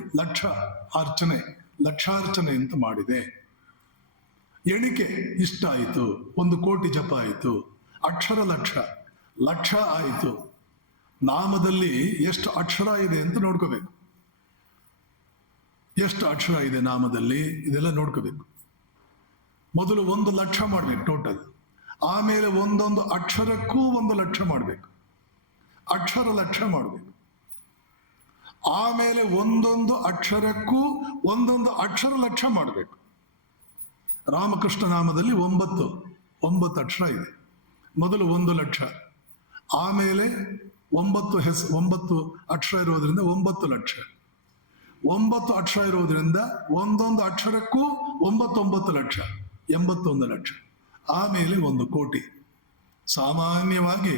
ಲಕ್ಷಾರ್ಚನೆ ಅಂತ ಮಾಡಿದೆ. ಎಣಿಕೆ ಇಷ್ಟ ಆಯಿತು, 1 ಕೋಟಿ ಜಪ ಆಯಿತು, ಅಕ್ಷರ ಲಕ್ಷ ಆಯಿತು. ನಾಮದಲ್ಲಿ ಎಷ್ಟು ಅಕ್ಷರ ಇದೆ ಅಂತ ನೋಡ್ಕೋಬೇಕು. ಎಷ್ಟು ಅಕ್ಷರ ಇದೆ ನಾಮದಲ್ಲಿ ಇದೆಲ್ಲ ನೋಡ್ಕೋಬೇಕು. ಮೊದಲು 1 ಲಕ್ಷ ಮಾಡ್ಬೇಕು ಟೋಟಲ್, ಆಮೇಲೆ ಒಂದೊಂದು ಅಕ್ಷರಕ್ಕೂ 1 ಲಕ್ಷ ಮಾಡ್ಬೇಕು, ಅಕ್ಷರ ಲಕ್ಷ ಮಾಡ್ಬೇಕು. ಆಮೇಲೆ ಒಂದೊಂದು ಅಕ್ಷರಕ್ಕೂ ಒಂದೊಂದು ಅಕ್ಷರ ಲಕ್ಷ ಮಾಡಬೇಕು. ರಾಮಕೃಷ್ಣ ನಾಮದಲ್ಲಿ 9 ಅಕ್ಷರ ಇದೆ. ಮೊದಲು 1 ಲಕ್ಷ, ಆಮೇಲೆ 9 ಅಕ್ಷರ ಇರೋದ್ರಿಂದ 9 ಲಕ್ಷ, 9 ಅಕ್ಷರ ಇರೋದ್ರಿಂದ ಒಂದೊಂದು ಅಕ್ಷರಕ್ಕೂ 9 ಲಕ್ಷ, 81 ಲಕ್ಷ, ಆಮೇಲೆ 1 ಕೋಟಿ. ಸಾಮಾನ್ಯವಾಗಿ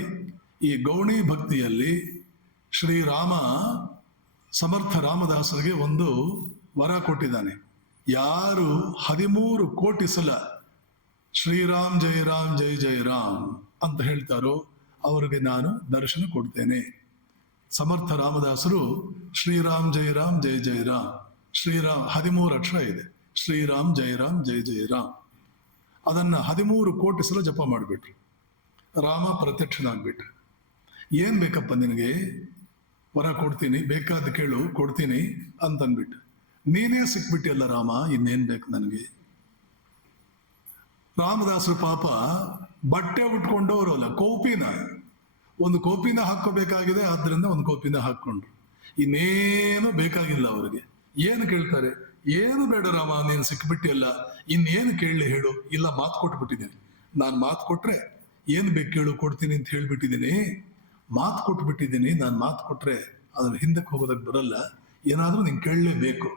ಈ ಗೌಣಿ ಭಕ್ತಿಯಲ್ಲಿ ಶ್ರೀರಾಮ ಸಮರ್ಥ ರಾಮದಾಸರಿಗೆ ಒಂದು ವರ ಕೊಟ್ಟಿದ್ದಾನೆ. ಯಾರು 13 ಕೋಟಿ ಸಲ ಶ್ರೀರಾಮ್ ಜಯ ರಾಮ್ ಜಯ ಜಯ ರಾಮ್ ಅಂತ ಹೇಳ್ತಾರೋ ಅವರಿಗೆ ನಾನು ದರ್ಶನ ಕೊಡ್ತೇನೆ. ಸಮರ್ಥ ರಾಮದಾಸರು ಶ್ರೀರಾಮ್ ಜಯ ರಾಮ್ ಜಯ ಜಯ ರಾಮ್, ಶ್ರೀರಾಮ್ 13 ಅಕ್ಷರ ಇದೆ, ಶ್ರೀರಾಮ್ ಜಯ ರಾಮ್ ಜಯ ಜಯ ರಾಮ್, ಅದನ್ನ 13 ಕೋಟಿ ಸಲ ಜಪ ಮಾಡಿಬಿಟ್ರು. ರಾಮ ಪ್ರತ್ಯಕ್ಷನಾಗ್ಬಿಟ್ರು. ಏನ್ ಬೇಕಪ್ಪ ನಿನಗೆ, ವರ ಕೊಡ್ತೀನಿ, ಬೇಕಾದ ಕೇಳು ಕೊಡ್ತೀನಿ ಅಂತನ್ಬಿಟ್ಟು. ನೀನೇ ಸಿಕ್ಬಿಟ್ಟಿಯಲ್ಲ ರಾಮ, ಇನ್ನೇನ್ ಬೇಕು ನನಗೆ. ರಾಮದಾಸರು ಪಾಪ ಬಟ್ಟೆ ಉಟ್ಕೊಂಡವರಲ್ಲ, ಒಂದು ಕೋಪಿನ ಹಾಕೋಬೇಕಾಗಿದೆ, ಆದ್ರಿಂದ 1 ಕೋಪಿನ ಹಾಕೊಂಡ್ರು. ಇನ್ನೇನು ಬೇಕಾಗಿಲ್ಲ ಅವರಿಗೆ. ಏನು ಕೇಳ್ತಾರೆ, ಏನು ಬೇಡ ರಾಮ, ನೀನು ಸಿಕ್ಬಿಟ್ಟಿಯಲ್ಲ, ಇನ್ನೇನು ಕೇಳಲಿ ಹೇಳು. ಇಲ್ಲ, ಮಾತು ಕೊಟ್ಬಿಟ್ಟಿದ್ದೀನಿ, ನಾನು ಮಾತು ಕೊಟ್ರೆ ಏನು ಬೇಕು ಕೇಳು ಕೊಡ್ತೀನಿ ಅಂತ ಹೇಳ್ಬಿಟ್ಟಿದ್ದೀನಿ, ಮಾತು ಕೊಟ್ಬಿಟ್ಟಿದ್ದೀನಿ. ನಾನು ಮಾತು ಕೊಟ್ರೆ ಅದ್ರ ಹಿಂದಕ್ಕೆ ಹೋಗೋದಕ್ಕೆ ಬರಲ್ಲ, ಏನಾದ್ರೂ ನೀನು ಕೇಳಲೇಬೇಕು.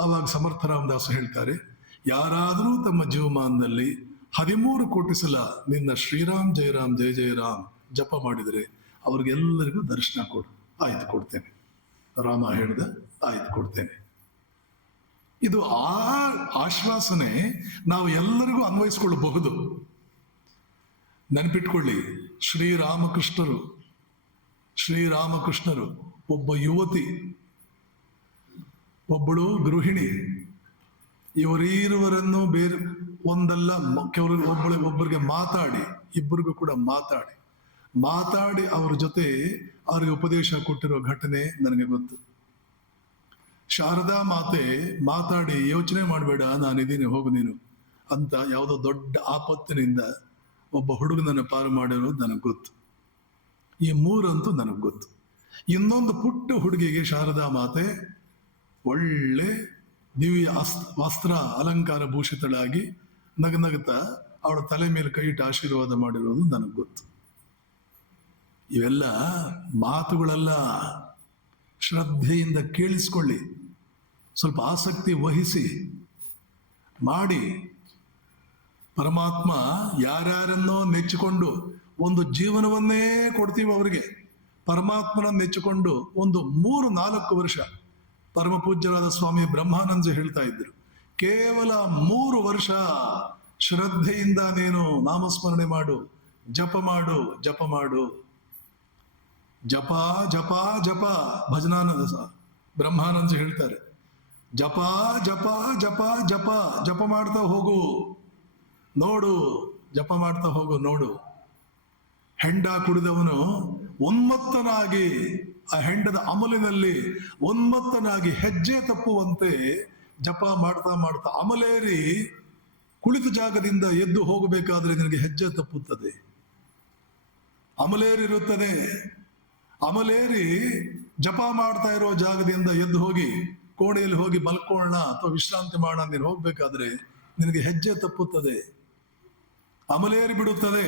ಆವಾಗ ಸಮರ್ಥ ರಾಮದಾಸ ಹೇಳ್ತಾರೆ, ಯಾರಾದರೂ ತಮ್ಮ ಜೀವಮಾನದಲ್ಲಿ 13 ಕೋಟಿ ಸಲ ನಿನ್ನ ಶ್ರೀರಾಮ್ ಜಯ ರಾಮ್ ಜಯ ಜಯ ರಾಮ್ ಜಪ ಮಾಡಿದರೆ ಅವ್ರಿಗೆಲ್ಲರಿಗೂ ದರ್ಶನ ಕೊಡು. ಆಯ್ತು ಕೊಡ್ತೇನೆ. ರಾಮ ಹೇಳ್ದ, ಆಯ್ತು ಕೊಡ್ತೇನೆ. ಇದು ಆಶ್ವಾಸನೆ ನಾವು ಎಲ್ಲರಿಗೂ ಅನ್ವಯಿಸ್ಕೊಳ್ಳಬಹುದು. ನೆನಪಿಟ್ಕೊಳ್ಳಿ, ಶ್ರೀರಾಮಕೃಷ್ಣರು ಒಬ್ಬ ಯುವತಿ, ಒಬ್ಬಳು ಗೃಹಿಣಿ, ಇವರೀರುವರನ್ನು ಬೇರೆ ಒಂದಲ್ಲ ಒಬ್ಬರಿಗೆ ಇಬ್ಬರಿಗೂ ಕೂಡ ಮಾತಾಡಿ ಅವ್ರ ಜೊತೆ ಅವ್ರಿಗೆ ಉಪದೇಶ ಕೊಟ್ಟಿರೋ ಘಟನೆ ನನಗೆ ಗೊತ್ತು. ಶಾರದಾ ಮಾತೆ ಮಾತಾಡಿ, ಯೋಚನೆ ಮಾಡಬೇಡ, ನಾನಿದ್ದೀನಿ, ಹೋಗು ನೀನು ಅಂತ ಯಾವುದೋ ದೊಡ್ಡ ಆಪತ್ತಿನಿಂದ ಒಬ್ಬ ಹುಡುಗನನ್ನು ಪಾರು ಮಾಡಿರೋದು ನನಗೆ ಗೊತ್ತು. ಈ 3 ಅಂತೂ ನನಗೆ ಗೊತ್ತು. ಇನ್ನೊಂದು ಪುಟ್ಟ ಹುಡುಗಿಗೆ ಶಾರದಾ ಮಾತೆ ಒಳ್ಳೆ ದಿವ್ಯ ವಸ್ತ್ರ ಅಲಂಕಾರ ಭೂಷಿತಳಾಗಿ ನಗನಗುತ್ತಾ ಅವಳ ತಲೆ ಮೇಲೆ ಕೈ ಇಟ್ಟು ಆಶೀರ್ವಾದ ಮಾಡಿರೋದು ನನಗೆ ಗೊತ್ತು. ಇವೆಲ್ಲ ಮಾತುಗಳೆಲ್ಲ ಶ್ರದ್ಧೆಯಿಂದ ಕೇಳಿಸ್ಕೊಳ್ಳಿ, ಸ್ವಲ್ಪ ಆಸಕ್ತಿ ವಹಿಸಿ ಮಾಡಿ. ಪರಮಾತ್ಮ ಯಾರ್ಯಾರನ್ನೋ ನೆಚ್ಚಿಕೊಂಡು ಒಂದು ಜೀವನವನ್ನೇ ಕೊಡ್ತೀವಿ ಅವರಿಗೆ. ಪರಮಾತ್ಮನ ನೆಚ್ಚಿಕೊಂಡು ಒಂದು 3-4 ವರ್ಷ ಪರಮ ಪೂಜ್ಯರಾದ ಸ್ವಾಮಿ ಬ್ರಹ್ಮಾನಂದ ಹೇಳ್ತಾ ಇದ್ರು, ಕೇವಲ 3 ವರ್ಷ ಶ್ರದ್ಧೆಯಿಂದ ನೀನು ನಾಮಸ್ಮರಣೆ ಮಾಡು, ಜಪ ಮಾಡು. ಜಪ ಜಪ ಜಪ ಭಜನಾನಂದ ಬ್ರಹ್ಮಾನಂದ ಹೇಳ್ತಾರೆ, ಜಪ ಜಪ ಜಪ ಜಪ ಜಪ ಮಾಡ್ತಾ ಹೋಗು, ನೋಡು, ಜಪ ಮಾಡ್ತಾ ಹೋಗು, ನೋಡು. ಹೆಂಡ ಕುಡಿದವನು ಉನ್ಮತ್ತನಾಗಿ ಆ ಹೆಂಡದ ಅಮಲಿನಲ್ಲಿ ಉನ್ಮತ್ತನಾಗಿ ಹೆಜ್ಜೆ ತಪ್ಪುವಂತೆ ಜಪ ಮಾಡ್ತಾ ಮಾಡ್ತಾ ಅಮಲೇರಿ ಕುಳಿತ ಜಾಗದಿಂದ ಎದ್ದು ಹೋಗಬೇಕಾದ್ರೆ ನಿನಗೆ ಹೆಜ್ಜೆ ತಪ್ಪುತ್ತದೆ. ಅಮಲೇರಿರುತ್ತದೆ. ಅಮಲೇರಿ ಜಪ ಮಾಡ್ತಾ ಇರೋ ಜಾಗದಿಂದ ಎದ್ದು ಹೋಗಿ ಕೋಣೆಯಲ್ಲಿ ಹೋಗಿ ಮಲ್ಕೊಳ್ಳೋಣ ಅಥವಾ ವಿಶ್ರಾಂತಿ ಮಾಡೋಣ ನೀನು ಹೋಗ್ಬೇಕಾದ್ರೆ ನಿನಗೆ ಹೆಜ್ಜೆ ತಪ್ಪುತ್ತದೆ, ಅಮಲೇರಿ ಬಿಡುತ್ತದೆ.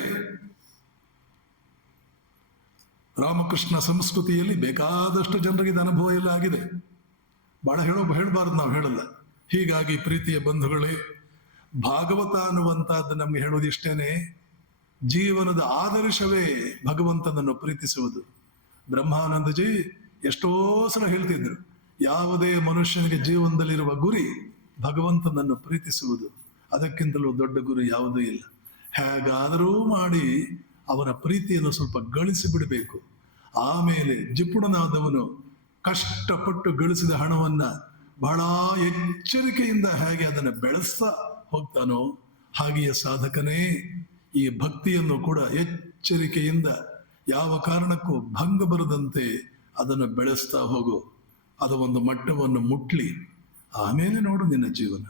ರಾಮಕೃಷ್ಣ ಸಂಸ್ಕೃತಿಯಲ್ಲಿ ಬೇಕಾದಷ್ಟು ಜನರಿಗೆ ಇದು ಅನುಭವ ಎಲ್ಲ ಆಗಿದೆ. ಬಹಳ ಹೇಳಬಾರ್ದು, ನಾವು ಹೇಳಲ್ಲ. ಹೀಗಾಗಿ ಪ್ರೀತಿಯ ಬಂಧುಗಳೇ, ಭಾಗವತ ಅನ್ನುವಂಥದ್ದು ನಮ್ಗೆ ಹೇಳೋದಿಷ್ಟೇನೆ. ಜೀವನದ ಆದರ್ಶವೇ ಭಗವಂತನನ್ನು ಪ್ರೀತಿಸುವುದು. ಬ್ರಹ್ಮಾನಂದಜಿ ಎಷ್ಟೋ ಸಲ ಹೇಳ್ತಿದ್ರು, ಯಾವುದೇ ಮನುಷ್ಯನಿಗೆ ಜೀವನದಲ್ಲಿರುವ ಗುರಿ ಭಗವಂತನನ್ನು ಪ್ರೀತಿಸುವುದು, ಅದಕ್ಕಿಂತಲೂ ದೊಡ್ಡ ಗುರಿ ಯಾವುದೂ ಇಲ್ಲ. ಹೇಗಾದರೂ ಮಾಡಿ ಅವನ ಪ್ರೀತಿಯನ್ನು ಸ್ವಲ್ಪ ಗಳಿಸಿ ಬಿಡಬೇಕು. ಆಮೇಲೆ ಜಿಪುಣನಾದವನು ಕಷ್ಟಪಟ್ಟು ಗಳಿಸಿದ ಹಣವನ್ನ ಬಹಳ ಎಚ್ಚರಿಕೆಯಿಂದ ಹೇಗೆ ಅದನ್ನು ಬೆಳೆಸ್ತಾ ಹೋಗ್ತಾನೋ, ಹಾಗೆಯೇ ಸಾಧಕನೇ ಈ ಭಕ್ತಿಯನ್ನು ಕೂಡ ಎಚ್ಚರಿಕೆಯಿಂದ ಯಾವ ಕಾರಣಕ್ಕೂ ಭಂಗ ಬರದಂತೆ ಅದನ್ನು ಬೆಳೆಸ್ತಾ ಹೋಗು. ಅದು ಒಂದು ಮಟ್ಟವನ್ನು ಮುಟ್ಲಿ, ಆಮೇಲೆ ನೋಡು ನಿನ್ನ ಜೀವನ.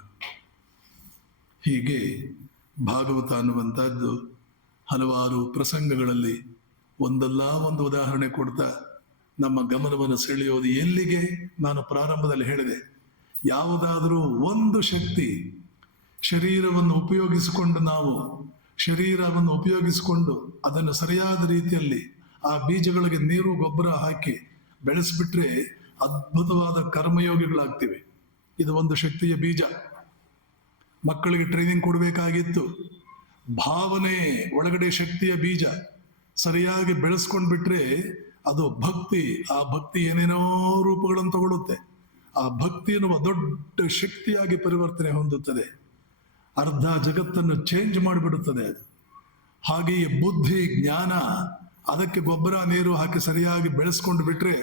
ಹೀಗೆ ಭಾಗವತ ಅನ್ನುವಂಥದ್ದು ಹಲವಾರು ಪ್ರಸಂಗಗಳಲ್ಲಿ ಒಂದಲ್ಲ ಒಂದು ಉದಾಹರಣೆ ಕೊಡ್ತಾ ನಮ್ಮ ಗಮನವನ್ನು ಸೆಳೆಯೋದು. ಎಲ್ಲಿಗೆ? ನಾನು ಪ್ರಾರಂಭದಲ್ಲಿ ಹೇಳಿದೆ, ಯಾವುದಾದರೂ ಒಂದು ಶಕ್ತಿ ಶರೀರವನ್ನು ಉಪಯೋಗಿಸಿಕೊಂಡು ಅದನ್ನು ಸರಿಯಾದ ರೀತಿಯಲ್ಲಿ ಆ ಬೀಜಗಳಿಗೆ ನೀರು ಗೊಬ್ಬರ ಹಾಕಿ ಬೆಳೆಸ್ಬಿಟ್ರೆ ಅದ್ಭುತವಾದ ಕರ್ಮಯೋಗಿಗಳಾಗ್ತಿವೆ. ಇದು ಒಂದು ಶಕ್ತಿಯ ಬೀಜ. ಮಕ್ಕಳಿಗೆ ಟ್ರೈನಿಂಗ್ ಕೊಡಬೇಕಾಗಿತ್ತು. ಭಾವನೆ ಒಳಗಡೆ ಶಕ್ತಿಯ ಬೀಜ ಸರಿಯಾಗಿ ಬೆಳೆಸ್ಕೊಂಡು ಬಿಟ್ರೆ ಅದು ಭಕ್ತಿ. ಆ ಭಕ್ತಿ ಏನೇನೋ ರೂಪಗಳನ್ನು ತಗೊಳ್ಳುತ್ತೆ. ಆ ಭಕ್ತಿ ಎನ್ನುವ ದೊಡ್ಡ ಶಕ್ತಿಯಾಗಿ ಪರಿವರ್ತನೆ ಹೊಂದುತ್ತದೆ. ಅರ್ಧ ಜಗತ್ತನ್ನು ಚೇಂಜ್ ಮಾಡಿಬಿಡುತ್ತದೆ ಅದು. ಹಾಗೆಯೇ ಬುದ್ಧಿ, ಜ್ಞಾನ, ಅದಕ್ಕೆ ಗೊಬ್ಬರ ನೀರು ಹಾಕಿ ಸರಿಯಾಗಿ ಬೆಳೆಸ್ಕೊಂಡು ಬಿಟ್ರೆ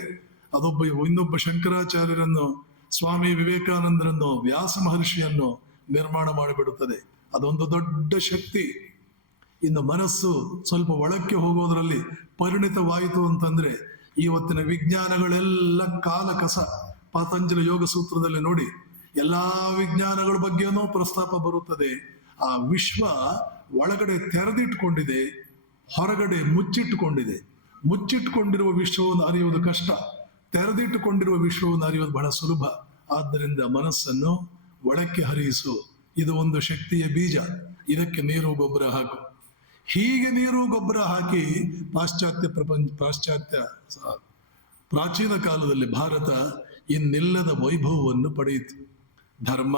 ಇನ್ನೊಬ್ಬ ಶಂಕರಾಚಾರ್ಯರನ್ನು, ಸ್ವಾಮಿ ವಿವೇಕಾನಂದರನ್ನು, ವ್ಯಾಸ ಮಹರ್ಷಿಯನ್ನು ನಿರ್ಮಾಣ ಮಾಡಿಬಿಡುತ್ತದೆ. ಅದೊಂದು ದೊಡ್ಡ ಶಕ್ತಿ. ಇನ್ನು ಮನಸ್ಸು ಸ್ವಲ್ಪ ಒಳಕ್ಕೆ ಹೋಗೋದ್ರಲ್ಲಿ ಪರಿಣಿತವಾಯಿತು ಅಂತಂದ್ರೆ ಇವತ್ತಿನ ವಿಜ್ಞಾನಗಳೆಲ್ಲ ಕಾಲ ಕಸ. ಪತಂಜಲಿ ಯೋಗ ಸೂತ್ರದಲ್ಲಿ ನೋಡಿ, ಎಲ್ಲಾ ವಿಜ್ಞಾನಗಳ ಬಗ್ಗೆನೂ ಪ್ರಸ್ತಾಪ ಬರುತ್ತದೆ. ಆ ವಿಶ್ವ ಒಳಗಡೆ ತೆರೆದಿಟ್ಕೊಂಡಿದೆ, ಹೊರಗಡೆ ಮುಚ್ಚಿಟ್ಟುಕೊಂಡಿದೆ. ಮುಚ್ಚಿಟ್ಟುಕೊಂಡಿರುವ ವಿಶ್ವವನ್ನು ಅರಿಯುವುದು ಕಷ್ಟ, ತೆರೆದಿಟ್ಟುಕೊಂಡಿರುವ ವಿಶ್ವವನ್ನು ಅರಿಯುವುದು ಬಹಳ ಸುಲಭ. ಆದ್ದರಿಂದ ಮನಸ್ಸನ್ನು ಒಳಕ್ಕೆ ಹರಿಸು. ಇದು ಒಂದು ಶಕ್ತಿಯ ಬೀಜ. ಇದಕ್ಕೆ ನೀರು ಗೊಬ್ಬರ ಹಾಕು. ಹೀಗೆ ನೀರು ಗೊಬ್ಬರ ಹಾಕಿ ಪಾಶ್ಚಾತ್ಯ ಪ್ರಾಚೀನ ಕಾಲದಲ್ಲಿ ಭಾರತ ಇನ್ನಿಲ್ಲದ ವೈಭವವನ್ನು ಪಡೆಯಿತು. ಧರ್ಮ,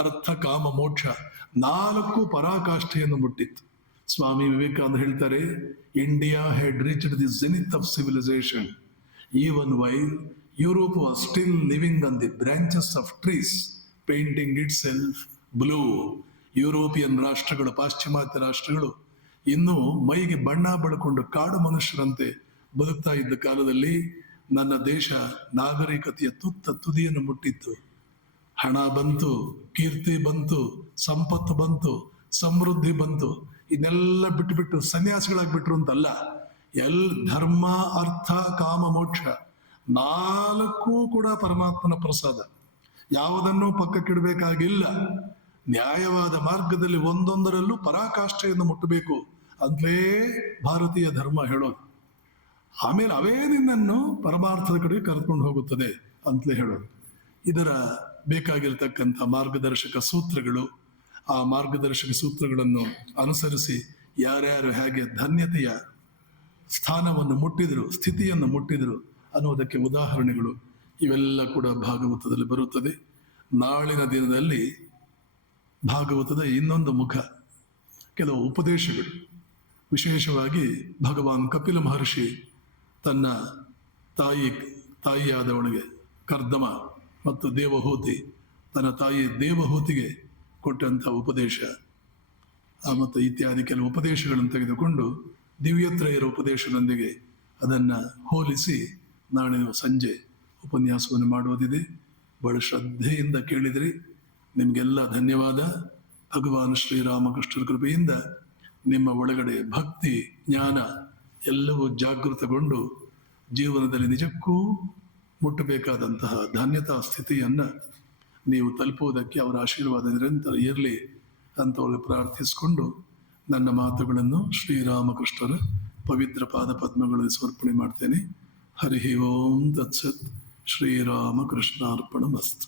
ಅರ್ಥ, ಕಾಮ, ಮೋಕ್ಷ 4 ಪರಾಕಾಷ್ಠೆಯನ್ನು ಮುಟ್ಟಿತ್ತು. ಸ್ವಾಮಿ ವಿವೇಕಾನಂದ ಹೇಳ್ತಾರೆ, India had reached the zenith of civilization even while Europe was still living on the branches of trees painting itself blue. European ರಾಷ್ಟ್ರಗಳು, ಪಾಶ್ಚಿಮಾತ್ಯ ರಾಷ್ಟ್ರಗಳು ಇನ್ನೂ ಮೈಗೆ ಬಣ್ಣ ಬಳ್ಕೊಂಡು ಕಾಡು ಮನುಷ್ಯರಂತೆ ಬದುಕ್ತಾ ಇದ್ದ ಕಾಲದಲ್ಲಿ ನನ್ನ ದೇಶ ನಾಗರಿಕತೆಯ ತುದಿಯನ್ನು ಮುಟ್ಟಿತ್ತು. ಹಣ ಬಂತು, ಕೀರ್ತಿ ಬಂತು, ಸಂಪತ್ತು ಬಂತು, ಸಮೃದ್ಧಿ ಬಂತು. ಇದನ್ನೆಲ್ಲ ಬಿಟ್ಟು ಸನ್ಯಾಸಿಗಳಾಗ್ಬಿಟ್ರು ಅಂತಲ್ಲ. ಧರ್ಮ, ಅರ್ಥ, ಕಾಮ, ಮೋಕ್ಷ 4 ಕೂಡ ಪರಮಾತ್ಮನ ಪ್ರಸಾದ. ಯಾವುದನ್ನೂ ಪಕ್ಕಕ್ಕಿಡಬೇಕಾಗಿಲ್ಲ. ನ್ಯಾಯವಾದ ಮಾರ್ಗದಲ್ಲಿ ಒಂದೊಂದರಲ್ಲೂ ಪರಾಕಾಷ್ಠೆಯನ್ನು ಮುಟ್ಟಬೇಕು ಅಂತಲೇ ಭಾರತೀಯ ಧರ್ಮ ಹೇಳೋದು. ಆಮೇಲೆ ಅವೇ ನಿನ್ನನ್ನು ಪರಮಾರ್ಥದ ಕಡೆ ಕರೆದುಕೊಂಡು ಹೋಗುತ್ತದೆ ಅಂತಲೇ ಹೇಳೋದು. ಇದರ ಬೇಕಾಗಿರತಕ್ಕಂಥ ಮಾರ್ಗದರ್ಶಕ ಸೂತ್ರಗಳು, ಆ ಮಾರ್ಗದರ್ಶಕ ಸೂತ್ರಗಳನ್ನು ಅನುಸರಿಸಿ ಯಾರ್ಯಾರು ಹೇಗೆ ಧನ್ಯತೆಯ ಸ್ಥಾನವನ್ನು ಮುಟ್ಟಿದ್ರು, ಸ್ಥಿತಿಯನ್ನು ಮುಟ್ಟಿದ್ರು ಅನ್ನೋದಕ್ಕೆ ಉದಾಹರಣೆಗಳು ಇವೆಲ್ಲ ಕೂಡ ಭಾಗವತದಲ್ಲಿ ಬರುತ್ತದೆ. ನಾಳಿನ ದಿನದಲ್ಲಿ ಭಾಗವತದ ಇನ್ನೊಂದು ಮುಖ, ಕೆಲವು ಉಪದೇಶಗಳು. ವಿಶೇಷವಾಗಿ ಭಗವಾನ್ ಕಪಿಲ ಮಹರ್ಷಿ ತನ್ನ ತಾಯಿಯಾದವಳಿಗೆ ಕರ್ದಮ ಮತ್ತು ದೇವಹೂತಿ, ತನ್ನ ತಾಯಿ ದೇವಹೂತಿಗೆ ಕೊಟ್ಟಂಥ ಉಪದೇಶ ಮತ್ತು ಇತ್ಯಾದಿ ಕೆಲವು ಉಪದೇಶಗಳನ್ನು ತೆಗೆದುಕೊಂಡು ದಿವ್ಯತ್ರಯರ ಉಪದೇಶದೊಂದಿಗೆ ಅದನ್ನು ಹೋಲಿಸಿ ನಾಳೆ ಸಂಜೆ ಉಪನ್ಯಾಸವನ್ನು ಮಾಡುವುದಿದೆ. ಬಹಳ ಶ್ರದ್ಧೆಯಿಂದ ಕೇಳಿದ್ರಿ. ನಿಮಗೆಲ್ಲ ಧನ್ಯವಾದ. ಭಗವಾನ್ ಶ್ರೀರಾಮಕೃಷ್ಣರ ಕೃಪೆಯಿಂದ ನಿಮ್ಮ ಒಳಗಡೆ ಭಕ್ತಿ, ಜ್ಞಾನ ಎಲ್ಲವೂ ಜಾಗೃತಗೊಂಡು ಜೀವನದಲ್ಲಿ ನಿಜಕ್ಕೂ ಮುಟ್ಟಬೇಕಾದಂತಹ ಧನ್ಯತಾ ಸ್ಥಿತಿಯನ್ನು ನೀವು ತಲುಪುವುದಕ್ಕೆ ಅವರ ಆಶೀರ್ವಾದ ನಿರಂತರ ಇರಲಿ ಅಂತ ಪ್ರಾರ್ಥಿಸಿಕೊಂಡು ನನ್ನ ಮಾತುಗಳನ್ನು ಶ್ರೀರಾಮಕೃಷ್ಣರ ಪವಿತ್ರ ಪಾದ ಪದ್ಮಗಳಲ್ಲಿ ಸಮರ್ಪಣೆ ಮಾಡ್ತೇನೆ. ಹರಿ ಓಂ ತತ್ಸತ್. ಶ್ರೀರಾಮಕೃಷ್ಣಾರ್ಪಣಮಸ್ತು.